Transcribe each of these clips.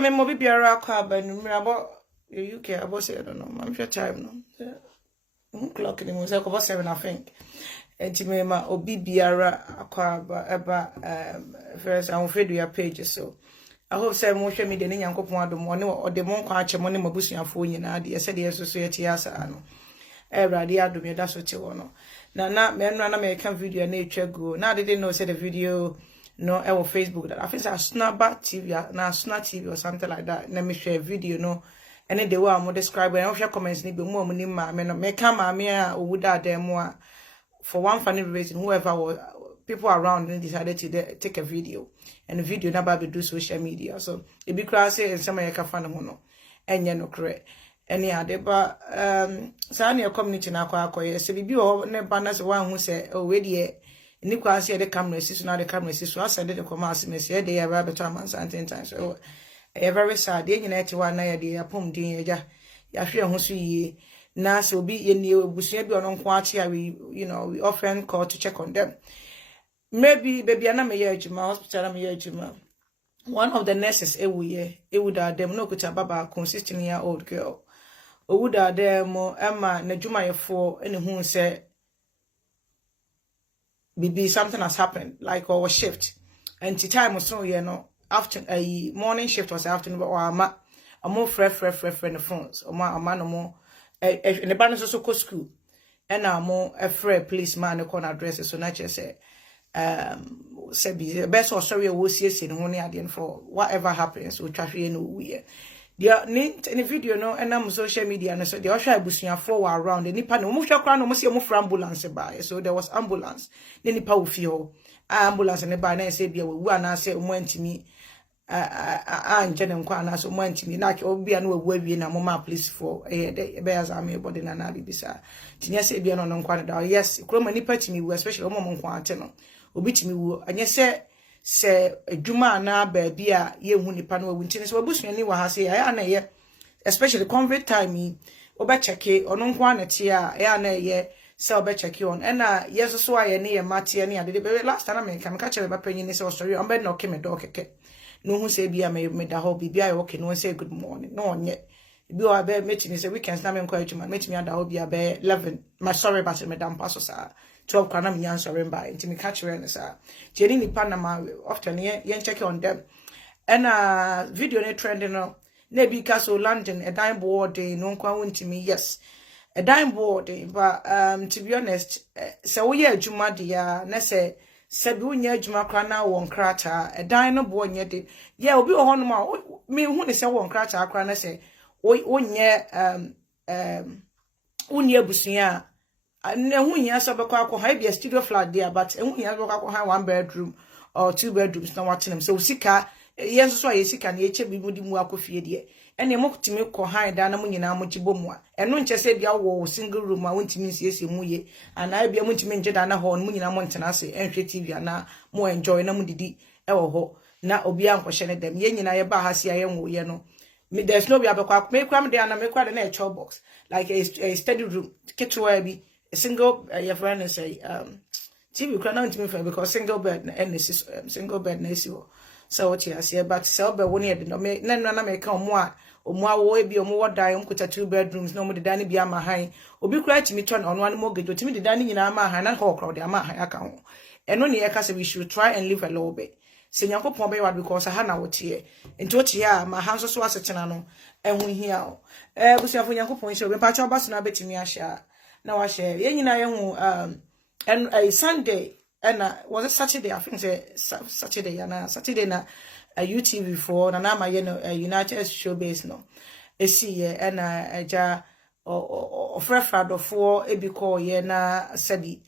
me mobi biara kwa ba no me abo UK abo say I don't know. I'm sure time no. Clock ni mo say ko 7 I think. Enti me ma obi biara akwa ba eba first I feed your page so. I hope say mo hwe me de ne Nyankopon adom one o de mo nkwa ache mo ne mabusuafo nyina de se de so so yeti asa no. Everybody adom ye da so te wo no. Na me no na me kan video na etwa go. Na I didn't know say the video no on Facebook that I think it's Snapchat TV na Snap TV or something like that. Let me share a video no and then the way I'm describe and I share comments ni be mo ni ma me no me ka ma me a owuda dem mo for one funny reason whoever was people around decided to take a video and the video na ba be do social media so it be crazy and some ya ka fan ho no enye no correct any ade ba sa na community na akwa se bibi o ne ba na se wan hu se o we de ni kwa se de camera si so na de camera si so asende de koma ase mesi de ya ba beto amansa antentan so e very sad e nyina eti wa na ya de apom din ya ya hwe ho so yi na so bi ye ni obusua bi ono nko achi we you know we often call to check on them maybe baby na me ya ejuma hospital na me ya ejuma one of the nurses ewu da dem no kuta baba 16-year-old girl owu da dem emma na juma yefo ene hu se bibi something has happened like our shift and the time was so you know after a morning shift was afternoon but ama more fresh in the phones ama no more in the balance so go school and now more a free policeman ko na address so na che say say be best or sorry we see no ne ade for whatever happens we traffic no we dia in the video no and am social media no so they all try busuafo were around the nipa no mo hwa kra no mo see mo for ambulance by so there was ambulance the nipa wo fi ho ambulance ne ba na say bia we ana say mo antimi anje ne nkwa na so mo antimi na ke obi na we awie na mo ma police for be as am body na na bibisa tinya say bia no nkwa da yes kroma nipa timi we especially mo nkwa ate no obi timi wo anye se adwuma na ba bia ye hu nipa no wu ntine so abusuani wa ha se ya na ye especially COVID time oba checke ono nkwa na tie a ya na ye se oba checke on na yeso so aye ne ye mate ne ade be last time me ka chere ba panyi ne se o sorry on be no ke me do keke no hu se bia me da ho bia ye okay no say good morning no onye bi o be meeting say weekends na me nkwa adwuma meeting ada ho bia be 11 my sorry but me dam paso sa 12 kwana me answer remember inti me catch re sa jeni nipa na ma often ye check on them and video ne trending no na bi ka so London a dime board no nkwa wonti me yes a dime board but to be honest se wo ye adwuma de ya na se bi wo nya adwuma kra na won krata a dime no bo nye de ye obi wo hono ma me hu ne se won krata kra na se wo nye unye busuya na hu nya so be kwa ha be studio flat there but hu nya so kwa ha 1 bedroom or 2 bedrooms na watenem so sika yes so ye sika na ye che bi mudi mu akofie de ene mo kutimi ko han da na mo nyina mo gibo mu a eno nche se bia wo single room a wontimi siesie mu ye ana bia mo ntimi nje da na ho mo nyina mo ntena se enhwe TV na mo enjoy na mo didi e wo ho na obi ankohye ne dem ye nyina ye ba ha sia ye nwo ye no there's no be abekwa me kwa me de na me kwa de na a chow box like a steady room kitchen be a single your friend and say TV can not me because single bed and single bed na si so what you say but sell be woni e no me na me ka omo a wo e bi omo wo dan omo kuta 2 bedrooms no mo de dan bi ama han obi kura timi ton ono an mortgage timi de dan nyina ama han na ho crowd ama han aka ho eno ne ye ka say we should try and live a little bit se Nyankopon be wad because ha na wote enti wote ya ma han so asetena no ehun hia o busuafo Nyankopon se obi pa cha obaso na betimi ahia na wa share ye nyina ye hu and a Sunday and was it Saturday I think say Saturday na a UTV for Nana Ana United Showbase no esi ye and ja frefrado for e bi call ye na sedi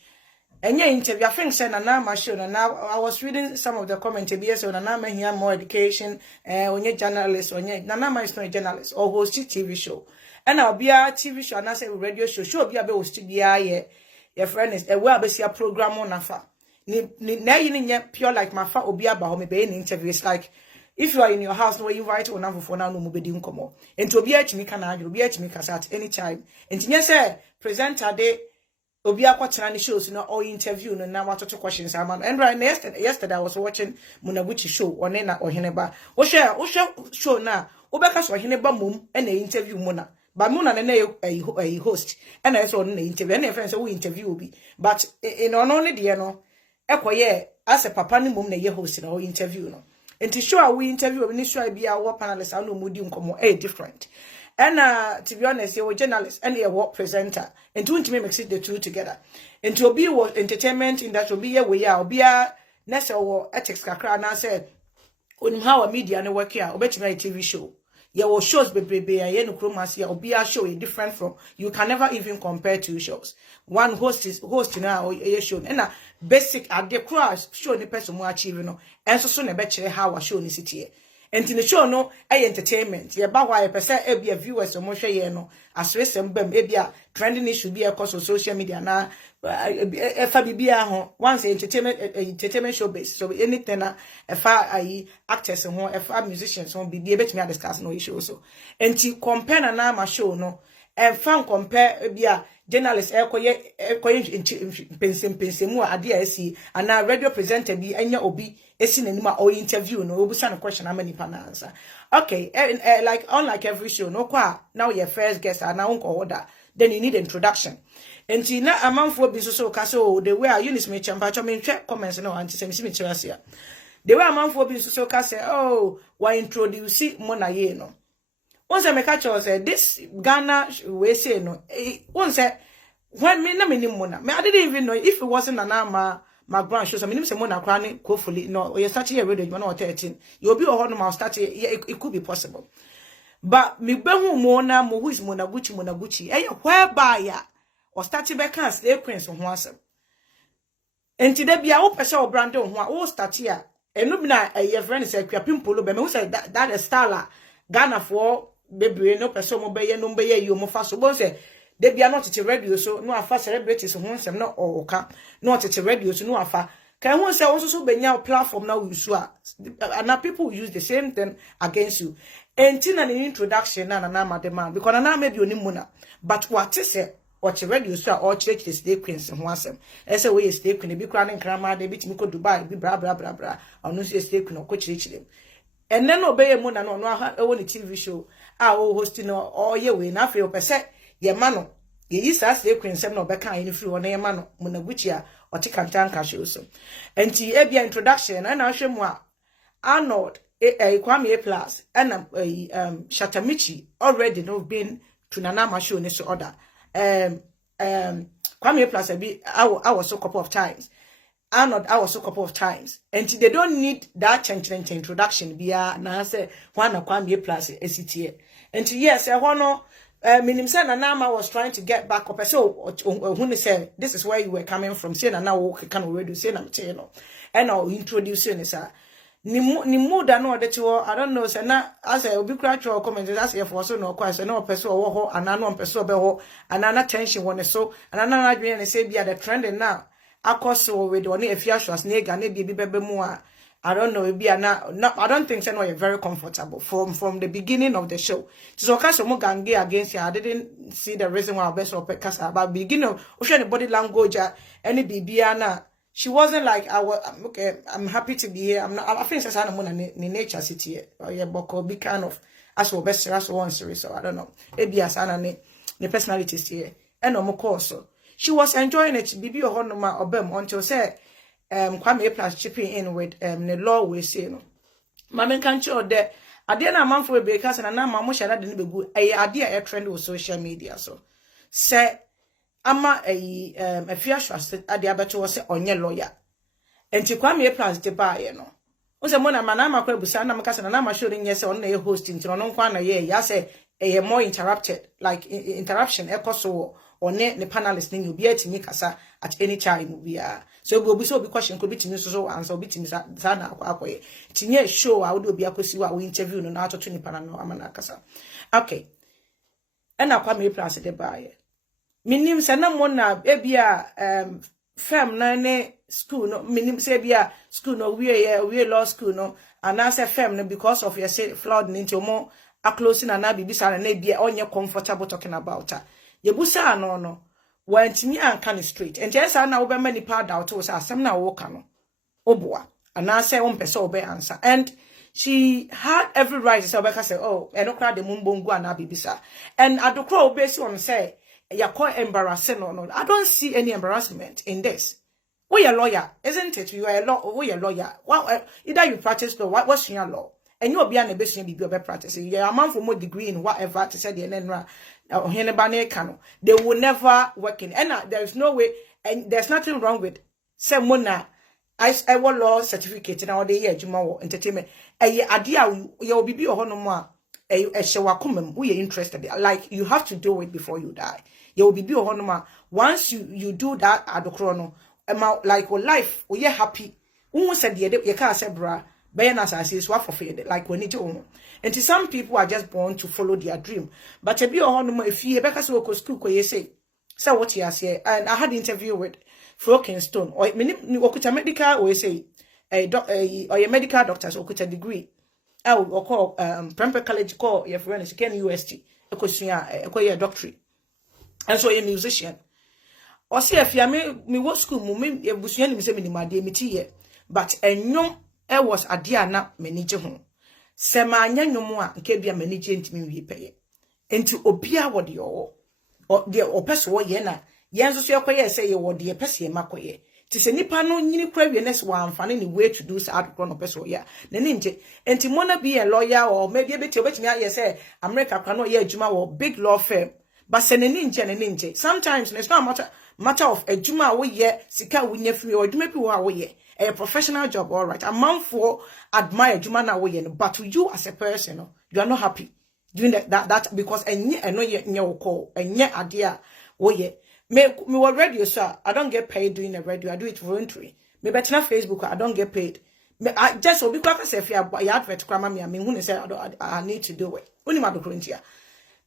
enye interview I think say Nana show na I was reading some of the comments be so Nana here more education onye journalist onye Nana is not a journalist or host TV show and I'll be a TV show and I say radio show be a be host be a your friend is a well be a program on afa ni na you pure like my fa obi aba ho me be in interview it's like if you are in your house no you invite on for now no mo be di nkomo enti obi a chimi kana obi a chimi kasa at any time enti nye say presenter de obi akwatena ni shows no or interview no na watoto questions am and right yesterday I was watching Munaguchi show one na oheneba wo hwe show na obeka so oheneba mum na interview mu na ba mu na na host and I saw na interview na friend say we interview obi but in only the no ekoye as a papa ni mum na ye host na o interview no enti show we interview obi ni show bia wo panelists anu mudi nkomo different. And to be honest, you were journalist and a work presenter. And two to mix the two together. And to be was entertainment in that will be a way out, be a Nessa or ethics kakra. And I said, on how a media and work here, or bet you a TV show. Yeah, well, shows be a no chromacy or be a show different from you can never even compare two shows. One host is hosting now a show. And a basic at the crash show the person more achieving. And so soon a bet how a show in the city. And in the show no entertainment ye ba why person e be viewers o mo hwe ye no asresem bam e bia trending issue be across social media na e fa bibia ho once entertainment show based so anything na e fa actors ho e fa musicians ho bibia betimi discuss no issue so enti compare na ma show no e fa compare bia journalist ekoye pensemu ade a esi ana radio presenter bi anya obi esi nanima or interview no obusa no question amani pa na answer okay like unlike every show no kwa now your first guest and now order then you need introduction and na amanfo bi so ka so the way Eunice me champa cho me hwe comments no anti se me chirasia the way amanfo bi so ka say oh why introduce mo na ye no once I make a choice, this Ghana we say no. Once when me na me mona, me I didn't even know if it wasn't Nana Ana McBrown shows. I mean, say mona cranny, hopefully no. You start here radio, you know 13. You'll be a whole normal start here. It could be possible. But me behu mona mo who is Monaguchi. Eh, whereby ya or starting back and stay prince on once. And today be our person Brandon who all start here. And no na a friend say Pimpolo, but who said that is Stala Ghana for. Baby, no person mo be ye no be ye you mo fa so bon say they be not to radio so no afa celebrities ho nsem no oka no to radio so no afa kan ho say also so benya platform now use and people use the same thing against you enti na the introduction na Nana demand because Nana maybe onimu na but what say what radio so or church the stay queens ho asem e say we stay queen bi kra ne nkrama de bitimi ko Dubai bi bra onu say stay queen ko chirechire and then obey mo na no e TV show o hosting or ye we na free opese ye ma no ye isa stay queen sem no be kan any free one ye ma no Munaguchi a o te kantanka show so enti e bia introduction na ahwemu a Arnold Kwame plus and Shatamichi already no been to Nana Ana show ni so order Kwame plus I was so couple of times Arnold I was a couple of times and they don't need that change introduction bia na say one Kwame plus SCTA and yes I wanna minim say Nana Ana was trying to get back up so who say this is where you were coming from say Nana walk can already say na you know and I'll introduce you sir ni mood no de to I don't know say na as I obi kra tro comment as if for so no kwa say no person wo ho ana no person be ho ana na tension won so ana na adwen say bia the trending now akoso with one if you as nega na bi bebe mu a I don't know be na I don't think say no you're very comfortable from the beginning of the show so kaso mo gange against you I didn't see the reason why best of kasa about beginning of the body language any bibia na she wasn't like okay I'm happy to be here I'm not I think say na mo na ni nature city or yeah boko be kind of as well best as one series so I don't know maybe as ana ni personalities here and no mo course she was enjoying it bibi ohonoma obem until say Kwame plus chipping in with the law we say no mama kan cho de ade na manfo be ka say na mama shara de ne begu ade a trend on social media so say ama afia hwase ade abeto wo say onye lawyer enti Kwame plus de baaye no o say mo na mana makwa busa na maka say na ma show nye say on na hosting ti no nkwa na ye ya say more interrupted like interruption ekoso or ne panelist ni obi atimi kasa at any time bia so obi so obi question could be timi so answer obi timi sa na akoye tinye show a wo obi akosi wa interview no na atoto ni pana no amana kasa okay and Kwame plus de baaye minim se na mo na bia fam na ne school no minim se bia school no we law school no and I say fam no because of your say flood into mo a closing and na bibisa na bia onye comfortable talking about her. Yebusa no went me and can straight. And yes, I now be many part out to us, some now walk on. Oboa. And I say, person obey answer. And she had every right to say, Rebecca say, oh, and no crowd the mumbongo and abibisa. And I do crow based on say, you're quite embarrassing or not. I don't see any embarrassment in this. We are a lawyer, isn't it? You are a law, we are a lawyer. Well, either you practice law, what's your law? And you'll be an ambition be practicing. You're a man for more degree in whatever to say the enra or they will never work in. And there is no way, and there's nothing wrong with someone. I want law certificate now the year Juma entertainment. A idea you'll be or no more. A show we are interested. Like you have to do it before you die. You will be or no more. Once you do that at the chrono, like life, we are happy. Who said you can't say bra, bayanas as is what for feed, like when it own. And to some people are just born to follow their dream. But to be or no more if you ever go school, you say, so what you say. And I had an interview with Konkonsa, or okuta medical, or say a medical doctors or okuta degree. I will call Prempeh College call your friend is Ken UST, a question a doctorate. And so a musician. Or see if you me what school mummy a busian is a minima de mitiye, but a no was a diana manager home. Sema no more and can be a manager into me pay. Into Opia what the or the opeso yena. Yanzo ya say you what the pesi makoye. Tis a nipa no nini previous one finding a way to do so out of peso ya. Neninje. And Timona be a lawyer or maybe a bit of which me say America canoe ye juma or big law firm. But send a ninja. Sometimes it's not matter of a juma we ye, sika we free or maybe we a professional job, all right. A man for admire juma na we but to you as a person, you are not happy doing that because I know you call and yet idea we me what radio, sir. I don't get paid doing a radio. I do it voluntary. Me better na Facebook. I don't get paid. I just so because I say if you advert crama me, I mean, when say I need to do it. Only my documentia.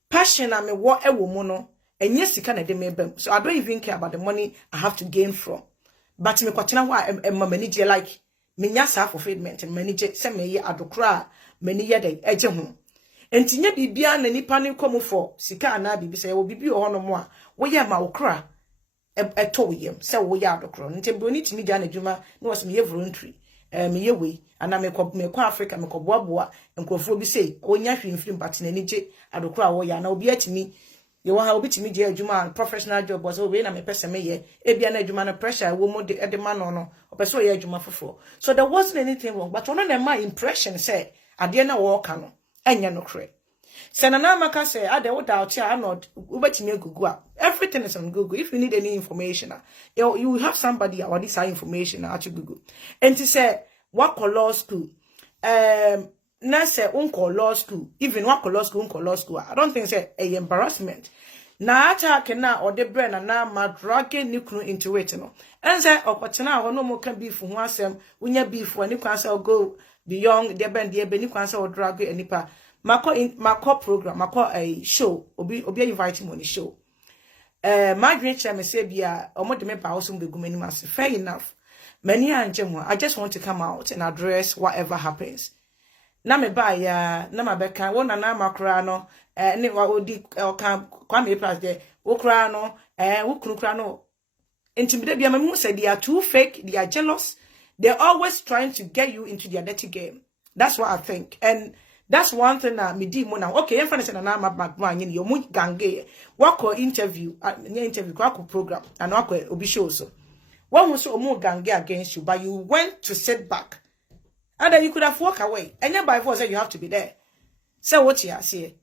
Passion, I mean, what a woman, and yes, you can do so I don't even care about the money I have to gain from. But me kwatina wa I'm a manager like me nyasa fulfillment and manager send me adokra many year day eje ho. Enti nya bibia na nipa ne komo for sika na bibi say wo bibi ho no mo a wo ye ma okra eto yem say wo ye adokro nti broni timi dia na djuma na was me ye voluntary me ye we ana me ko Africa me ko boaboa enkrofo bi say wo nya hwimfiri mpate na nije adokro a wo ya na obi atimi ye wo ha obi timi dia adjuma professional job was we na me pese me ye e bia na adjuma na pressure wo mo de ma no opese ye adjuma fofo so there wasn't anything wrong but one of my impression say ade na wo ka no enya no kre se Nana Amaka say ade wo doubt here not ubetimi Google everything is on Google if you need any information you have somebody or this information at Google and to say what law school na say unko law school even what law school I don't think say a embarrassment na attack na or the brain na ma drag ni kunu into it no and say okotena ho no mo kan beef ho asem unya beef ani kwan say go beyond the bend the beni kwan say o drag anipa mako program mako a show obi invite me on the show my great chairman say bia omo de me pa also be gumani mas fair enough many anjem I just want to come out and address whatever happens na me ba ya na ma beka wo Nana makra no ne wa odi kan kwame plus de wo kra no wo kunu kra no intimidate bia me say they are too fake they are jealous they're always trying to get you into their dirty game. That's what I think. And that's one thing that me di mo now. Okay, in front of Nana Ana McBrown, you mo gange. Wako interview, wako program, and wako obi show so. One was so more gange against you, but you went to sit back, and then you could have walked away. And then by force, you have to be there. So what you say?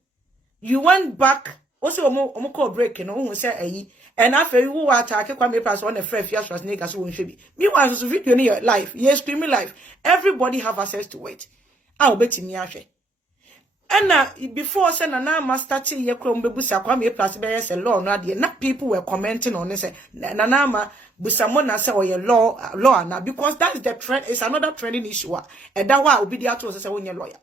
You went back. Also, omo call break, you know, who say ayi. And after you attack, Kwame Plus one a friend, fears was niggas who should be. Meanwhile, it's a video in your life. Yes, screaming life. Everybody have access to it. I'll bet me actually. And before saying Nana Ana started ye krom bebusa Kwame Plus be a law no dey. Not people were commenting on this. Nana Ana busamona say or your law now because that's the trend. It's another trending issue. And that why will be there to say when you're lawyer.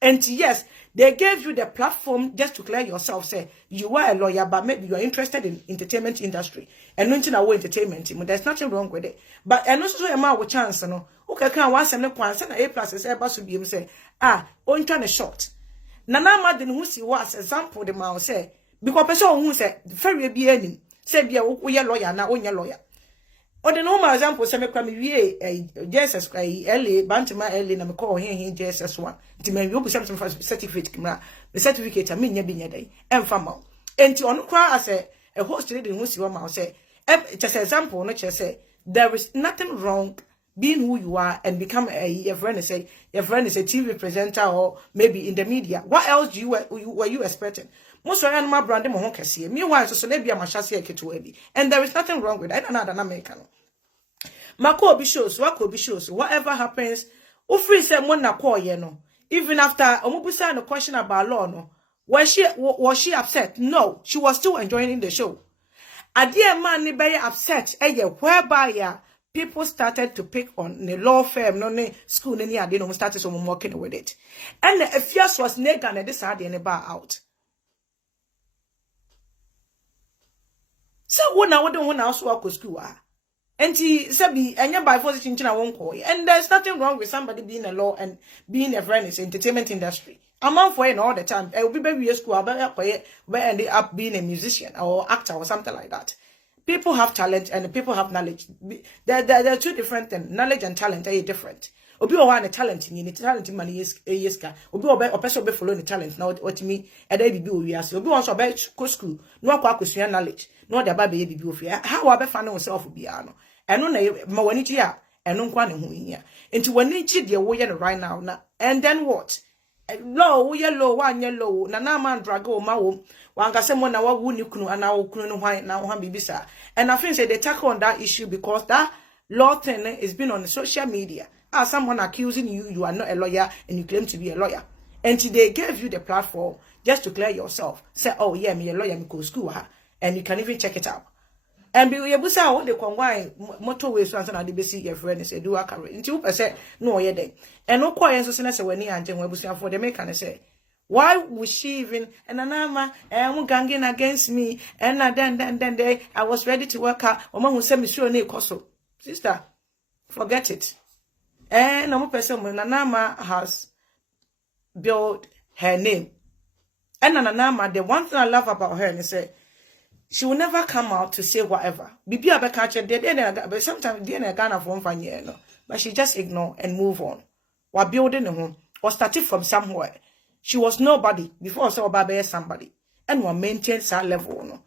And yes, they gave you the platform just to clear yourself. Say you are a lawyer, but maybe you are interested in entertainment industry and nothing away entertainment team. There's nothing wrong with it. But and also a man with chance, no. Okay, can once and once and A plus is able to be say on trying a short. Nana Ana who see was example the man say because person who say very be ending. Say be a lawyer na onya lawyer. Or the normal example, say me kwame wie JSS LA Bantama LA na me call here JSS1. Nti me obu something for certificate kimra. The certificate me nya bi nya dai. Emfa ma. Enti ono kwa as a host lady who si ma say just an example no say there is nothing wrong being who you are and become your friend is a TV presenter or maybe in the media. What else were you expecting? Most of them brand mo kese. Meanwhile, so na bia mashase eketo abi. And there is nothing wrong with that. I don't know American. Mako obi shows, wako obi shows. Whatever happens, ufri say mo na call ye no. Even after omubusa no question about law no. Was she upset? No, she was still enjoying the show. Adia man ni be upset whereby people started to pick on the law firm, no ne school ni ade no started so working with it. And the fierce was nega na this ade ne bar out. So when I wouldn't also work school and he said be and by force chinchina won't call. And there's nothing wrong with somebody being a law and being a friend in the entertainment industry. I'm on for it all the time. I will be baby school, I end up being a musician or actor or something like that. People have talent and people have knowledge. They're two different things. Knowledge and talent are different. Obi o want talent in talent money is ka. Obi o person be follow the talent. Now what me e dey bibi o wiase. Obi won so be go school. No akwa akosua knowledge. No dey ba be bibi o fie. How we be fan yourself bia no. Eno na ma wani ti a eno nkwa ne ho hia. Enti wani chi de wo ye no right now na. And then what? Low, yellow, one yellow, Nana man drago, mao, one casemo na wuni kunu and now kunu wine now one bibisa. And I think they tackle on that issue because that law thing is been on the social media. As someone accusing you, you are not a lawyer and you claim to be a lawyer. And they gave you the platform just to clear yourself. Say, oh yeah, me a lawyer, me go school, and you can even check it out. And be able to what they conwine motorways and the basic your friend say do a career. Until you say no ye day. And no quiet so say when you and we for the make and say, why would she even and anama and ganging against me and then they I was ready to work out or who send me sure ne koso. Sister, forget it. And no person when Nanama has built her name. And Nanama, the one thing I love about her is say she will never come out to say whatever. Bibi abekache but sometimes they na Ghana for one year no. But she just ignore and move on. While building a home or starting from somewhere. She was nobody before so Baba somebody. And will maintain that level no.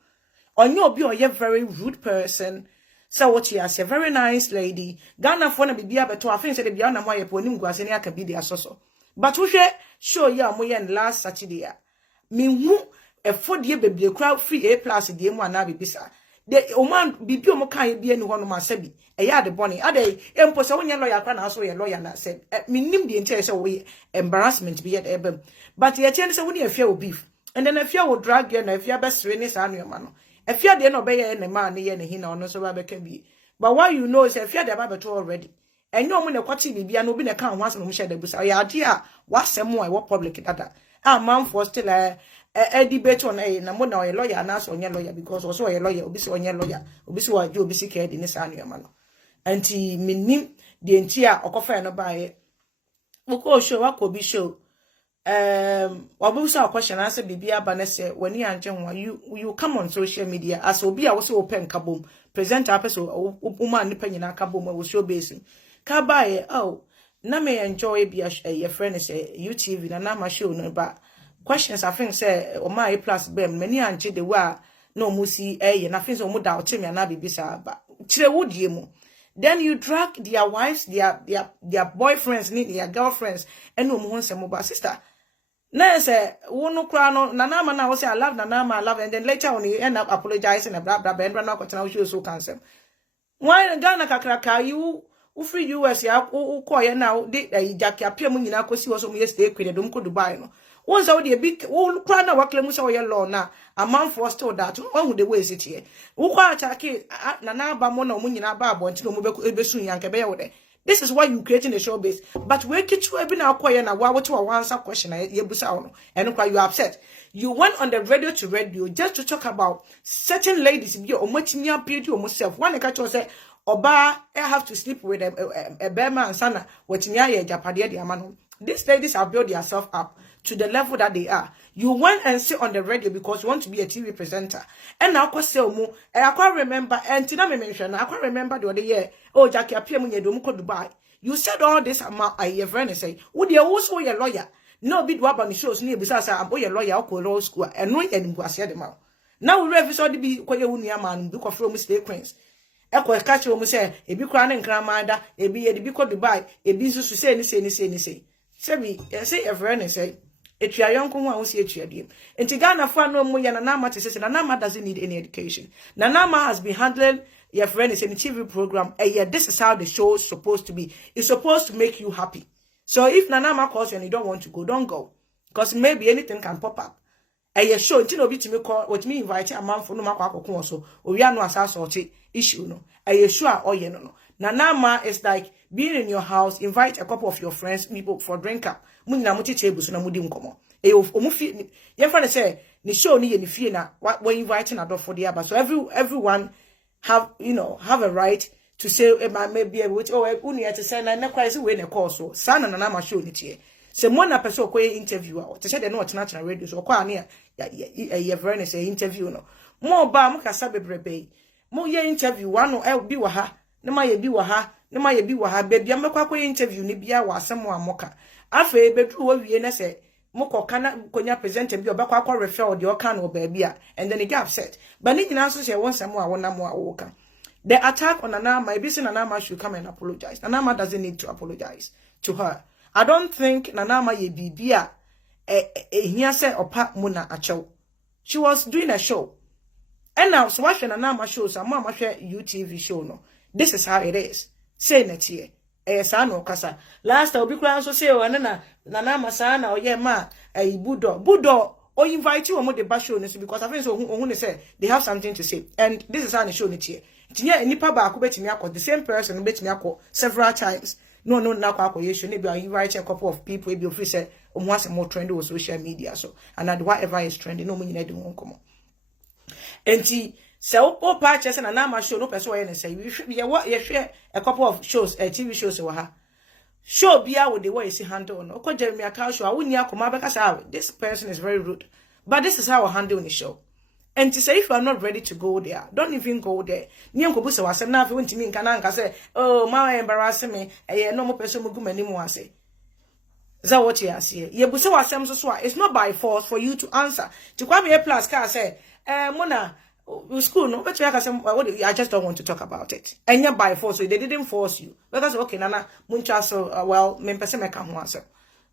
On your be a very rude person. So what you are a very nice lady. Ghana for na bibi abeto afin say the biana mo ye ponim guase ne aka bi dia soso. But we show ya mo yen last Saturday. Me hu e fodie bebre kra free A+ die mu ana bibisa de o man bibi o mo kan bi ani ho no ma sabi e ya de boni ade empo se wonye lawyer kra na so ye lawyer na said me nim de enti se we embarrassment bi ye de ebem but ye tie se woni afia o beef and then afia wo drag ye na afia be sere ni sa anu ma no afia de no be ye ne ma ne ye ne hi na ono so ba be ka bi but why you know say afia de ba beto already enyo mo ne kwati bibia no bi ne kan ho asem mo she de busa ya ade a wasem o e wo public data a man for still a debate on na mo na a lawyer na so onye lawyer because also a lawyer obi so onye lawyer obi so waje obi sika de ne sa anu ma no anti minim de enti a okofa no bae wo show wakobi show wabu so question answer bibia ba na say wani anje ho you come on social media as obi a wo so open kabom presenter person uma nipa nyina kabom wo show base ka bae oh na me enjoy be a friend say UTV na ma show no ba questions I think say o ma A+ bem many anje de wa no musi na think so mo doubt me na bibisa ba kire wodie mu then you drag their wives their boyfriends need their girlfriends and no mo nsem ba sister na say wo no kra no Nana Ana na wo say I love Nana Ana I love and then later on you end up apologizing and blah blah blah and na ko tena wo show so cancel why Ghana kakraka you free US ya ko ye na de jaki apia mu nyina kosi wo so mo yesterday kwede dom ko Dubai no won say we big wo kra na wakle mu say we law na a man for still that who the way it here wo kwa atake Nana Aba mo na mo nyina ba abonti no mo be sun yanke be ye wo de. This is why you creating a show base but we kitu e bi na akoye na wa to one answer question ye busa no and you upset you went on the radio to radio just to talk about certain ladies bi o matimi appear to yourself one ka cho say Oba, I have to sleep with a bear man, sana, what near a japade, the amano. These ladies have built themselves up to the level that they are. You went and sit on the radio because you want to be a TV presenter. And now, I can't remember, and Tina mentioned, I can't remember the other year, oh, Jackie, appear when you don't go to Dubai. You said all this amount, I have friend and say, would you also be a lawyer? No, be what on the shows near besides I'm a lawyer, or law school, and no, and was said them out. Now we rev saw the be quite a man, book of Rome state queens. Eko catch you say, a be crying grandmother, a be a big Dubai, a business to say, say. Say a friend and say, it's your young one who see a cheer. And Tigana found no more Nana to say, Nana doesn't need any education. Nana has been handling your friend is in the TV program, and yet this is how the show is supposed to be. It's supposed to make you happy. So if Nana calls you and you don't want to go, don't go. Because maybe anything can pop up. And your show, until be to me call, what me inviting a man for no matter so, or we are no assassin issue, no. And you're sure, oh, yeah, no. Nana is like being in your house, invite a couple of your friends, people for drink up. Munina muti table, so na mudi unkomo. Omufi, your friend say, ni show ni ni fee na, what we're inviting a dog for the other. So everyone have, have a right to say, it may be able to, oh, uni to say, na quite away in a course, so, son and Nana show it here. So, one person ko interviewer, to say they know what's natural radio, so, kwa near, ya friend say interview, no. More ba, muka sabe brebe. Mo ye interview, one or be wa ha, no ma ye be wa ha, no ma ye be wa ha, baby, I'm a interview, ni bia wa someone moka. Afe, bedru wo wie na say, moko kana konya present bi obakwa kwa refer the oka no baby and then he get upset. But ni nyina so say won someone won mo awoka. The attack on Nana, my business Nana should come and apologize. Nana doesn't need to apologize to her. I don't think Nana ye bibia here say opa muna acho. She was doing a show. And now so watch Nana shows and mama share UTV show no. This is how it is. Say net here. No kasa. Last I'll be crying so say oh Nana masana or yeah ma budo or invite you on the bash show because I think so say they have something to say. And this is how they show it here. Nipa ba akubeti the same person bet me several times. No, na kwa you should maybe invite a couple of people maybe free say once more trending on social media so and whatever is trending no money do won come. Enti se o patches and Nana show no person wey say we share a couple of shows TV shows we ha. Show bia with the way you see handle no. Ko Jeremy account show awuni akoma beka say this person is very rude. But this is how I handle the show. And to say if you are not ready to go there, don't even go there. Nyanko busa wase na fi wonti mi nka na nka say, oh, ma embarrass me. No mo person mugu mani mu ase. Is that what you are saying? Ye busa wase so it's not by force for you to answer. To kwa me plus ka say, mona school no, but I just don't want to talk about it. And you're by force, so they didn't force you. Because okay, Nana, muncha so well, me person me kan ho answer.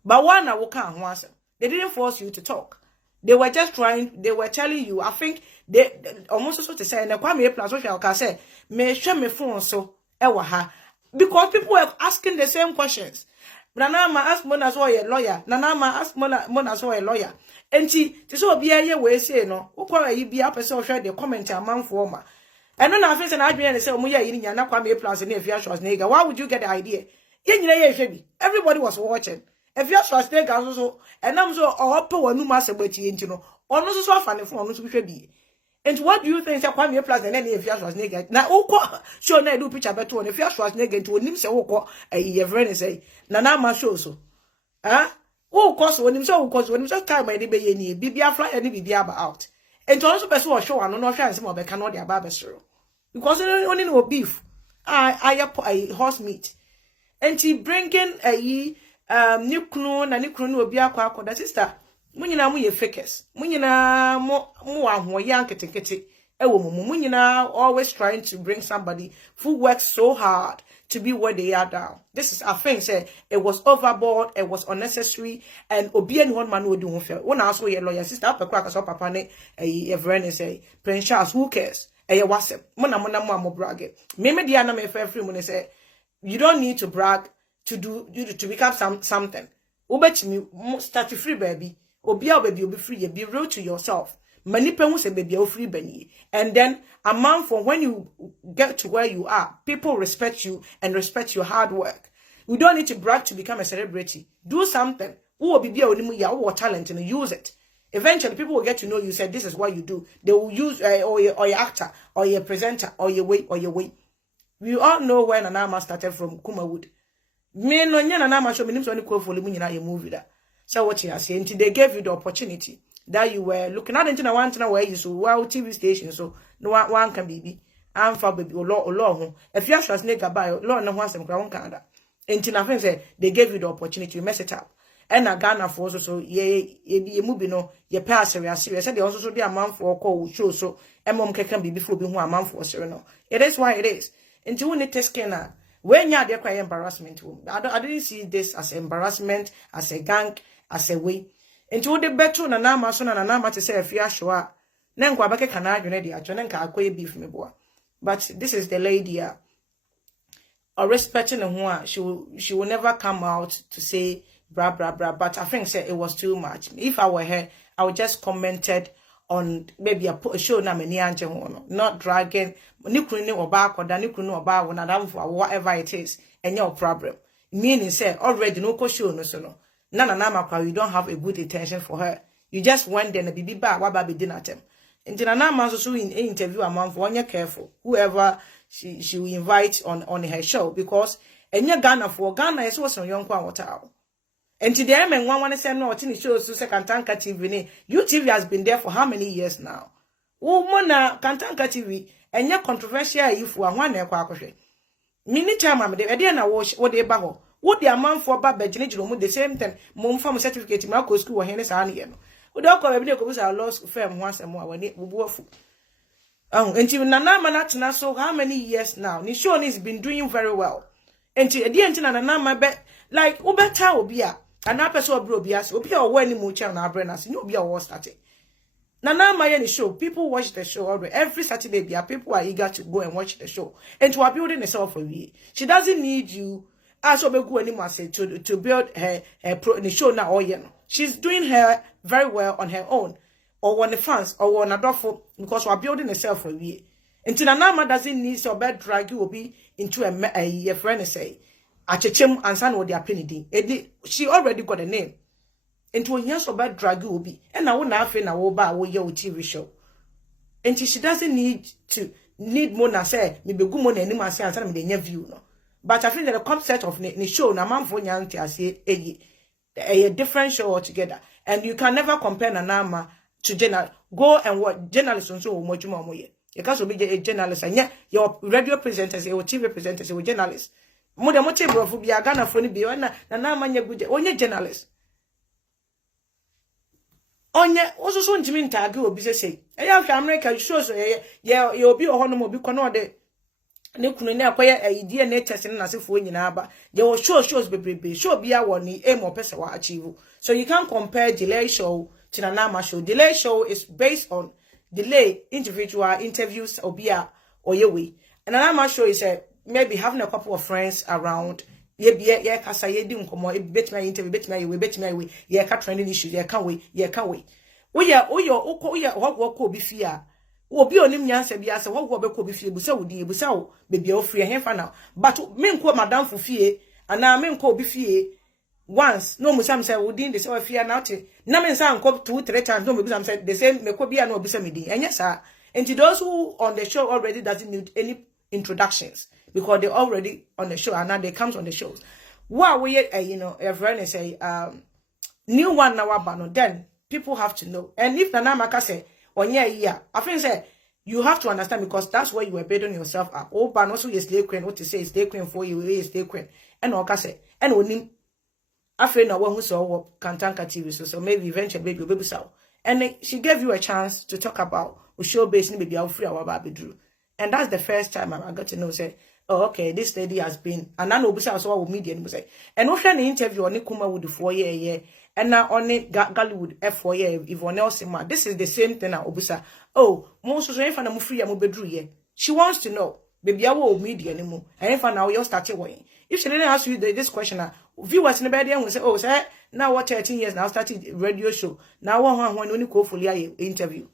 But one I will kan ho answer. They didn't force you to talk. They were just trying, they were telling you, I think they almost so to say, and Kwame plus what I say, me share me phone so ewaha. Because people were asking the same questions. Nana ma ask Mona so a lawyer. Nana ma ask Mona so a lawyer. And she so be a way say no, who you be up so share the comment a man for ma. And then I face an idea and say, Muya in Yana Kwame plus and if you was nigga, why would you get the idea? Everybody was watching. If you are snake also, and I'm so up or no master waiting, or no so funny for no to be. And what do you think? Kwame plus and any if you was naked. Now, sure, I do picture better if you was naked to him so a friend say, Nana show so. Ah, oh, course when him so because when him just time my baby, Bibia fly and Bibia out. And to also pursue show and no chance more, but cannot their barbecue. Because only no beef. I horse meat. And he bringing a nukunu na nukunu obi akwa that sister munyina mu ye fakers munyina mo ahoya nketekete ewo mu munyina always trying to bring somebody who works so hard to be where they are now. This is I think say it was overboard, it was unnecessary, and obi any one man would do ho fair when also your lawyer sister apekwa ka so papa ne everyone say Prince Charles who cares wasem mona mo brag me dia na me free mu say you don't need to brag to become something. Ubetimi start free baby. Obia baby will be free. Be real to yourself. Many people say baby are free beni. And then a month from when you get to where you are, people respect you and respect your hard work. We don't need to brag to become a celebrity. Do something. Who will be your talent and use it. Eventually, people will get to know you. Said this is what you do. They will use or your actor or your presenter or your way. We all know where Nana started from Kumawood. Me no nya Nana show me nim so ni ko foli mu nyina ye movie da So what you are saying, they gave you the opportunity that you were looking at into one thing where you so wow TV station so no one can be I'm for baby or law if you have snake about law no one some crown Canada. Into nothing say they gave you the opportunity to mess it up. And a Ghana for also so ye movie no ye pass serious said they also so their man for call show so and mom can be before being one man for no. It is why it is. Into when it is Kena when you're there quite embarrassment. I didn't see this as embarrassment, as a gang, as a way. Into the better Nana Ana McBrown to say if you are sure. Then go back a canard ready at Jonenka beef me boy. But this is the lady or respecting her, she will never come out to say blah blah blah. But I think say it was too much. If I were her, I would just commented on maybe I put a show na many not dragging Nikuni or back or Danikunu or bar when I for whatever it is, and your problem. Meaning say already no show no so no. Nana Ana McBrown, you don't have a good intention for her. You just went there and be back what baby dinner them. And Nana Ana McBrown also in interview a month one, you're careful. Whoever she will invite on her show because and your Ghana for Ghana is also young water. And today I mean one say no it shows to second Kantanka TV. UTV has been there for how many years now? Oh mona Kantanka TV and your controversial if one kwakoshe. Mini time am dey na watch what they baho. What the amount for baba the same time mom form certificate ma go school here na no. We don't call every day go law firm once and more when it bubuafu. Until Nana Ana so how many years now? Nishon has been doing very well. Until at the end Nana Ana bet like ubeta obia and a person bro bias obia or when mu channel na brenas no obia war started. Nana Ana show people watch the show already every Saturday people are eager to go and watch the show and to building herself for you. She doesn't need you as go anymore say to build her pro the show now or she's doing her very well on her own. Or on the fans, or on a doffo, because we're building herself for a year. Until Nana Ana doesn't need so bad drag you will be into a friend say, Achechem and son or the opinion. She already got a name. Into a year so bad drag you will be, and I won't have in a woba or your TV show. Until she doesn't need more than say, maybe good money and my son and the view. No. But I think that the concept of the show, na man for young I say a different show altogether. And you can never compare Nana Ana to journal go and what journalists on so much more. You can't be a journalist and yet your radio presenters, your TV presenters, your journalists. More than what bro for be a Ghana for be on Nana Ana good only journalists. Onye also so intimate tag will be say. I have America shows yeah you'll be a honor be conode. Nekunu na akwaya idea na testing na sefo nyina aba there was shows be show bia woni aim or person wa achieve. So you can't compare delay show to Nana Ana show. Delay show is based on delay individual interviews or bia or your way. And Nana Ana show is maybe having a couple of friends around. Ye kasa ye di nkomo e bet my interview bet my way ye ka trending issues ye can wait. We what obi fia obi onim nyansa bia se what be bi fie busa wodi busa wo baby o free he fa now but me nko madam for fie ana me nko obi fie once no musam say wodi the say fie now te na me nsa nko 2-3 times no me busam say the same me ko bia na obi say me din enya sa and to those who on the show already doesn't need any introductions because they're already on the show and now they comes on the shows. What we a friend say new one now about then people have to know. And if Nana Ana McBrown say on year, I think say you have to understand because that's where you were building yourself up. Oh, but also you slave queen, what to say slave queen for you, is slave queen. And Oka say, and onim after no one who saw Kantanka TV, so maybe eventually baby saw. And she gave you a chance to talk about show based maybe I'll free our baby drew. And that's the first time I got to know say, oh, okay, this lady has been, and I know Busa also with media and say, and also an interview on Nikuma with the 4 year, and now on it Gallywood F4 year, Yvonne else in this is the same thing now, Obusa. Oh, most of the infant I'm free, I'm bedroom ye. She wants to know, baby, I will media anymore, and if I now you're starting way. If she didn't ask you this question, viewers in the bed will say, oh, sir, now what 13 years now started radio show. Now one when you go for the interview.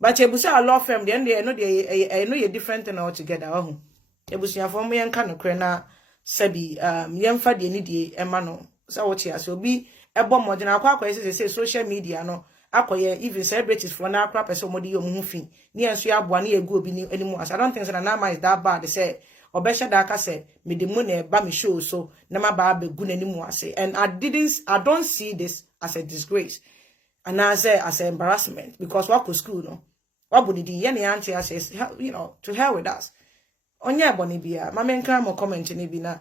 But Ebusa law firm, then they know a different thing altogether. Oh, Ebusa for me and can crena Sebi, Yemfa de Nidi, Emano. So what here so be a bomb more than our say social media, no. Akoye even celebrities for now crap as somebody you moving. Near Suya Buani go be anymore. I don't think that Nana is that bad. They say, obesha da aka say me de mu na ba me show so na ma ba be gu n'animu ase. And I don't see this as a disgrace and as an embarrassment, because what could school no what would the any auntie says, you know, to hell with us. Onya boni bia ma menka mo comment ni bi na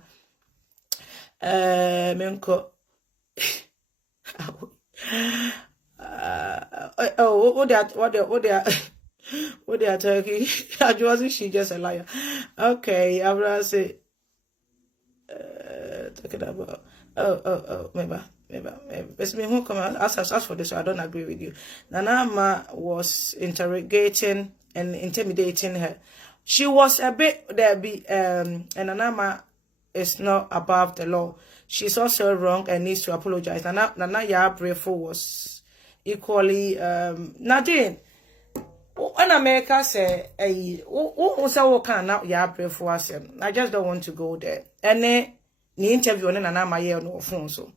menko what they are talking. Wasn't she just a liar? Okay, I'm gonna say talking about maybe. It's me who come as for this, so I don't agree with you. Nana Ana was interrogating and intimidating her. She was a bit and Nana Ana is not above the law. She's also wrong and needs to apologize. Nana McBrown was equally Nadine. When America say what can now McBrown, I just don't want to go there. And the interview on Nana Ana no phone so.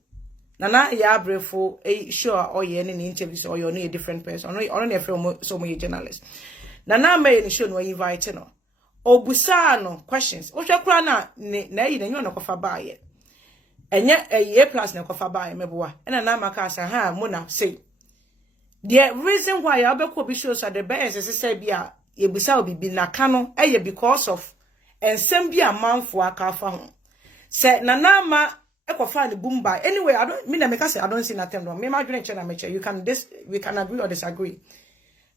Nana McBrown sure or ye any interviews or you're a different person. Only a film so many journalists. Nana may show no invite no. Obusano questions. Oshakura na you no kofa baye. Enye a year plus na kofa baye meboa. And Nana Makasa ha mona say. The reason why Abeko be shows at the best is say bia ye busa obi bi na kano because of and same be a man for aka fa ho. Say Nana Ana find the boom by anyway. I don't mean I don't see nothing wrong. Me my drink na meche. We can agree or disagree.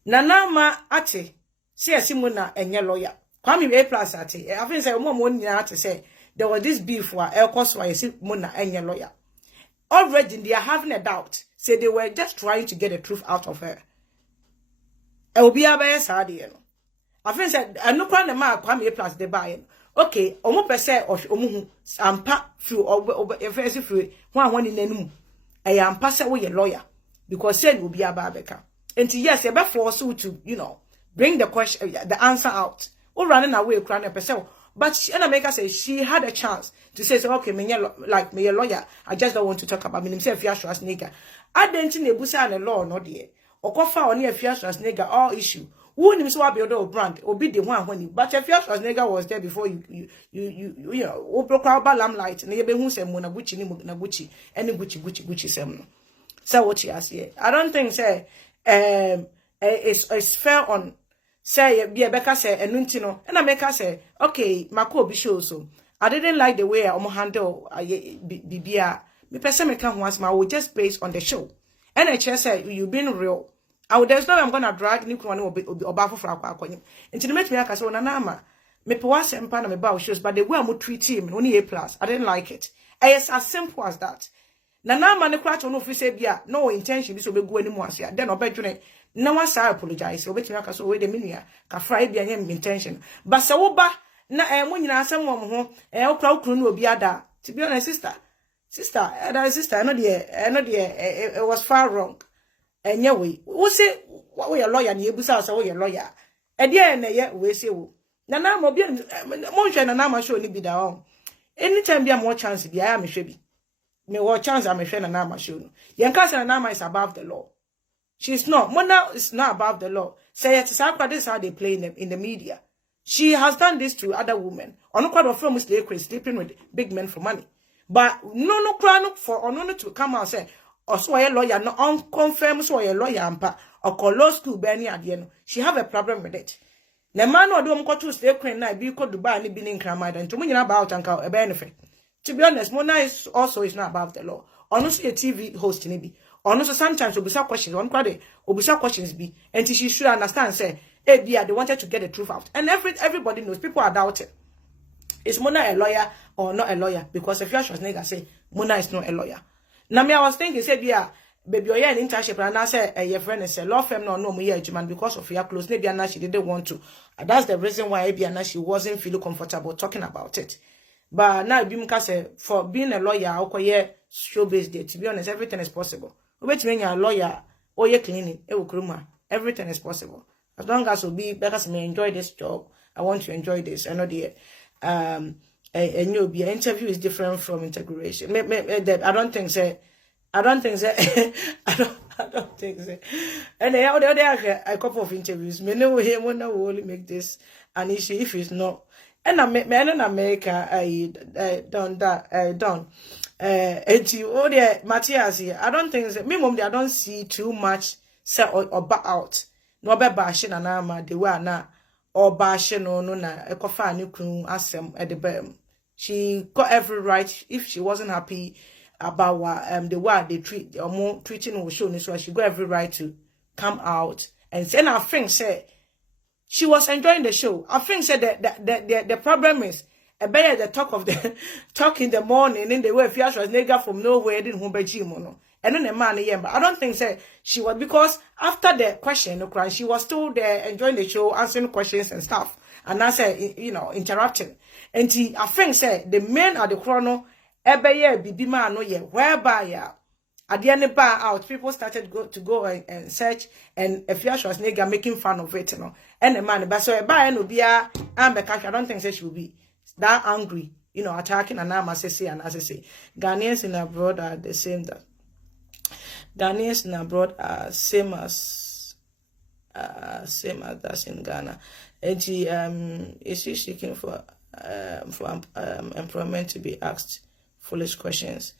Nana Ana ate say simuna enye lawyer. Kwame A plus ate. I think say mo nyina ate say there was this beef for el cost why simuna enye lawyer. Already they are having a doubt. Say they were just trying to get the truth out of her. E obi abaye saade no. I think say no plan the man Kwame A plus the buy. Okay, omo pese omo ampa through first through one in nanum. I am pass away a lawyer because said will be a barbeka. And yes, you force you to, you know, bring the question, the answer out. Or running away crying a person. But she she had a chance to say, okay, me like me a lawyer. I just don't want to talk about me himself as nigga. I didn't think busa and law no dear. Or kofa on your fears as nigga all issue. Who him so be brand or be the one when you but if your nigga was there before you know broke out lamplight and you be who say Monaguchi ni Monaguchi any Gucci sem. So what she has here. I don't think say it's fair on say be a Becca say and Nuntino and I make her say okay Mako be show so I didn't like the way I handle Bibia me person me can once ma just based on the show and I just say you been real. There's no way I'm gonna drag Nick one or Bafo for Aquaquim. And to make me like I saw Nana Ana, me poas and pana me bow shows, but the way I'm treat him only A plus. I didn't like it. It's as simple as that. Nana Ana ne crack on office bia no intention so be go anymore. Then obey no one say apologize. Obey me like I saw way the minia ka fry be any intention. But so ba na when you asem wo ho okra okru no obi ada. To be honest, sister, I know it was far wrong. Anyway, we say what we a lawyer and you busa so we a lawyer. E dia na ye we say wo. Nana mo bi mo hwe Nana Ana show ni bi da on. Anytime be more chance bi I am hwe bi. Me wo chance am hwe Nana Ana show no. Yen ka say Nana Ana is above the law. She's not. Mona is not above the law. Say it is this how they play in the media. She has done this to other women. On quite of film sleeping with big men for money. But no crown for no to come out and say or so a lawyer no unconfirmed so a lawyer ampa or call law school Benny at the end. She have a problem with it. The man or don't go to stay crane night be called Dubai and be in Kramad and to mean about and a benefit. To be honest, Mona is not above the law. Honestly, a TV host in be. Honestly, sometimes will be some questions on Friday will be some questions be and she should understand say hey they wanted to get the truth out. And everybody knows people are doubting. Is Mona a lawyer or not a lawyer? Because if you're nigga say Mona is not a lawyer. Now me I was thinking say yeah, baby you're an internship and I say your friend is a law firm no me man because of your close maybe and she didn't want to. And that's the reason why maybe and she wasn't feeling comfortable talking about it. But now Bimka say for being a lawyer okay show based day to be honest everything is possible. Which mean you're a lawyer or you're cleaning everything is possible. As long as will be because me enjoy this job, I want to enjoy this. I know the a new interview is different from integration. I don't think so. I don't think so. And there are a couple of interviews. Me know him will only make this an issue if it's not And I men in America, don't. Oh dear, Matthias here. I don't think me mom. I don't see too much say or back out. No be bashing and ama the way na or bashing no na ekofa ni kun asem at the bem. She got every right if she wasn't happy about what the way they treat or more treating was shown, so she got every right to come out and say. And our friend said she was enjoying the show. Our friend said that the problem is a better the talk of the talk in the morning in the way Fias was nigga from nowhere didn't home by Jimono. And then the man but I don't think say she was, because after the question no cry, she was still there enjoying the show, answering questions and stuff. And I said, interrupting. And I think said the men at the chrono ebeye bibi man no ye whereby at the end bar out, people started to go and search, and a few was nigga making fun of it, and the man, but so a buy no be I don't think she will be that angry, attacking and I'm as I say. Ghanaians in abroad are the same that Ghanaians in abroad are same as that's in Ghana. And she is she seeking for employment to be asked foolish questions.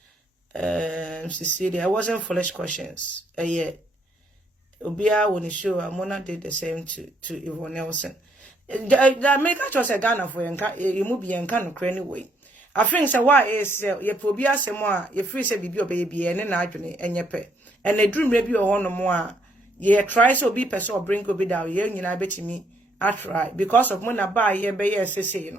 Cecilia, it wasn't foolish questions. Yeah. Obia when show Mona did the same to Yvonne Nelson. That make us was a Ghana for you move and can't anyway. I think so why is your probia some more, your free say baby and an agony and your pet. And a dream maybe or no more. Yeah, try so be person or bring go be down, young I bet me. I try because of Mona buy ye be say,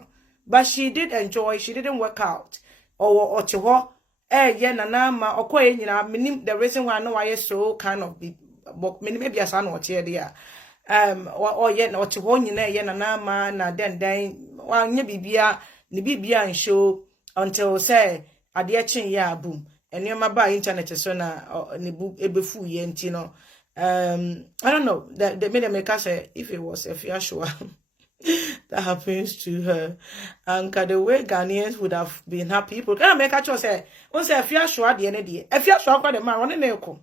But she did enjoy, she didn't work out. Or to what? Nana Ana the reason why I know I so kind of be maybe as I know what there. Or yet not to one Nana Ana na then while nye bibia ni bibia and show until say adiachin ya boom. And you buy internet so na ni book ebefu yentino. I don't know. The made make say if it was a fair show. That happens to her, and the way Ghanaians would have been happy. People can make a choice. Once a fear show at the end of the day, a fear show the man running a come.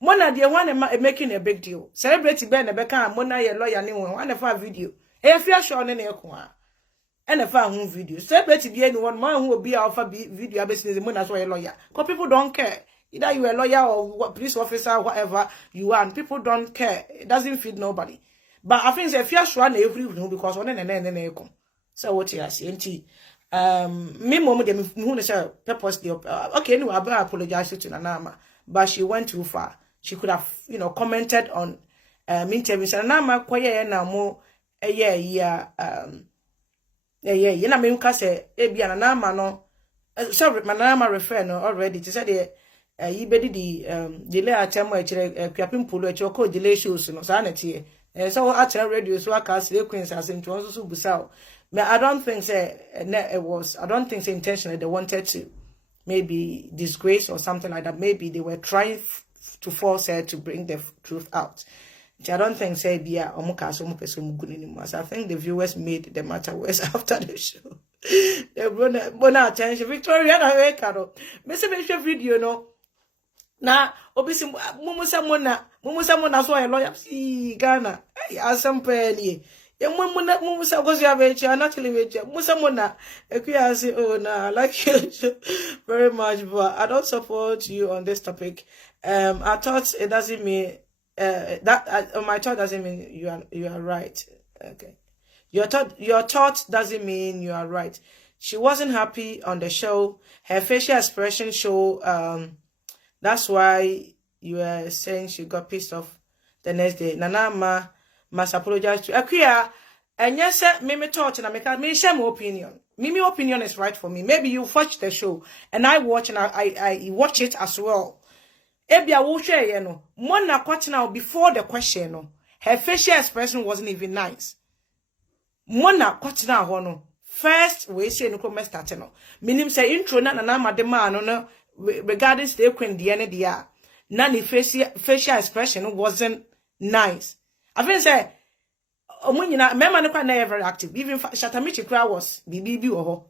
Mona the one making a big deal. Celebrity Ben Becca, Mona a lawyer, one of our video. A fear show on a coin. And a fan video. Celebrity be anyone man who will be our video business Mona as a lawyer. Because people don't care. Either you a lawyer or police officer, whatever you are, and people don't care. It doesn't feed nobody. But I think if you're sure every because one and come. So what you say, me mom dem who say purposely okay, no, I apologize to Nana, but she went too far. She could have, commented on interviews and Nana kwaye na mo you na me nka say ebia Nana no sorry, Nana refer no already to say the you be the delay attempt e kwapim polo e ko delay shows no sa na tie. So I tell radio so I can see the queens as into also busao. I don't think I don't think intentionally they wanted to maybe disgrace or something like that. Maybe they were trying to force her to bring the truth out. I don't think say bia omuka so I think the viewers made the matter worse after the show. They brought attention. Victoria na we karo. Me se video no. Na obisi mumusa mona so a lawyer si Ghana asam penny ye mumusa gozi abechi anatili weche musa mona ekuya say oh na like you very much, but I don't support you on this topic. I thought it doesn't mean my thought doesn't mean you are right. Okay, your thought doesn't mean you are right. She wasn't happy on the show. Her facial expression show that's why you were saying she got pissed off the next day. Nana Ana must apologize to Akuya. And yes, me thought and I share my opinion. My opinion is right for me. Maybe you watch the show and I watch and I watch it as well. Ebi I will share, Mona caught now before the question, her facial expression wasn't even nice. Mona caught now, first we say no comment starting. Minim say intro na Nana no regarding stay queen the end dia. Nani facial expression wasn't nice. I think say remember no quite very active. Even Shatamichi Kra was BBB or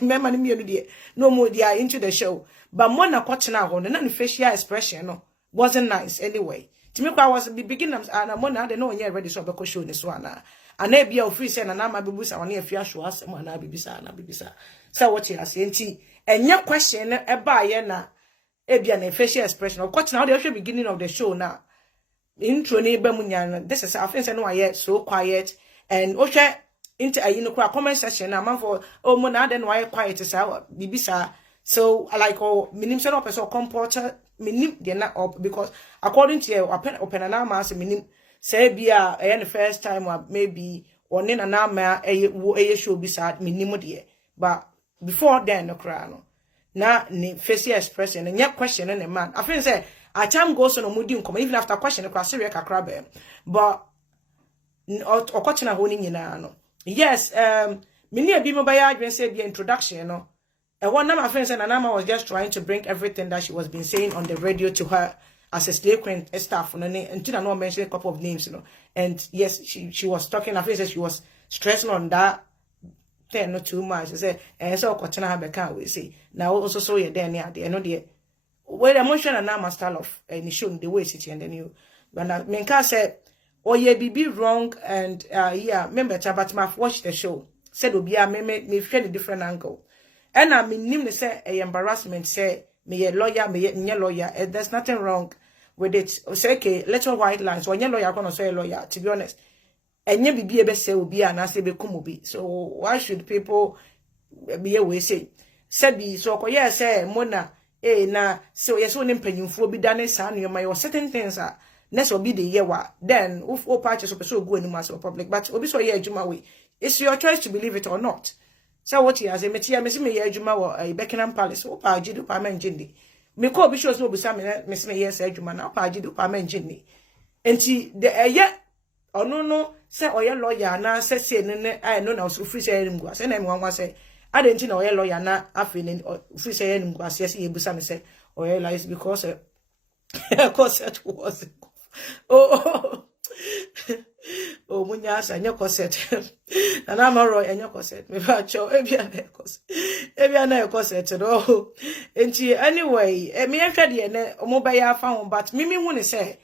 remember me no more they are into the show. But Mona Kochina on nani facial expression wasn't nice anyway. To me I was beginners and Mona they know when you're ready so because show this one. ana bia ofiri say Nana Ama bebusa woni afia hwo asem ana bibisa say what you say enti enye question e ba ye na ebia na facial expression of course now the beginning of the show now intro ni ba munya this is I think say no why so quiet and ohwe into a comment section na man for oh mo na den why quiet say bibisa so I like oh minim say no person comporter minim dey na up because according to your open na ma say minim say bia the first time or maybe one Nana Ama show bisa minim dey but before then no cry no na ni facial expression and yet question and man I think say a time goes on mudi nkom even after question the question kakra be but okochina ho ni nyina no yes mini abi mo ba ya adwen say be introduction no and one of my friends and Nana Ama was just trying to bring everything that she was been saying on the radio to her as a slave queen staff and I know mention a couple of names, you know. And yes, she was talking, I think she was stressing on that thing not too much. She said, and so Kotana Habeka we say. Now also so you're there near the end of the well emotion and now style of and showing the way city and then you when I Menka said, oh yeah, be wrong and yeah, remember but I've watched the show. Said Obia me feel a different angle. And I mean him say a embarrassment say me a lawyer, me a lawyer. There's nothing wrong with it. Say okay, little white lines. When your lawyer gonna say a lawyer, to be honest. And you be able say will be and I say be kumobi. So why should people be away say? Said be so yeah say mona na so yes one pennyfo be done san you my certain things are next will be the year then if all parties of so go anymore so public but obi so yeah juma way. It's your choice to believe it or not. So what he has a metia me adwuma wo Buckingham Palace o pa agidu pa manjindi me ko bi shows no bi sa me yes adwuma na pa agidu pa manjindi enti the ono no say oye lawyer na say ne I know na so free say nim go say na me wanwa say adenti na oye lawyer na afi ne free say nim go say e busa me say oye lies because cause it was oh oh munya asa nye corset Nana Ama ro enye corset me ba cho ebia na corset no enti anyway me hwede de ne omo ba ya fa ho but me hu ne say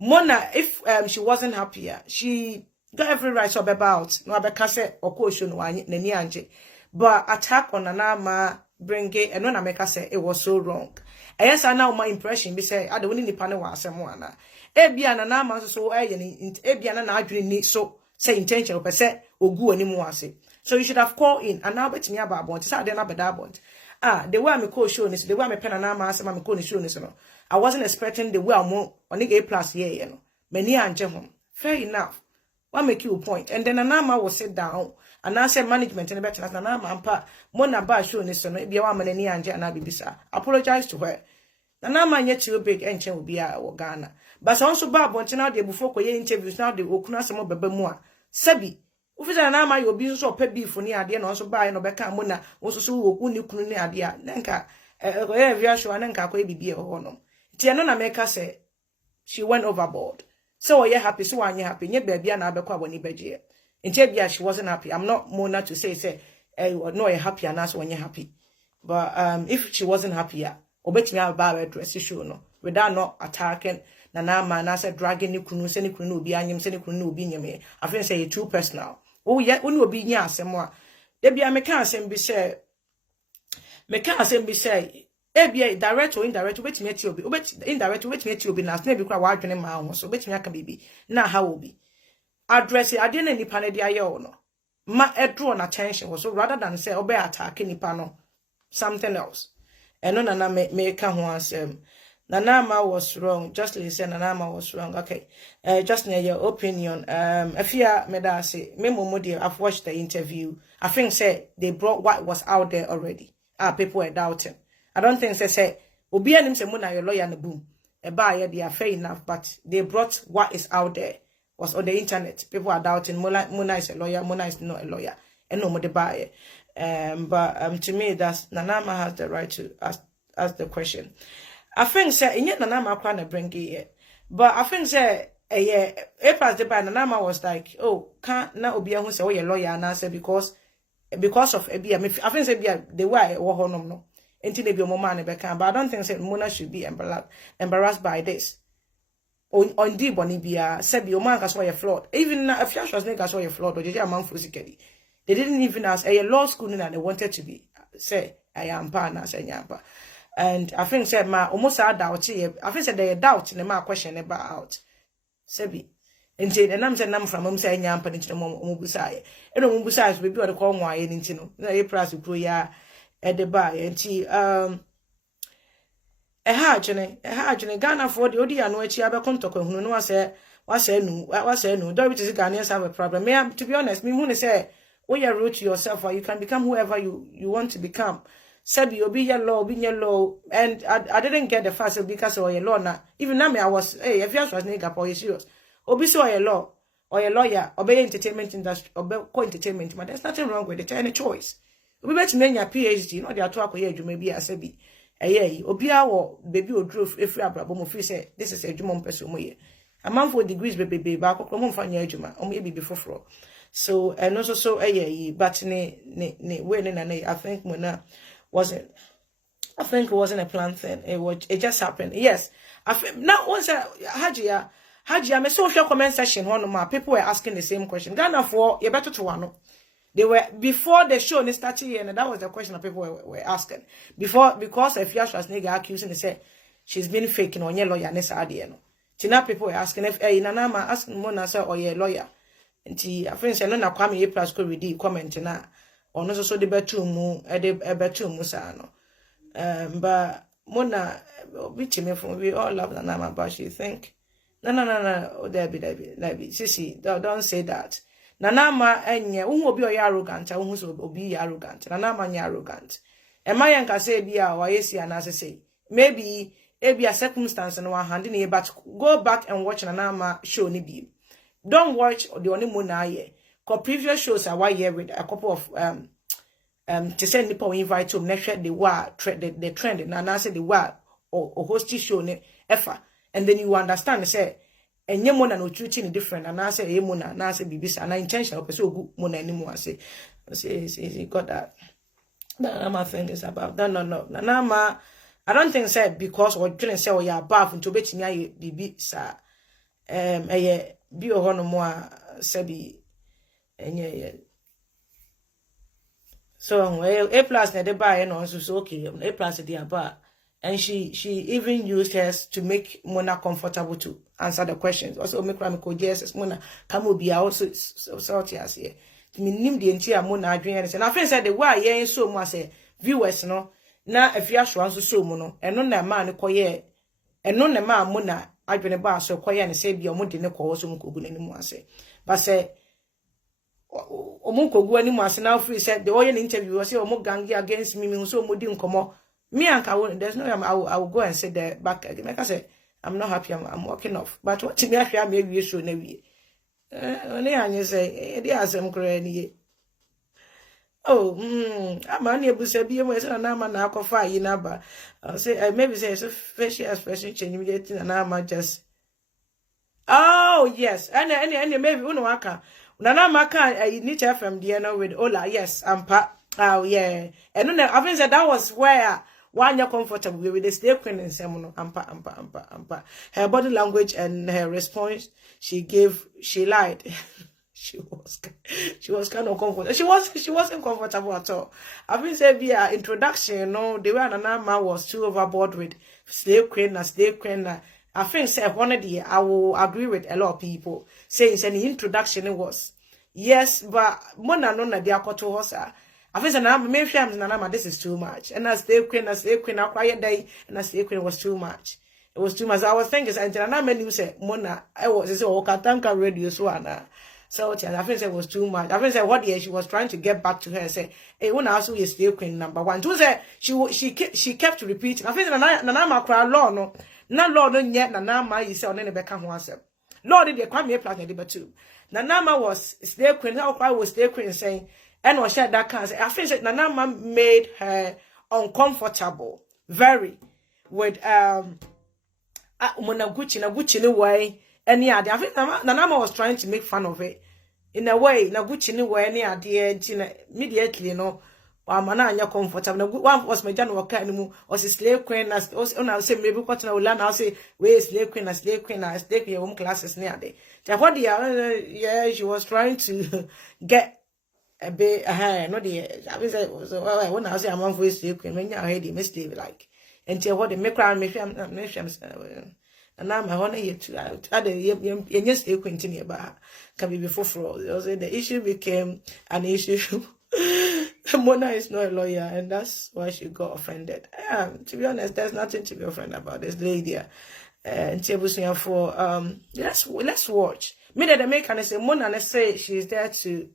Mona if she wasn't happier she got every right to be about no abeka say okosho no nani anje but attack on Nana Ama bring it and when I make her say it was so wrong yes I now my impression be say I don't need nipa ne wa asem ana ebia Nana Ama so ebia na adwene ni so say intention per se ogu animu ase so you should have called in and now bet me about bond say dey na beda bond the way I call show this the way I pen Nana Ama asem I call show this no I wasn't expecting the way I'm on A plus here you know many anje home fair enough what make you a point and then Nana Ama will sit down and I said management and better Nana Ama ampa mona ba show this no ebia wa mani anje ana bibisa apologize to her Nana Ama nye too big enche will be a Ghana but also ba bonti now dey before koye interviews now dey okunu asemo beba mu a sabi ufisa Nana Ama you be so pe beef ni ade na also ba no beka mo na wo so oku ni kunu ni ade a nka koye via show na nka koye bibie ho no ti eno na make say she went overboard so you happy so anya happy nye bia na abekwa boni beje nti bia she wasn't happy I'm not Mona to say no you happy and so when you happy but if she wasn't happy obetimi aba address show no without not attacking Nana Ama na say dragging ni kunu se ni kunu obi anyem se ni kunu obi nyeme I feel say too personal oh yeah unu obi nya asem a de bia me kan asem bi say ebia direct or indirect obetimi ati obi indirect obetimi ati obi na be kwa wa adwene ma ho so obetimi aka bibi na ha obi address ade na nipa na dia ye wo no ma draw na attention so rather than say obe attack nipa no something else and no na me ka ho asem Nana Ama was wrong just like say Nana Ama was wrong okay just near your opinion afia me da say me momo I've watched the interview I think say they brought what was out there already people were doubting I don't think say obi anim say Mona your lawyer na boom e ba ye they fair enough but they brought what is out there was on the internet people are doubting Mona is a lawyer Mona is not a lawyer and no more the buy but to me that's Nana Ama has the right to ask the question I think say inye Nana Ama kwa na bring it but I think say plus the by Nana Ama was like oh can't na obi ahun say oh your lawyer na say because of ebia I think say bia the way wo honom no enti na bi o mama na be kan but I don't think say Mona should be embarrassed by this on di boni bia said your man saw your flawed. Even if you was nigga saw your flawed or just a man physically. They didn't even ask a law school and they wanted to be say I am partner say nyamba. And I think said my almost a doubt here. I think said they doubt in my question about Sebi. And I'm saying I'm from saying nyamba into the mobusai. And mobusai will be what the call why into no a price to grow ya at the bar and she a hajene Ghana for the Odi and which you have a contact who no was no don't it is Ghanaians have a problem. Me to be honest, me want say when you root to yourself or you can become whoever you want to become. Sabi you'll be yellow, and I didn't get the first because of your law now. Even now me I was if you was nigga for you serious. Obi so your law or your lawyer obey entertainment industry or co-entertainment, but there's nothing wrong with it. Any choice. Obi bet me your PhD, not the talk here you maybe as Sebi. Obia or baby or drove if you are brabo say this is a jumon person moye. A man for degrees baby back or come from your juma or maybe before fro. So and also so but ne winning and I think Mona wasn't it wasn't a planned thing. It just happened. Yes. I think now once Hajia my social comment section one of my people were asking the same question. Ghana for you better to one. They were before the show started here, and that was the question that people were asking. Before, because if Yash was nigga accusing, they said she's been faking on your lawyer, Nessa Adiano. Tina people were asking if Nana Ana asking Mona sir or your lawyer. And I think say no na kwame ye plus could read comment na or no so the betumu betumu musano. But Mona which me from we all love Nana, but she think no, there be sissy, don't say that. Nanama enye unwo bi oya arrogant unwo so obi arrogant nanama nya arrogant e mayan ka say bia wa yesi anase maybe a circumstance no hand na but go back and watch Nanama show ni bi don't watch the only mona ye cause previous shows are why here with a couple of to send people invite to next the war the trend na say the war or host show ne efa and then you understand say enye mona no treating different and I say e mona na say bibisa na intentional person ogu mona anymore I say he got that Nanama thing is about no Nanama I don't think say because or didn't say we are above into betting ya bibi sa bi o hono mo a sabi enye so a plus na de buy no so okay a plus dey about. And she even used hers to make Mona comfortable to answer the questions. Also, make Ramiko Jesus Mona come be also salty as here. To me, nim the entire Mona doing anything. And I think said the why yeah so much say viewers no. Now if you are so mono and no man koye and no man Mona I been about so koye and say be omo de ne ko so mko gu anymore say. But say omo ko gu anymore say now free said the oil interview say omo gangi against me so mo di nkomo. Me and Kawun, there's no I will go and sit there back again. Like I said, I'm not happy, I'm walking off. But what to me, I maybe you should never. Only I say, they are some granny. Oh, I'm unable to be a way, and I'm an alcohol, you know, but I'll say, maybe say, so facial expression change immediately, and I'm just. Oh, yes, and maybe Unwaka. Nana Maka, I need to have from Diana with Ola, yes, I'm oh, yeah. And then I think that was where. One you're comfortable with the stay queen and semono ampa. Her body language and her response she lied. she was kind of comfortable. She wasn't comfortable at all. I think said via introduction, the way Nanama was too overboard with slave queen. I think said one of the I will agree with a lot of people saying the introduction it was yes, but Mona nona dia koto hosa. I think Nanama, this is too much. And as they queen, a quiet day, and as they queen was too much. It was too much. I was thinking, and Nanama knew say, Mona, I was so Katanka radio so I think it was too much. I think that what year she was trying to get back to her and say, hey, when I also is still queen number one. To say she kept repeating. I think Nanama cry law no yet Nanama is on any become herself. Lord did they cry me a plus number two. Nanama was still queen, how I was still queen saying. And was shared that cancer. I think that Nanama made her uncomfortable, very, with Gucci in a way. And yeah, I think Nanama was trying to make fun of it in a way. Gucci in a way, any idea, immediately, Mana anya comfortable. One was my Jan Walker anymore, or slave queen as I say maybe cotton will learn. I'll say where slave queen, I take your home classes near day. What yeah, she was trying to get a bit no the I was when I say I'm on for slave queen, when you're ready, miss David like. And tell what they make around me, and now my honor here too. I had a yes, you continue about can be before for the issue became an issue. Mona is not a lawyer, and that's why she got offended. To be honest, there's nothing to be offended about this lady. And for let's watch. Me that the make and say Mona and say she's there to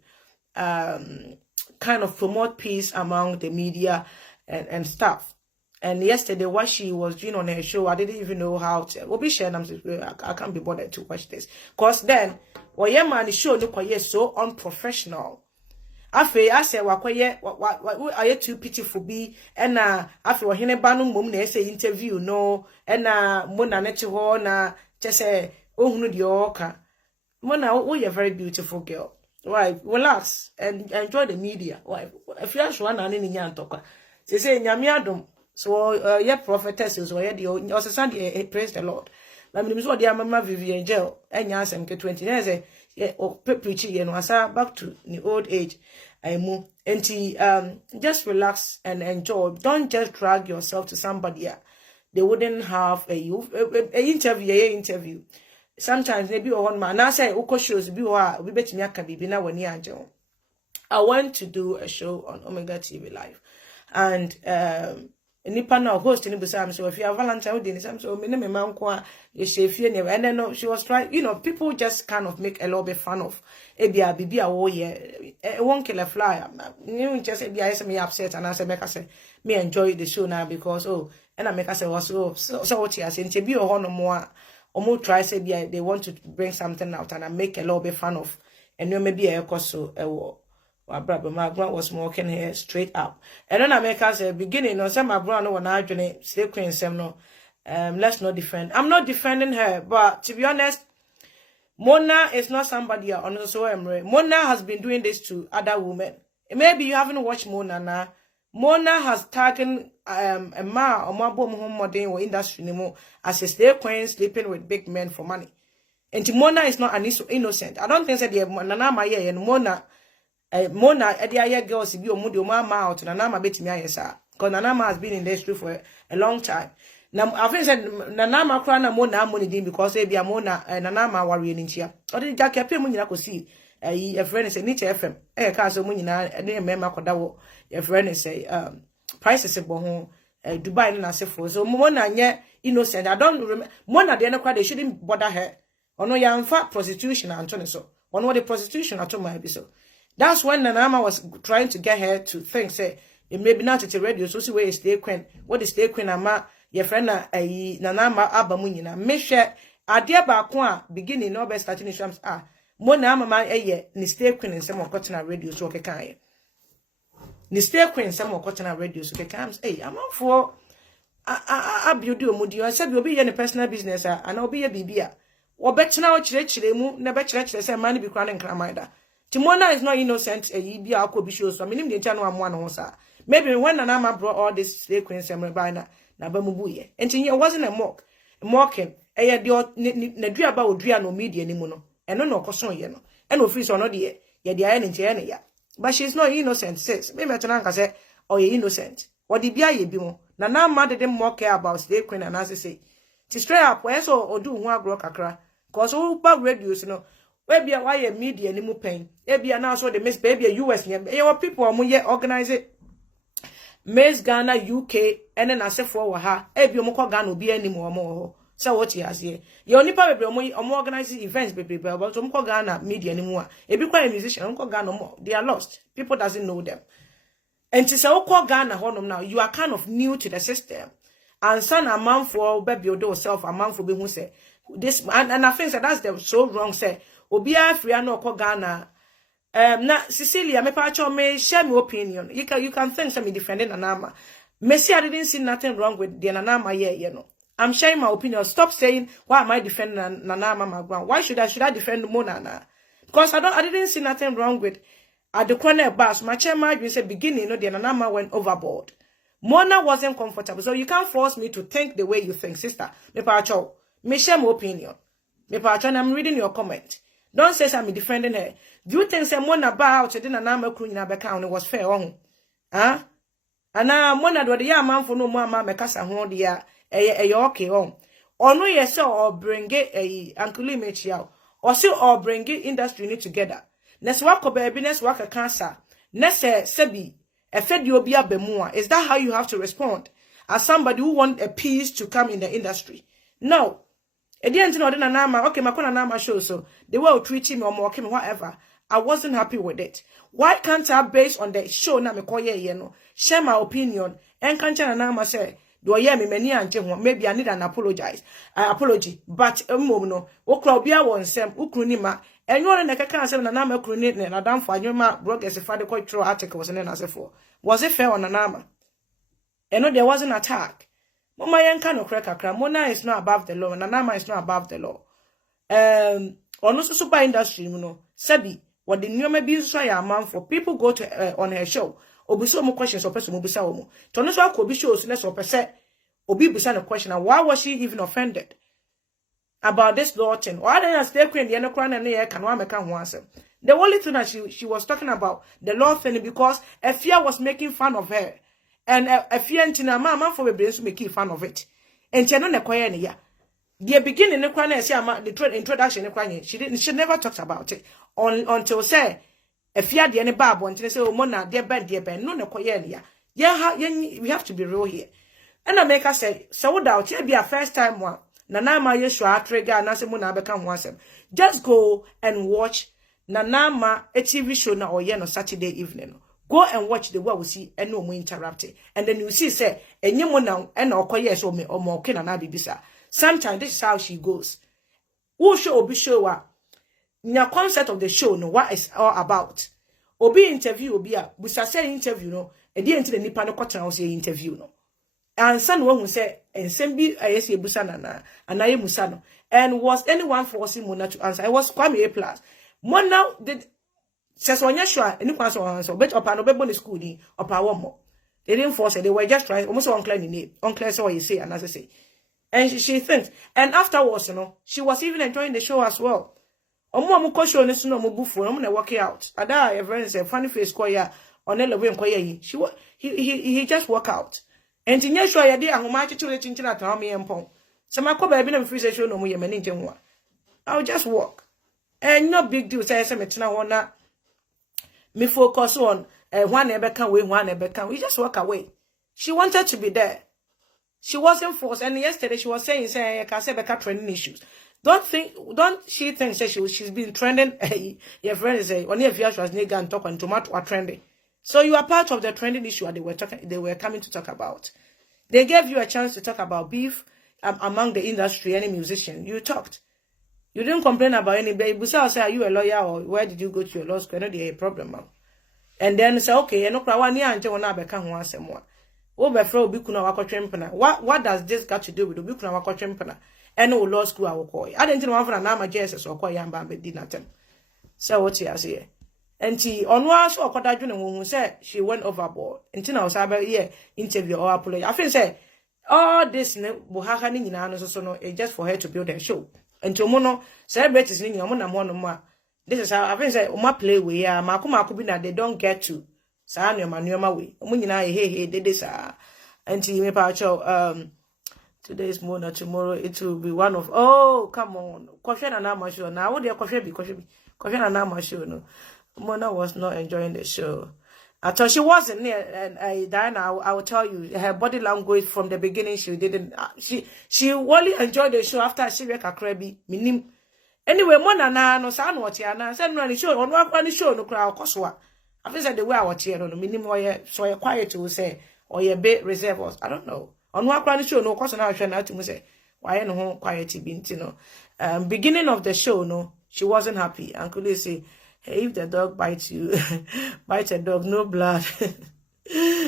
kind of promote peace among the media and stuff. And yesterday, what she was doing on her show, I didn't even know how to. We'll be sharing. I can't be bothered to watch this, cause then, what your man is show look so unprofessional. I say, what are you too pitiful be? And after what hene banu mum ne say interview no, and mona nechi na just say oh no dioka. Mona, oh you're a very beautiful girl. Why relax and enjoy the media. Why if you ask one and in yantoka, they say nyamiadum. So yeah, prophetess is where the also Sunday praise the Lord. I mean, what the mama Vivian jail and yasem ke 20 years preaching and was back to the old age. I move and just relax and enjoy. Don't just drag yourself to somebody. They wouldn't have a interview. Sometimes maybe one man. I say Oko shows be we bet me can be na when angel. I went to do a show on Omega TV Live, and nipa na host ni busam so if you have Valentine day some so me man kwa you say fear never and then she was trying, people just kind of make a little bit fun of ebia bibi a wo ye won't kill a fly. You just ebia say me upset and I say make I say me enjoy the show now because and I make I say was so what you say nti bi o no more or more try say bia they want to bring something out and I make a little bit fun of and you maybe a so my brother McBrown was smoking here straight up. And then I make us a beginning, no, some McBrown no one arguing, slave queen, some no. Let's not defend. I'm not defending her, but to be honest, Mona is not somebody on also Mona has been doing this to other women. Maybe you haven't watched Mona now. Mona has taken a man or my bomb home modern or industry anymore as a slave queen sleeping with big men for money. And Mona is not an innocent. I don't think that the Nana Ana and Mona, Edia girls, be a mama out, and Nana bet me, yes, because Nana has been in the industry for a long time. Now, I think that Nana Ana Mona money because they be a Mona and Nana worrying in here. Or did Jack appear when you could see a friend is a neat FM, a castle when you know, and then Mamma Kodawo, your friend is a prices of Bohon, Dubai and Asifo. So Mona, yeah, innocent. I don't remember Mona, the other they shouldn't bother her. Or no, you're in fact prostitution, Antonio. So, or no, the prostitution, I told my episode. That's when Nana Ana was trying to get her to think, say, it may be not at the radio, so see where is the queen. What is the queen? Ama, your friend, Nana Ana Abamunina. Make sure, dear Bakwa, beginning, no best starting shams are. Mona Ama, ni stay queen in some of cotton radio, so okay, can ni stay queen some of cotton radio, so okay, comes, I'm on for a beauty moody. I said, you'll be in a personal business, and I'll be a bibia. Or bet now, chile, never church, say, money be crying cramider. Timona is not innocent. Be a could be sure. So I mean, the channel one also. Maybe when Nana Ana brought all this slave queens and Rabina, Nabamubuye, and it wasn't a mocking. A do about no media anymore. And no caution, and no fees or not yet. Yet the island, but she's not innocent. Says maybe Tanaka said, or you innocent. What the Bia Bimo? Nana Ana didn't more care about slave queen and as I say. To straight up, where so or do one broke a cry. Cause all bad radios, Maybe why a media ni mu pain. Maybe now so the Miss Baby US your people are more organize it. Miss Ghana UK and then I say for her. Maybe you moko Ghana be any more. So what he has here. You only probably organize events baby but moko Ghana media anymore. If you quite a musician, moko Ghana more. They are lost. People doesn't know them. And to say moko Ghana honum now, you are kind of new to the system. And son a man for baby or self a man for being who say this and I think that that's so wrong say. Obia free no ko Ghana. Na Cecilia, me pacho me share my opinion. You can think some defending Nana Ana. Messi, I didn't see nothing wrong with the Nana Ana here, I'm sharing my opinion. Stop saying why am I defending Nana Ana McBrown? Why should I defend Mona? Because I didn't see nothing wrong with at the corner bus, my chairman, you said beginning, the Nana Ama went overboard. Mona wasn't comfortable, so you can't force me to think the way you think, sister. Me pacho, me share my opinion. Me pacho, and I'm reading your comment. Don't say I'm defending her. Do you think say Mona ba out to Nana Ama Kuna Beka was fair on? Huh? And now Mona do the young man for no more mamma Kasa hon dia okay on. Or no yes or bring it a uncle Michiao. Or still or bring it industry need together. Next work baby, next work a cancer. Next sebi. Is that how you have to respond as somebody who want a peace to come in the industry? No. At the end, okay, my Nama show so they were treating me or mocking me, whatever. I wasn't happy with it. Why can't I, based on the show, share my opinion and can't Nama say, do I hear me many and maybe I need an apology, but no, Okrobia won't sem Ukrunima. And you are can't say Nana Krunit and I don't find your blog as a father quite true articles and then as a for. Was it fair on Nana? And no, there was an attack. Mama Yanka cracker. Mona is not above the law, and Nana is not above the law. Or no super industry, Sebi, what the new maybe so a man for people go to on her show. Obiso mo questions or person Mobisa Omo. Tonoso could be shows less or per se. Obi Busan a question. And why was she even offended about this law thing? Why didn't I stay in the end crown and the air can one make answer? The only thing that she was talking about the law thing because Efia was making fun of her. And Efia and Tina Mama for the making fun of it. And Tiano Nekoya ya. The beginning the crown the introduction she never talked about it. Until say Efia the any bab until say oh Mona dear ben no Nekoya ya. Yeah, we have to be real here. And I make her say, so doubt it be a first time one. Nana Ama Yeshua trigger and Nasa Mona become once. Just go and watch Nana Ama a TV show now or on Saturday evening. Go and watch the what we see and no more interrupted. And then you see say and you now and or yes or me or more can and bisa. Sometimes this is how she goes. Who show be show your concept of the show no what is all about. Obi interview obi a we say interview no e dey enti the nipa no kwatan say interview no. And son one who say and send be ayesi ebusa na anaye musa no. And was anyone forcing Mona to answer? It was Kwame A plus. Mona did says on Yeshua, any person answer, but upon Obebo school, upon one more. They didn't force it, they were just trying, almost unclear in name, unclear so you say, and as I say. And she thinks, and afterwards, she was even enjoying the show as well. Omo mu show ne no mo bufu, no mo work out. Ada your friend say funny face choir on eleven choir. He just walk out. And in Yeshua ya dey ahoma chichire chinchina ta me empon. So my ko ba bi na free show no mo ye mani nje I'll just walk. And no big deal say me tena ho na me focus on one ebeka way, one ebeka. We just walk away. She wanted to be there. She wasn't forced. And yesterday she was saying Ebeka trending issues. Don't she think she's been trending? Your friend is only if you was nigga and talk and tomato are trending. So you are part of the trending issue they were coming to talk about. They gave you a chance to talk about beef among the industry, any musician. You talked. You didn't complain about anybody. Busa say, are you a lawyer or where did you go to your law school? No, there's a problem, ma'am. And then say, okay, you know, what does this got to do with the and no law school I will call. I didn't know for Nama Jesus or call Yamba Dinatem. So what you say? And she on was or Kodajun who said she went overboard. Until I was about here interview or apology. I feel say all this Buhakani in Anosono just for her to build her show. And to mono celebrate is in Mona. This is how I think say Uma play with ya Makuma Kubina they don't get to Sanya Manuama way. Munina hey this and she may pacho today is Mona, tomorrow it will be one of come on. Coffee and Nama show. Now what dear coffee and Nama show no. Mona was not enjoying the show. I thought she wasn't there, and Diana, I will tell you, her body language from the beginning, she didn't. She only enjoyed the show after she read a crabby. Minim. Anyway, Mona no san what ya na said no show on one show no crowd coswa. I feel said the way I watch here no minim or so you're quiet to say or you're bit reserved. I don't know. On one show no cause now trying to say why no quiet bint beginning of the show no she wasn't happy. Uncle Lee say hey, if the dog bites you, bite a dog, no blood.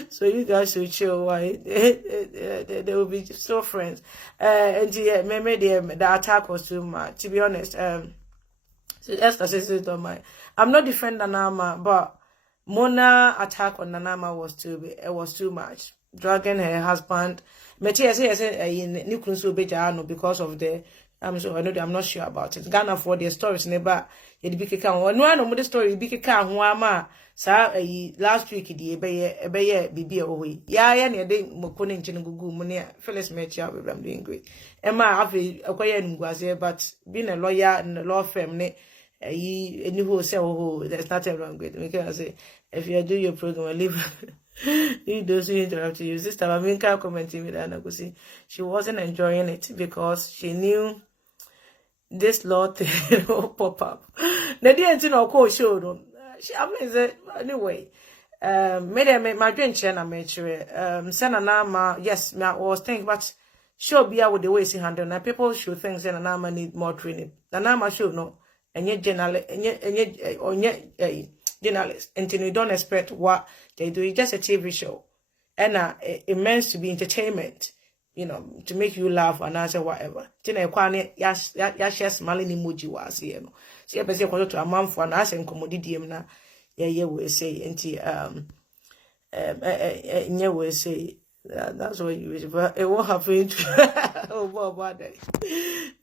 So you guys should chill. Why they will be still friends. And maybe the attack was too much. To be honest, so Esther says it on my. I'm not defending Nana Ama, but Mona attack on Nanama was too much. Dragging her husband. Metia say in Nikunsu Bejano because of the I'm not sure about it. Ghana for their stories never it be can one the story be can wama sa last week the ebeye bibi away. Ya near day mokoni in Gugu Monia Phyllis Metia I'm doing great. Emma have acquired Nguaze, but being a lawyer in the law firm any who say oh there's nothing wrong with me. Can say if you do your program I leave you those who interrupt you. Sister Aminka commenting with Anna Gusi. She wasn't enjoying it because she knew this law thing will pop up. The didn't know coach show she amazing anyway. Made my drink chain I made sure Nana yes I was thinking but sure be out with the way she handle now people should think Nana need more training. Nana should know and yet journalist journalists until you don't expect what they do. It's just a TV show and it meant to be entertainment, you know, to make you laugh and answer whatever. Tina kwani ya smiling emoji was you know. See a person to a man for an ass and commodity na yeah we say anti yeah we say that's what you wish, but it won't happen to oh boy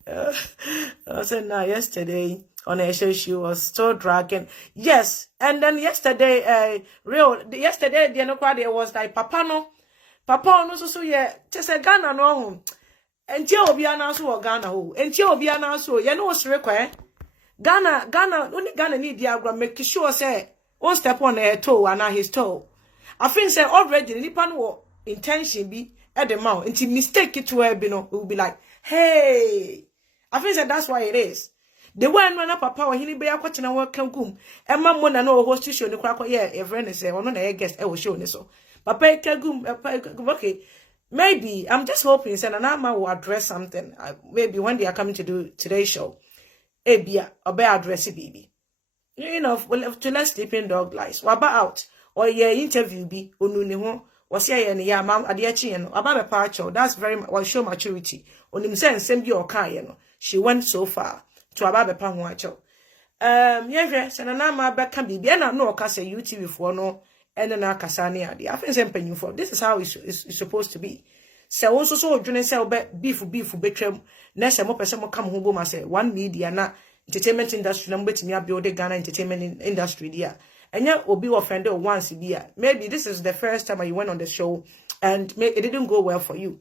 I said now yesterday on a show she was still dragging. Yes, and then yesterday yesterday the crowd was like Papa no so yeah just a Ghana no and you obi anaso Ghana ho and you obi anaso you know what's required Ghana only Ghana need diagram make sure say one step on her toe and his toe. I think say already the nipa no intention be at the mouth until mistake it to where be no will be like hey I think that that's why it is. The one when papa or he be a question and work come gum. And mamma no host to show the crack yeah, a friend is on a guest I will show so. Papa gum okay. Maybe I'm just hoping that Nana will address something. Maybe when they are coming to do today's show. Ebia obey address baby. You know, to let sleeping dog lies. What about or yeah interview be onuni ho was here and yeah mam adiachi no about a parcho. That's very well show maturity. On him saying same be or no. She went so far. To ababe pa ho acho yehwe se na ma be ka bibia na no ka se YouTube for no ene na akasa ne ade afen se mpanyin for this is how it's supposed to be se won so odwene se obe beef betwam na se mo pese mo kam ho bo ma se one media na entertainment industry na mbetimi abuild Ghana entertainment industry dia enya obi offended once dia maybe this is the first time you went on the show and it didn't go well for you.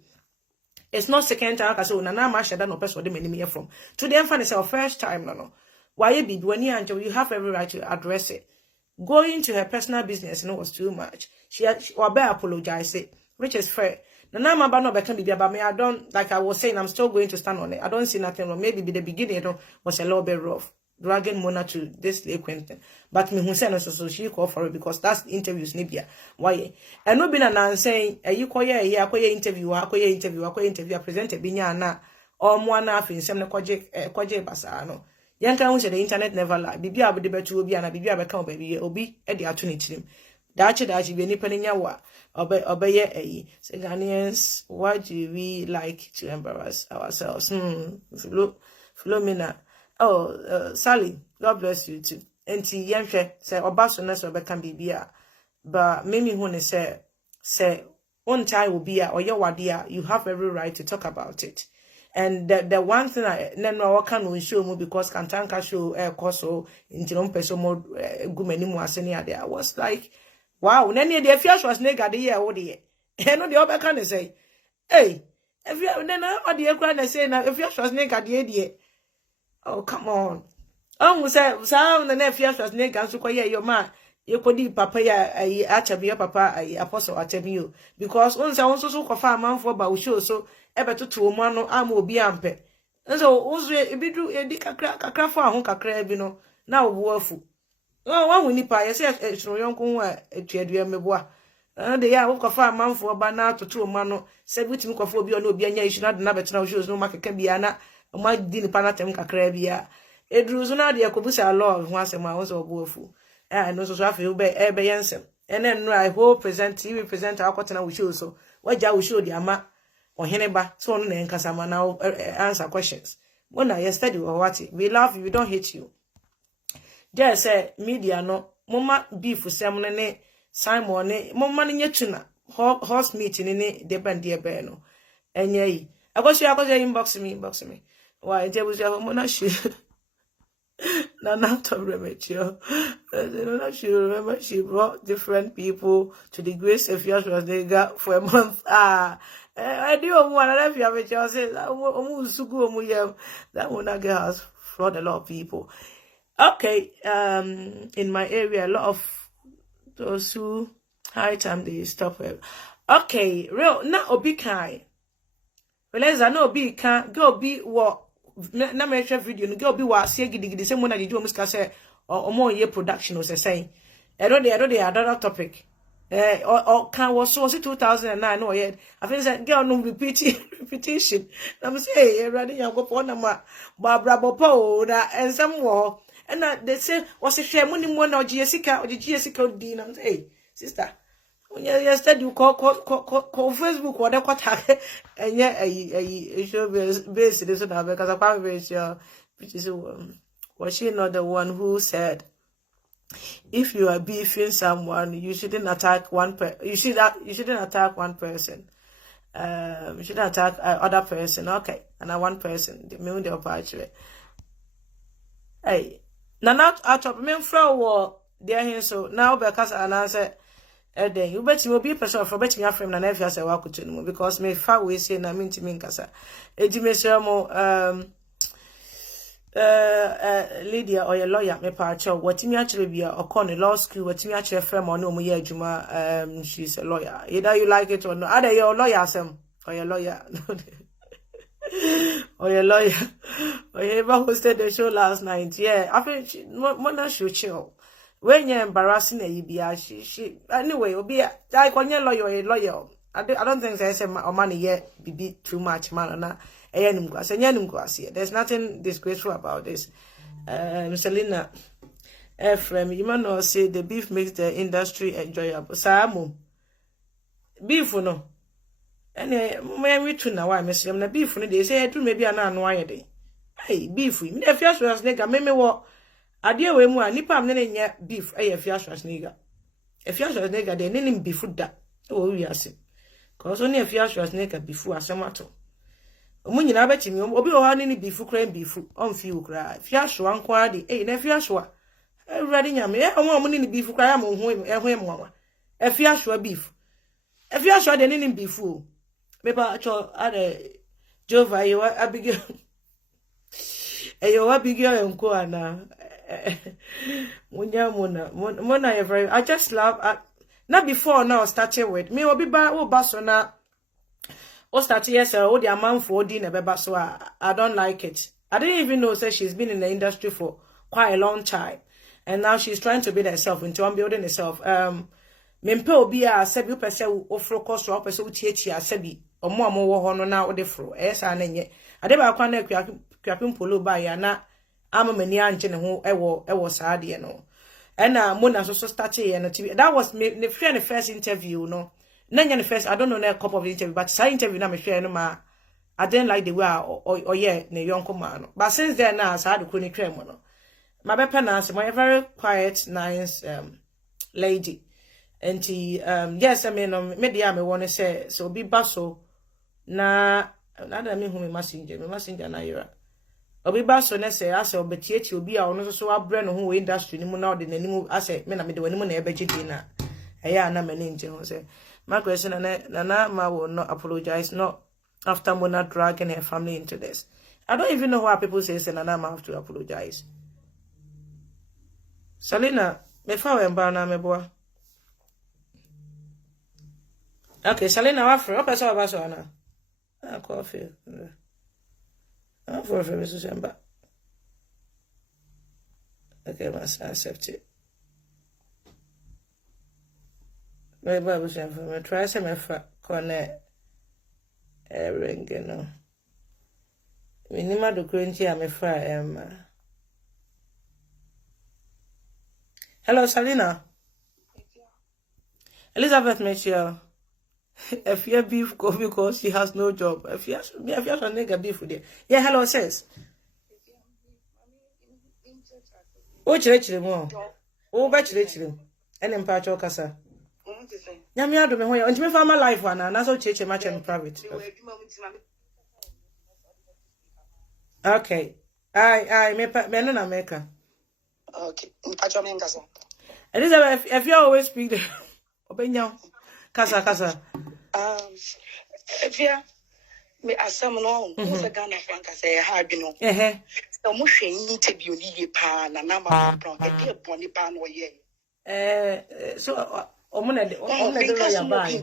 It's not second time because Nana Masha no person de me from. To the infant is our first time no. Why be when you have every right to address it. Going to her personal business was too much. She apologize it, which is fair. Nana Maba no can be about me. I don't like I was saying I'm still going to stand on it. I don't see nothing wrong. Maybe the beginning was a little bit rough. Dragging Mona to this acquaintance. But me who said so she call for it because that's the interviews Nibia. Why? And no been an saying you call interview, I presented Binya na or one half in some kwaje basano. Yanka who said the internet never lie. Bibia be the better be and a bibia become baby obi at the opportunity. That be any penny yawa obey say Ghanaians, why do we like to embarrass ourselves? Philomena. Oh, Sally, God bless you too. Enti yenhwe say obaso na so beka bibia. But mimi hu say one time will be or your wadia, you have every right to talk about it. And the one thing I no can show mu because Kantanka show koso in Jerome peso more gumeni mu aseni ade. I was like, wow, nani the fear was nega de year odi. No the other can say, hey, if you then all the aircraft say now if you was nega de. Oh, come on. Oh, some the nephew was nigga, so quiet your man. You could eat papa, ya papa, apostle at you. Because once I also so confirm man for about show so ever to man, I'm will be ampe. And so also a bit do a dick a crack for a honka crab, you know. Now, woeful. Oh, one winnie pie, yes, it's no young a cheer, me bois. And the young confirm man for about now to 2 man, said with him for be no be a nation, not never to know shows no market can be ana. My dinner panatem cacrebia. A druzuna de Kobusa law once a mouse or woeful. And also have you be Ebeyansen. And then I hope he will present our cotton with you so. What I will show the ama or Heneba, so on and Casama now answer questions. When I study or what we love you, we don't hate you. There say media no mama beef sem ne Simon ne mama ne tuna horse meat ne de band de be no enye yi akoso inbox me why je was your mona she Nana to remember Nana she remember she brought different people to the grace of Yashua for a month. I do one of you have a chance. That one girl has fraud a lot of people. Okay, in my area, a lot of those who high time they stop it. Okay, real not obi kai. Realize I know obi can go be what na me share video no go be what say gidigidi say mo na dey do muska say or more year production was saying. I don't dey another topic. Or can was 2009 no yet. I think that girl no repetition. I'm say hey ready you go for na ma Barbara Bopo and some war and they say was a share money mo na Jessica or the Jessica Dean. I'm say hey sister yesterday you call Facebook or the and yeah it should be based this now because I can't be sure which is was she not the one who said if you are beefing someone you shouldn't attack you shouldn't attack one person. You shouldn't attack other person. Okay, and one person the mean the opportunity. Hey, Nana atop me fra wo there here so now because and answer then you bet you will be a person for betting your friend and if you say wakutu because me far we say na minti minkasa. Eji me say mo Lydia or your lawyer me parcho what me actually be or con law school what me actually friend or no mo ye adwuma she's a lawyer. Either you like it or not. Either your lawyer some or your lawyer or your lawyer or you ever hosted the show last night. Yeah, I think Mona should chill. When you're embarrassing a she anyway will be like when you're lawyer. I don't think there's a money yet be too much man na there's nothing disgraceful about this. Selena Ephraim, you might not say the beef makes the industry enjoyable. Samu beef no. Any me too now I miss them. The beef they say to maybe an annoy day. Hey, beef we if you was nigga me what idea we mu nipa am ne beef if you was nigga. If you was nigga they name beef that. Oh we ase. Cause only if you was nigga beef asemato. Omo nyina ba chimi obi o ha ne beef kra beef on fi ukra. If you was one kwade eh na if you was everybody nyame eh omo ne beef kra ya mo ho mo if you was beef. If you was the name beef o. Mepa cho ade Jova you Abigail. Eyo Abigail enko ana. Mona very I just love not before now starting with me obi ba wo baso na o start yes o the amount for di na beba so I don't like it. I didn't even know say she's been in the industry for quite a long time and now she's trying to build herself into building herself. Mempe obi a sebi opese ofro koso opese utiachi asebi omo wo ho no na wo de fro esa na nye ade ba kwa na kwapim polo ba ya na amamani anje ne ho ewo saade no ena Mona so start here no TV that was me the first interview no na nya the first I don't know na couple of interview but say interview na me share no ma I didn't like the way or yeah ne yonko ma no but since then na saade ko ni twem no ma be pa na my very quiet nice lady. And yes, I mean, media me want to say so be baso na nada me who me messenger na yira. Obi baso na say ase obetieti obi a ono so abre no ho industry ni mu na ode nanimu ase me na me de wanimu na ebegidi na eya na me nje ho say my question na ma will not apologize not after Mona dragging her family into this. I don't even know why people say Nana ma have to apologize. Selena me fa we mba na me boa. Okay, Selena wafre. Ope so ba so ana. Coffee. For Mrs. Semba. Okay, must accept it. My Bible saying for me. Try some connect ring, you know. Minima do currently am a fire. Hello, Selena. Elizabeth Mitchell. If you beef go because she has no job. If you have a nigga beef with you. Yeah, hello, sis. Oh, church more. O ba chire ene mpa cho kasa nyame ado me ho ya ntime fa ma life ana na so cheche ma chem private. Okay. I me no na America. Okay. Mpa cho me ngasa. Elizabeth, if you always speak the obenya kasa. If you me asam no say Ghana franca say hard no. So mo hwe interview ni pa na na ma brown e dey boni pa no ye. So omuna de lawyer buy.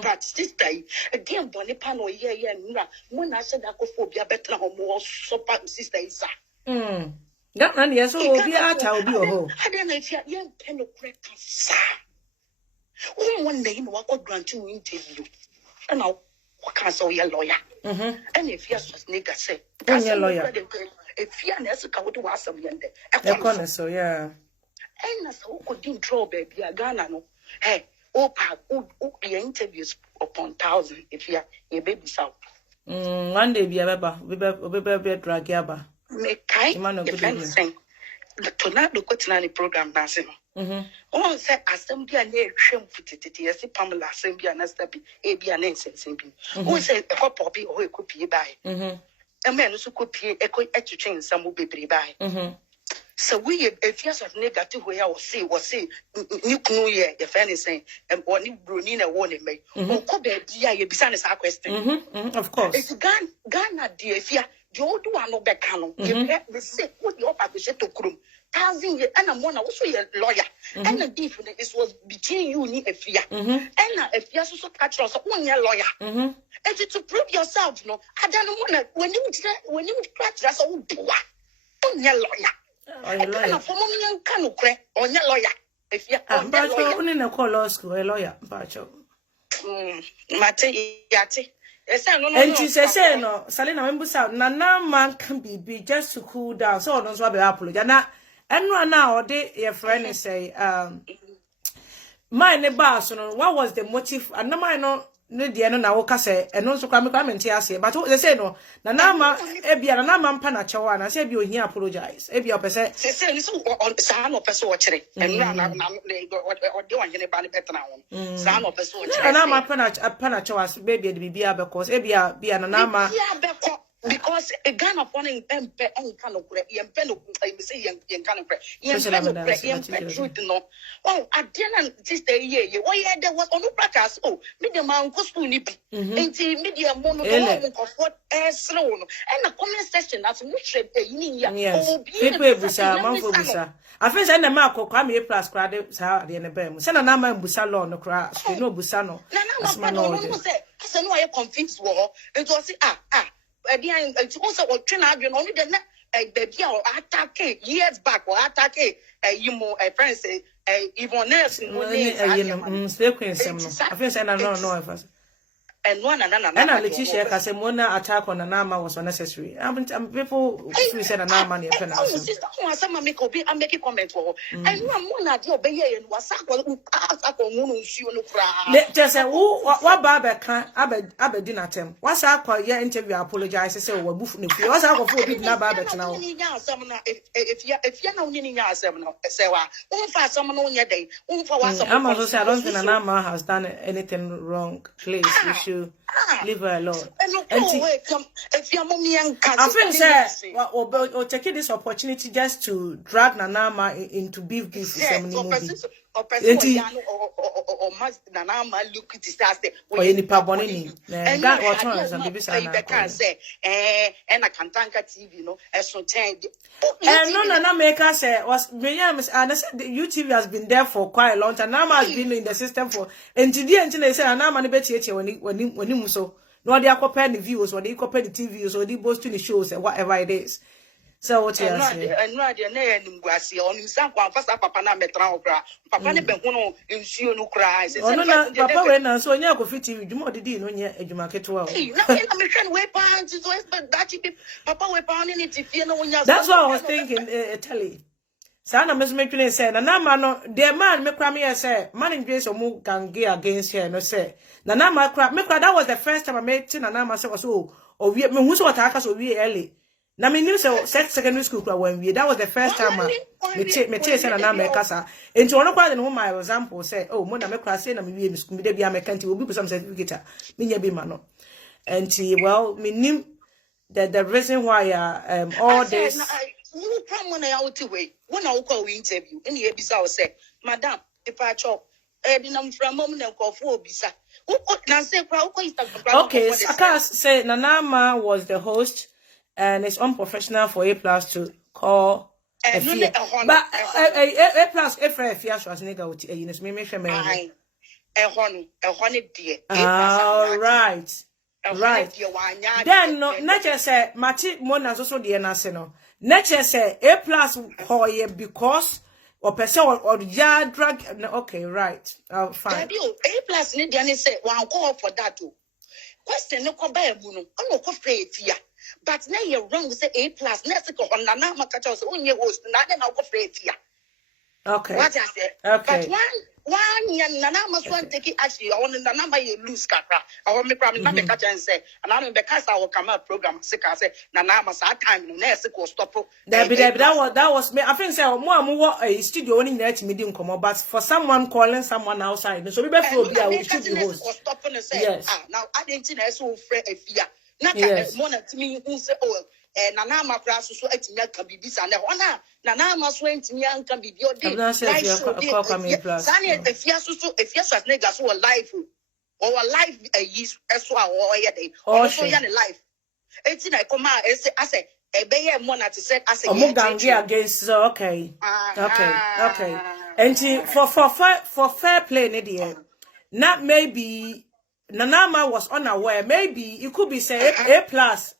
But sister again boni pa no ye nra mo na say da kofobia betra ho mo so pa sister isa. That man yes so obi ata obi oho. Ade na tia ye pen no correct sa. One day no wa grant you interview. And now what can so your lawyer? And if you just nigga say that's your lawyer. If you are so go to was some yende. E so yeah. And so could you draw baby Ghana no. Hey, your interviews upon 1,000 if you baby south. One day be a drag yaba. Make kai defending the tornado quotinani program dancing. On said assembly and a trim footed yes, Pamela assembly and Astabi, AB and Sensimbi. Who said a hop or a copy by. A man who could be a change some will be by. So we if years of negative way I will say new year if anything and or new Brunina warning me. Or could be a business question. Of course. It's Ghana dear if you do no back canon. You have the same what your publisher to Krum. 1,000 years and I'm one also a lawyer. And the difference it was between you and if you and if you also catch us one year lawyer. And to prove yourself, no, I don't know when you catch us all one year lawyer. And for me, can crack on your lawyer. If you're only in a law school, a lawyer, Pacho. Mate, yate. And she says, no, Salina, Membusa, Nana man can be just to cool down. So, don't swab apology. And right now, your friend is say, my neighbor, so what was the motive? And no, I know. No, dear, no, I say, and also come and tell us, but what they say, no, Nana, Ebia, Nana Panachawan, I said, you here apologize. Ebia, per se, on San of Pessoa, and or doing anybody better now. San of Pessoa, and I'm a Panachawas, baby, the Bibia, because Ebia, be an Anama. Because a gun upon him and kind of pen, I say, young kind of truth, no. Oh, I didn't just a year. Why there was on the practice? Oh, medium mount costume, ain't media mono of what air slow. And a comment section that's which a year. People, I think I Marco come here plus credit, the end of them. Send a number in Busalo, no crash, no Busano. I know I confused war. It was it's also what train only the baby or attack years back or attack you more a friend say even else I think I don't know if and one and Letitia Casemona attack on Anama was unnecessary. People who said Anama near Penal. Some make a make a comment for and one at your bay and was just say, what Baba can't Abba dinner tem. What's our call your interview? Apologize. I say, we're buffing if you was out of 4 people now. If you're not winning your seminar, say, won't find someone on your day. I'm also saying, I don't think Anama has done anything wrong. Please, you should leave her alone. If your mommy and I think say or taking this opportunity just to drag Nanama into beef ceremony or must Nanama look at disaster or any pabonini. And that was some babies can say and I can tank TV, no, as so change. And no, Nana Maker said was Miriam, and I said the UTV has been there for quite a long time. Nama has been in the system for and today until they say Anama Betty when you so no they compare the views or they compare the TVs or they both to the shows and whatever it is. So what you say? And no idea Guasi on himself one first Papa na metra opera. Papa ne behuno nsuo no cries. Oh no, Papa when na so nya go fit TV jumo didi no nya adwuma ketewa. Na me hwan we pan so that Papa we pan in TV no nya. That's what I was thinking Italy. Sana mesmetwene say na na ma no the man me kra me say man grace omu gange against her no say na na ma kra me kra that was the first time I met na na ma say was oh we me hu so wataka so we early Na me knew so secondary school when we that was the first time me say na America sa. Enti ono kwa no my example say oh mo na me class say na me wie school me dey be America nti obi some certificate me nya bi ma no. Enti well me nim the reason why all this you come when I out way when I go interview and you bisa say madam departure dinam from mom na nkofo obisa na say kwa uko Instagram. Okay, Saka say Nana Ana was the host and it's unprofessional for A+ to call a fee. But A+ if was nigga with you know me shame me. Right. Right. Then no nature say Mati Mona so the na say no. Nature say A+ hoye because or person or drug okay, right. Fine. A+ need to say one call for that too. Question no ko ba mu no no ko free fia. But now you're wrong with say A+. Next go on Nana Makacha so onye host na na ko free fia. Okay. What I say? Okay. But one year Nana must want take it actually on the number you lose kakra. I want me problem na me catch and say and I because I will come out program say Nana must that time no next go stop. That was me. I think say more a studio only net medium come but for someone calling someone outside so we be flow be our studio host. Yes. Now I didn't know so free a fear. Naka mona timi hu se oh Nana Ana so so atimi aka bibisa na ona Nana Ana so atimi aka bibi o dey live sane efia so nega so live o live eso a o ye dey o so ya ne live eti na come I say ebeye mona to said as a against so okay. And for fair play ne dey not maybe Nana Ana was unaware. Maybe it could be say A+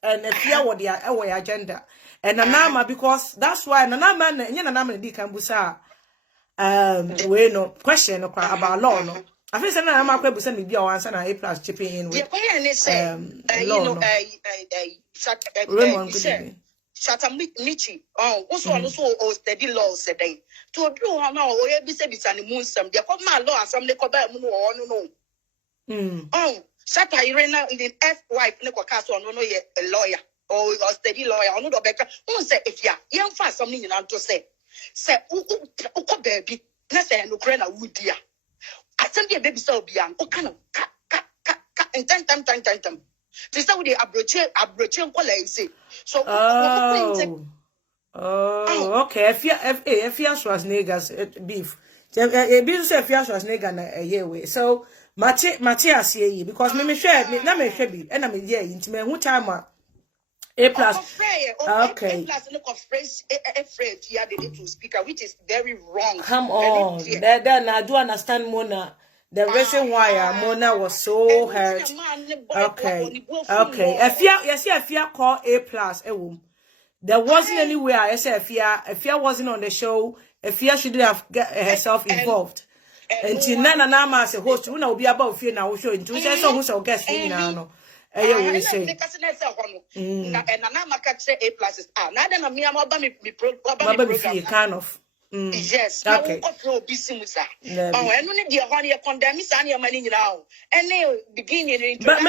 and a fear what their agenda. And Nana Ana because that's why Nana Ana di kambusa we no question about law no. I think Nana Ana kwe busa me bi o answer na A+ chipping in with Raymond Shata Michi also steady law said they to do no or be said it's an moonsum. They come my law and some they come back no. Shata Irena in the F-wife Nico Castle no a lawyer or a steady lawyer or no better. Who say if young fast something you want to say uko baby let's say no crana wood dear. I send you a baby so beyond kind of and time. This is how they abroach say. So okay. If you was niggas beef. Beef say if you was nigga na yewe. So Matthias here because me share me na me share bi and na me here into me who time A+. Okay. A+ no conference afraid you have the speaker which is very wrong. Come on. Then I do understand Mona. The reason why Mona was so hurt. Okay. If you call A+, there wasn't anywhere I said if you wasn't on the show, if you shouldn't have get herself involved. Until Nana Ana as a host, who will be about fear now show into so who's our guest now. We say. And Nana Ana say A+. Neither na me me program. Kind of. Yes. Okay. And when the honey condemn is any money now. And beginning but